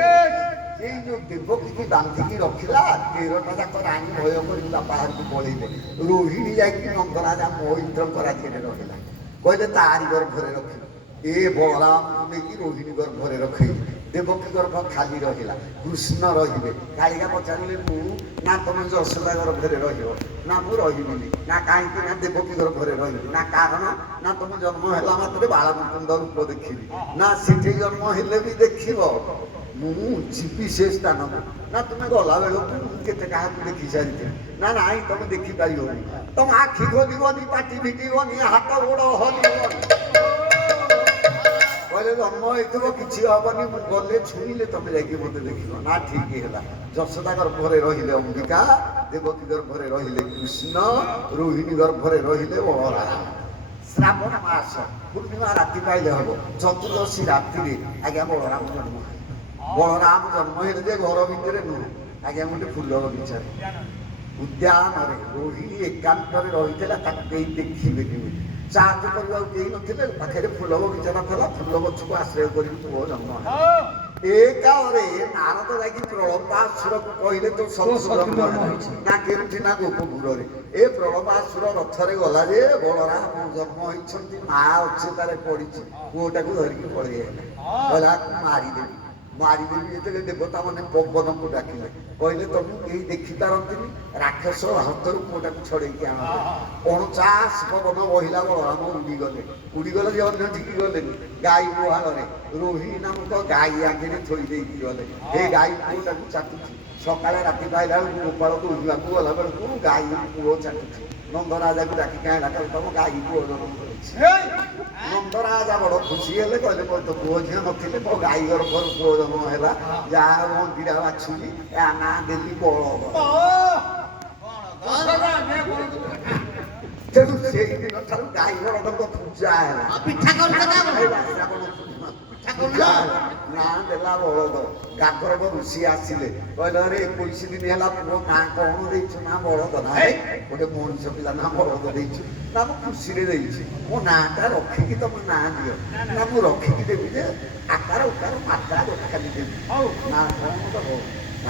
ସେଇ ଯୋଉ ଦେବକୀକି ବାନ୍ଧିକି ରଖିଲା, 13ଟା ଯାକ ରାଣୀ ଭୟ କରି ବାହାରକୁ ପଳେଇଲେ। ରୋହିଣୀ ଯାଇକି ନନ୍ଦରାଜା ମୈତ୍ର କରାଧିରେ ରହିଲା। କହିଲେ ତାରି ଗର୍ଭରେ ରଖିବି। ଏ ବଳରାମକୁ ନେଇକି ରୋହିଣୀ ଗର୍ଭରେ ରଖେଇବି। ଦେବକୀ ଗର୍ଭ ଖାଲି ରହିଲା, କୃଷ୍ଣ ରହିବେ। କାଳିକା ପଚାରିଲେ ମୁଁ, ନା ତମେ ଯଶୋଦା ଗର୍ଭରେ ରହିବ, ନା ମୁଁ ରହିବିନି। ନା କାହିଁକି, ନା ଦେବକୀ ଗର୍ଭରେ ରହିବି। ନା କାରଣ, ନା ତମ ଜନ୍ମ ହେଲା ମାତ୍ରେ ବାଳମୁକୁନ୍ଦ ରୂପ ଦେଖିବି। ନା ସେଠି ଜନ୍ମ ହେଲେ ବି ଦେଖିବ, ମୁଁ ଯିବି ସେ ସ୍ଥାନକୁ। ନା ତୁମେ ଗଲା ବେଳକୁ ମୁଁ କେତେ କାହାକୁ ଦେଖି ସାରିଥିଲି। ନା ନାଇଁ ତମେ ଦେଖିପାରିବନି, ତମ ଆଖି ଖୋଲିବନି, ପାଟି ଫିଟିବନି, ହାତ ଗୋଡ଼ ହଲିବନି। କହିଲେ ଜନ୍ମ ହେଇଥିବ କିଛି ହବନି, ମୁଁ ଗଲେ ଛୁଇଁଲେ ତମେ ଯାଇକି ମତେ ଦେଖିବ। ନା ଠିକ ହେଲା। ଯଶୋଦା ଗର୍ଭରେ ରହିଲେ ଅମ୍ବିକା, ଦେବକୀ ଗର୍ଭରେ ରହିଲେ କୃଷ୍ଣ, ରୋହିଣୀ ଗର୍ଭରେ ରହିଲେ ବଳରାମ। ଶ୍ରାବଣ ମାସ ପୂର୍ଣ୍ଣିମା ରାତି ପାଇଲେ ହବ, ଚତୁର୍ଦଶୀ ରାତିରେ ଆଜ୍ଞା ବଳରାମ ଜନ୍ମ ହେଲେ। ବଳରାମ ଜନ୍ମ ହେଲେ ଯେ ଘର ଭିତରେ ନୁହେଁ ଆଜ୍ଞା, ଗୋଟେ ଫୁଲ ବଗିଚାରେ ଉଦ୍ୟାନରେ ରୋହିଣୀ ଏକାନ୍ତରେ ରହିଥିଲା। ତାକୁ କେହି ଦେଖିବେ କେମିତି, ସାହାଯ୍ୟ କରିବାକୁ କେହି ନଥିଲେ। ପାଖରେ ଫୁଲ ବଗିଚାଟା ଥିଲା, ଫୁଲ ଗଛକୁ ଆଶ୍ରୟ କରିକି ପୁଅ ଜନ୍ମ ହେଲା। ଏ କାଳରେ ନାରଦ ଯାଇକି ପ୍ରଳମ୍ବାସୁରକୁ କହିଲେ ତୋ ଶତ୍ରୁ ଜନ୍ମ ହେଇଛି। ନା କେଉଁଠି, ନା ଗୋପପୁରରେ। ଏ ପ୍ରଳମ୍ବାସୁର ରଥରେ ଗଲା ଯେ ବଳରାମ ଜନ୍ମ ହେଇଛନ୍ତି, ମା ଅଚ୍ୟୁତାରେ ପଡିଛି, ପୁଅଟାକୁ ଧରିକି ପଳେଇ ଆସିଲା। କହିଲା ମାରିଦେବି। ମାରିଦେବି ଯେତେବେଳେ ଦେବତା ମାନେ ପବନକୁ ଡାକିଲେ, କହିଲେ ତମକୁ କେହି ଦେଖିପାରନ୍ତିନି, ରାକ୍ଷସ ହାତରୁ ପୁଅଟାକୁ ଛଡେଇକି ଆଣନ୍ତି। 49 ପବନ ବହିଲା, ବଳରାମ ଉଡ଼ିଗଲେ ଯେ ଅନ୍ୟ ଠିକି ଗଲେନି। ଗାଈ ଗୁହାଳରେ ରୋହିଣୀ ନାମକ ଗାଈ ଆଗରେ ଥୋଇ ଦେଇକି ଗଲେ। ଏ ଗାଈ ପୁଅଟାକୁ ଚାଟୁଛି। ସକାଳେ ରାତି ପାଇଲା ବେଳକୁ ଗୋପାଳ ଦୌଡ଼ିବାକୁ ଗଲା ବେଳକୁ ଗାଈ ପୁଅ ଚାଟୁଛି। ନନ୍ଦରାଜାକୁ ଡାକି କାହିଁକି ଡାକ, ତମ ଗାଈ ପୁଅ ଜନ୍ମ କରିଛି। ନନ୍ଦରାଜା ବଡ ଖୁସି ହେଲେ, କହିଲେ ମୋର ତ ପୁଅ ଝିଅ ନଥିଲେ, ମୋ ଗାଈ ଗର୍ଭରୁ ପୁଅ ଜନ୍ମ ହେଲା, ଯାହା ମନ୍ଦିରା ବାଛୁଲି ନା ଦେଲି ବଳଦ। ତେଣୁ ସେଇ ଦିନ ଠାରୁ ଗାଈ ବଳଦଙ୍କ ପୂଜା ହେଲା। ପିଠା କରୁଛ ନା ନା ଦେଲା ବଳଦ। ଗାଗରବ ଋଷି ଆସିଲେ, କହିଲେ ଆରେ 21 ଦିନ ହେଲା ପୁଅ ନାଁ କଣ ଦେଇଛୁ? ନା ବଳଦ। ନା ଗୋଟେ ମଣିଷ ପିଲା ନା ବଳଦ ଦେଇଛୁ? ନା ମୁଁ ଖୁସିରେ ଦେଇଛି। ମୋ ନାଁଟା ରଖିକି ତମ ନାଁ ଦିଅ। ନା ମୁଁ ରଖିକି ଦେବି ଯେ ଆକାର ଉକାର ମାତ୍ରା ଦୋକାନି ଦେବି। ନା କଣ ଦବ?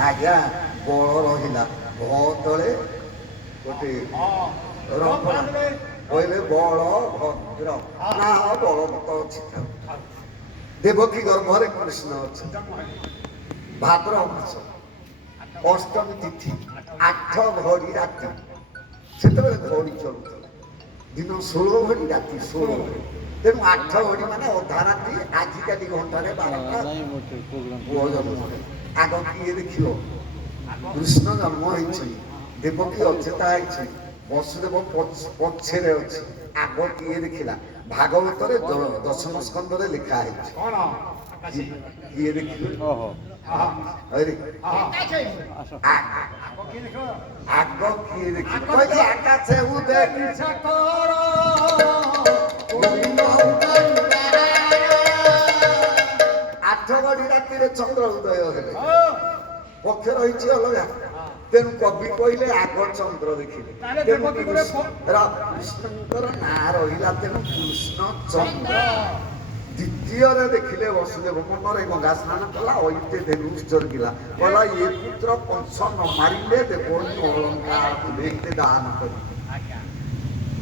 ଆଜ୍ଞା ବଳ ରହିଲା ଭ ତଳେ ଗୋଟେ କହିଲେ ବଳ ଭଦ୍ର। ନା ବଳବତ ଅଛି। ଦେବକୀ ଗର୍ଭରେ କୃଷ୍ଣ ଅଛି। ଭାଦ୍ରବ ମାସ ଅଷ୍ଟମୀ ତିଥି 8 ଘଡ଼ି ରାତି। ସେତେବେଳେ ଘଡ଼ି ଚଳୁଥିଲା, ଦିନ 16 ଘଡ଼ି ରାତି 16 ଘଡ଼ି। ତେଣୁ 8 ଘଡ଼ି ମାନେ ଅଧା ରାତି। ଆଜିକାଲି ଘଣ୍ଟାରେ 12ଟା। ପୁଅ ଜନ୍ମ ହେଲେ ଆଗ କିଏ ଦେଖିବ? କୃଷ୍ଣ ଜନ୍ମ ହେଇଛି, ଦେବକୀ ଅଚେତା ହେଇଛି, ବସୁଦେବ ପଛରେ ଅଛି। ଆଗ କିଏ ଦେଖିଲା? ଭାଗବତରେ 10ମ ସ୍କନ୍ଧରେ ଲେଖା ହେଇଛି। କିଏ ଦେଖିଲେ? ଆଗ କିଏ ଦେଖିଲେ? କହିଲେ ଆକାଶ ଚନ୍ଦ୍ର ଉଦୟ ହେଲେ ପକ୍ଷ ରହିଛି ଅଲଗା ତେଣୁ କବି କହିଲେ ଆଗ ଚନ୍ଦ୍ର ଦେଖିଲେ ତେଣୁ କୃଷ୍ଣଙ୍କର ନାଁ ରହିଲା ତେଣୁ କୃଷ୍ଣ ଚନ୍ଦ୍ର ଦ୍ୱିତୀୟରେ ଦେଖିଲେ ବସୁଦେବ ମନରେ ଗଙ୍ଗା ସ୍ନାନ କଲା ଅଇତେ ଧେନୁ ଉତ୍ସର୍ଗିଲା କହିଲା ଏ ପୁତ୍ର କଂସ ନ ମାରିଲେ ଦେବ ଅଳଙ୍କାର ତୁଲେଇତେ ଦାନ କରି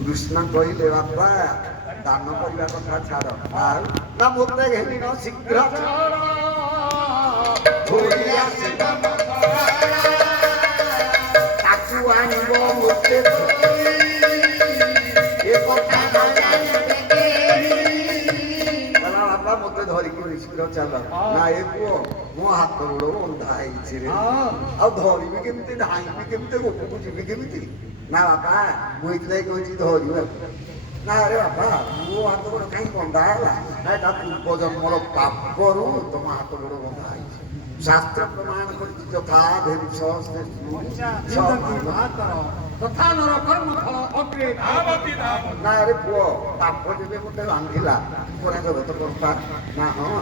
କୃଷ୍ଣ କହିଲେ ବାପା ଦାନ କରିବା କଥା ଛାଡ ଆଉ ନା ମୋତେ ଘେନିନ ଶୀଘ୍ର ତାକୁ ଆଣିବ ମୋତେ ଏ କଥା ବାପା ମୋତେ ଧରିକି ଶୀଘ୍ର ଚାଲ ନା ଏ ପୁଅ ମୋ ହାତ ଗୋଡ ବନ୍ଧା ହେଇଛି ରେ ଆଉ ଧରିବି କେମିତି ଧାଇଁବି କେମିତି ଗୋପକୁ ଯିବି କେମିତି ନା ବାପା ମୁଁ ଏଇଥିଲାଗି କହିଛି ଧରିବାକୁ ନା ରେ ବାପା ମୋ ହାତ ଗୋଡ କାହିଁ ବନ୍ଧା ହେଲା ନା ଏଟା ପୂର୍ବ ଜନ୍ମର ପାପରୁ ତମ ହାତ ଗୋଡ ବନ୍ଧା ହେଇଛି ଶାସ୍ତ୍ର ପ୍ରମାଣ କରିଛି ଯଥା ନା ରେ ପୁଅ ପାପ ଯେବେ ମୋତେ ବାନ୍ଧିଲା ପରେ ଜଗତ କର୍ତ୍ତା ନା ହଁ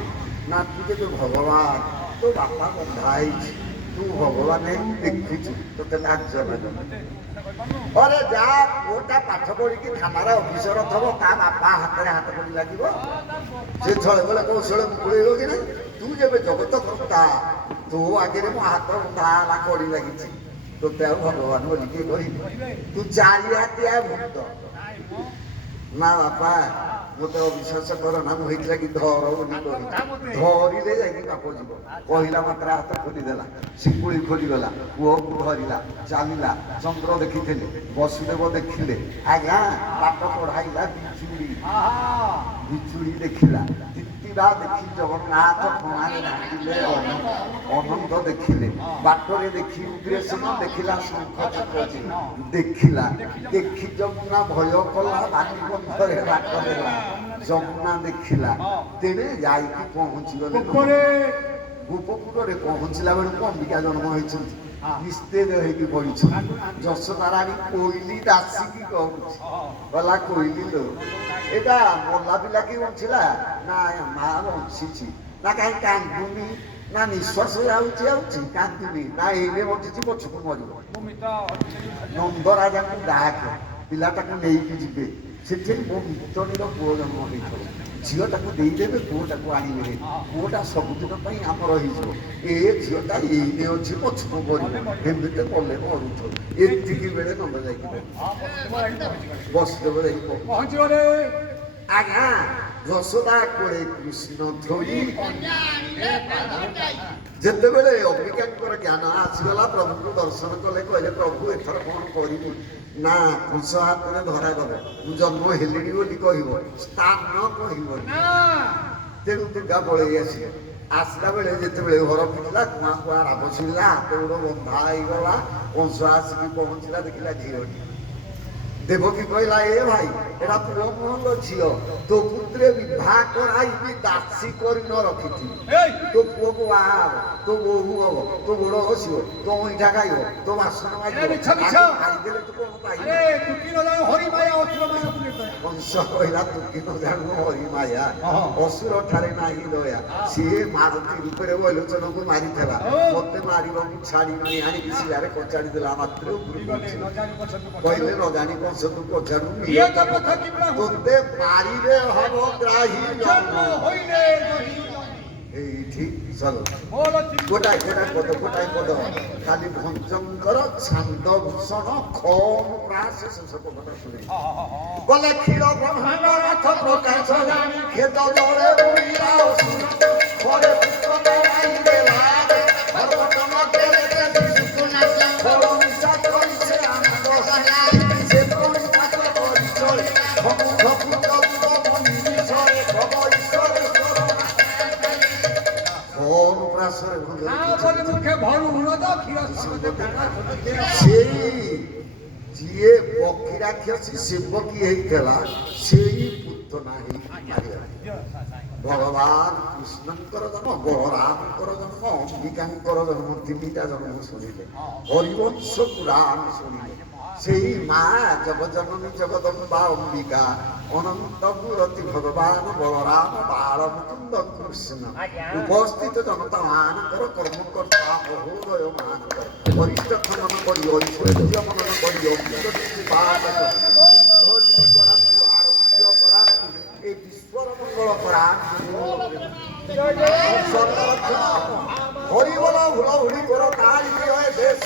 ନା ତୁ ଯେବେ ଭଗବାନ ତୋ ବାପା ବନ୍ଧା ହେଇଛି ତୁ ଭଗବାନ ଦେଖିଛୁ ତୋତେ ଲାଜ ଲାଗେ ଅରେ ଯା ପୁଅଟା ପାଠ ପଢିକି ଥାନାର ଅଫିସର ଥବ ତା ବାପା ହାତରେ ହାତ ପଡି ଲାଗିବ ସେ ଛଳେ ବେଳେ କୌଶଳ ମୁକୁଳେଇବ କି ନାହିଁ ତୁ ଯେବେ ଜଗତ କର୍ତ୍ତା ତୋ ଆଗରେ ମୋ ହାତ ବନ୍ଧା ହେଲା କଡି ଲାଗିଛି ତୋତେ ଆଉ ଭଗବାନ ବୋଲି କିଏ କହିବି ତୁ ଚାରି ହାତିଆ ଭକ୍ତ ନା ବାପା ମୋତେ ଅବିଶ୍ୱାସ କର ନା ମୁଁ ହେଇଥିଲା କି ଧର ବୋଲି କହି ଧରିଲେ ଯାଇକି ପାପ ଯିବ କହିଲା ମାତ୍ର ହାତ ଖୋଲିଦେଲା ଶିକୁଳି ଖୋଲିଗଲା ପୁଅକୁ ଧରିଲା ଚାଲିଲା ଚନ୍ଦ୍ର ଦେଖିଥିଲେ ବସୁଦେବ ଦେଖିଲେ ଆଜ୍ଞା ପାଠ ପଢାଇଲା ବିଚୁଳି ଦେଖିଲା ତିତିରା ଦେଖି ଜଗନ୍ନାଥ ପ୍ରଣାଳୀ ରାଖିଲେ ଅନନ୍ତ ଦେଖିଲେ ବାଟରେ ଦେଖି ଉଗ୍ରସେନ ଦେଖିଲା ଶଙ୍ଖ ଚକ୍ର ଦେଖିଲା ଦେଖି ଯମୁନା ଭୟ କଲା ବାଲି ବନ୍ଧରେ ବାଟ ଦେଲା ଯମୁନା ଦେଖିଲା ତେଣେ ଯାଇକି ପହଞ୍ଚିଗଲେ ଗୋପପୁରରେ ପହଞ୍ଚିଲା ବେଳକୁ ଅମ୍ବିକା ଜନ୍ମ ହେଇଛନ୍ତି ନିସ୍ତେଜ ହେଇକି ପଡିଛନ୍ତି ଯଶୋଦା ରାଣୀ କୋଇଲି ଦାସିକି କହୁଛି ଗଲା କୋଇଲି ଲୋ ଏଇଟା ମଲା ପିଲା କି ବଞ୍ଚିଲା ନା ମା ବଞ୍ଚିଛି ନା କାହିଁ କାନ୍ଦୁନି ନା ନିଶ୍ୱାସ ଯାଉଛି କାନ୍ଦୁନି ନା ଏଇନେ ବଞ୍ଚିଛି ପଛକୁ ମରିବ ନନ୍ଦରାଜାଙ୍କୁ ଡାକ ପିଲାଟାକୁ ନେଇକି ଯିବେ ସେଠି ମୋ ମିତଣୀର ପୁଅ ଜନ୍ମ ହେଇଥିବ ଝିଅଟାକୁ ଦେଇଦେବେ ପୁଅଟାକୁ ଆଣିବେ ପୁଅଟା ସବୁଦିନ ପାଇଁ ଆମର ହେଇଯିବ ଏ ଝିଅଟା ଏଇନେ ଅଛି ପଛକୁ ମରିବ ଏମିତି କଲେ ମରୁଥିବ ଏତିକି ବେଳେ ନନ୍ଦ ଯାଇକି ବସୁଦେବ ଯାଇକି ପହଞ୍ଚିବରେ ଆଜ୍ଞା ଯଶୋଦା କୋଳେ କୃଷ୍ଣ ଥୋଇ ଯେତେବେଳେ ଅମ୍ବିକାଙ୍କର ଜ୍ଞାନ ଆସିଗଲା ପ୍ରଭୁଙ୍କୁ ଦର୍ଶନ କଲେ କହିଲେ ପ୍ରଭୁ ଏଥର କଣ କରିବି ନା କଂସ ହାତରେ ଧରାଗଲେ ମୁଁ ଜନ୍ମ ହେଲିଣି ବୋଲି କହିବ ସ୍ଥାନ କହିବନି ତେଣୁ ଦୁର୍ଗା ପଳେଇ ଆସିଲେ ଆସିଲା ବେଳେ ଯେତେବେଳେ ଘର ଫିଟିଲା କୁଆ କୁଆ ରାବ ଛିଡ଼ିଲା ହାତ ଗୋଡ଼ ବନ୍ଧା ହେଇଗଲା କଂସ ଆସିକି ପହଞ୍ଚିଲା ଦେଖିଲା ଝିଅଟି ଦେବକୀ କହିଲା ଏ ଭାଇ ଏଟା ପୁଅ ମୋହନ ଝିଅ ତୋ ପୁତ୍ରେ ବିବାହ କରାଇବି ଦାସୀ କରି ନ ରଖିଥିବି ତୋ ପୁଅକୁ ବାହା ହବ ତୋ ବୋହୂ ହବ ତୋ ଗୋଡ ଘଷିବ ତୋ ଅଇଁଠା ଖାଇବ ତୋ ବାସନ ମାଜିବ ଖାଇଦେଲେ ତୁ କଣ ପାଇବୁ କଂସ କହିଲା ତୁ କି ନ ଜାଣୁ ହରିମାୟା ଅସୁର ଠାରେ ନାହିଁ ଦୟା ସିଏ ମାରୁତି ରୂପରେ ବୈଲୋଚନକୁ ମାରିଥିଲା ମତେ ମାରିବାକୁ ଛାଡିବନି ଆଣିକି ସିଆରେ କଚାଡ଼ି ଦେଲା ମାତ୍ର କହିଲେ ନ ଜାଣି ତୁ କଚାଡୁ ତୋତେ ମାରିବେ ହବ ଗ୍ରାହୀ এইটি চলো গোটাই পদ খালি ভঞ্জঙ্কর ছন্দ ভূষণ খম প্রাস শেষ পদটা শুনে বলে ক্ষীর ব্রহ্মাণ্ড রথ প্রকাশ জানি খেত জলে বুড়িয়া অসুর ঘরে পুত্র দেওয়াই দেলা পর্বত মধ্যে রেখে মিশা করিছে আনন্দ সে প্রণিপাত পরিচয় সমুদ্র পুত্র মনি বিষয়ে ভব ঈশ্বরে ଯିଏ ପକ୍ଷୀ ରାକ୍ଷସୀ ସେବକୀ ହେଇଥିଲା ସେଇ ପୁତ୍ର ନାହିଁ ଭଗବାନ କୃଷ୍ଣଙ୍କର ଜନ୍ମ ବଳରାମଙ୍କର ଜନ୍ମ ଅମ୍ବିକାଙ୍କର ଜନ୍ମ ତିନିଟା ଜନ୍ମ ଶୁଣିଲେ ହରିବଂଶ ପୁରାଣ ଶୁଣିଲେ সেই মা জগজননী জগদম্বা অম্বিকা অনন্ত মূরতি ভগবান বলরাম বাল মুকুন্দ কৃষ্ণ উপস্থিত জনতা ମାନଙ୍କର কর্মকর্তা মহোদয় ମାନଙ୍କର বরিষ্ঠ খনন କରି ঐশ্বর্য মনন କରି অমৃত পাঠ দীর্ঘজীবী କରାନ୍ତୁ আরোগ্য କରାନ୍ତୁ এই বিশ্বর মঙ্গল କରାନ୍ତୁ হরি বল হুড় হুড়ি কর কালী দেশ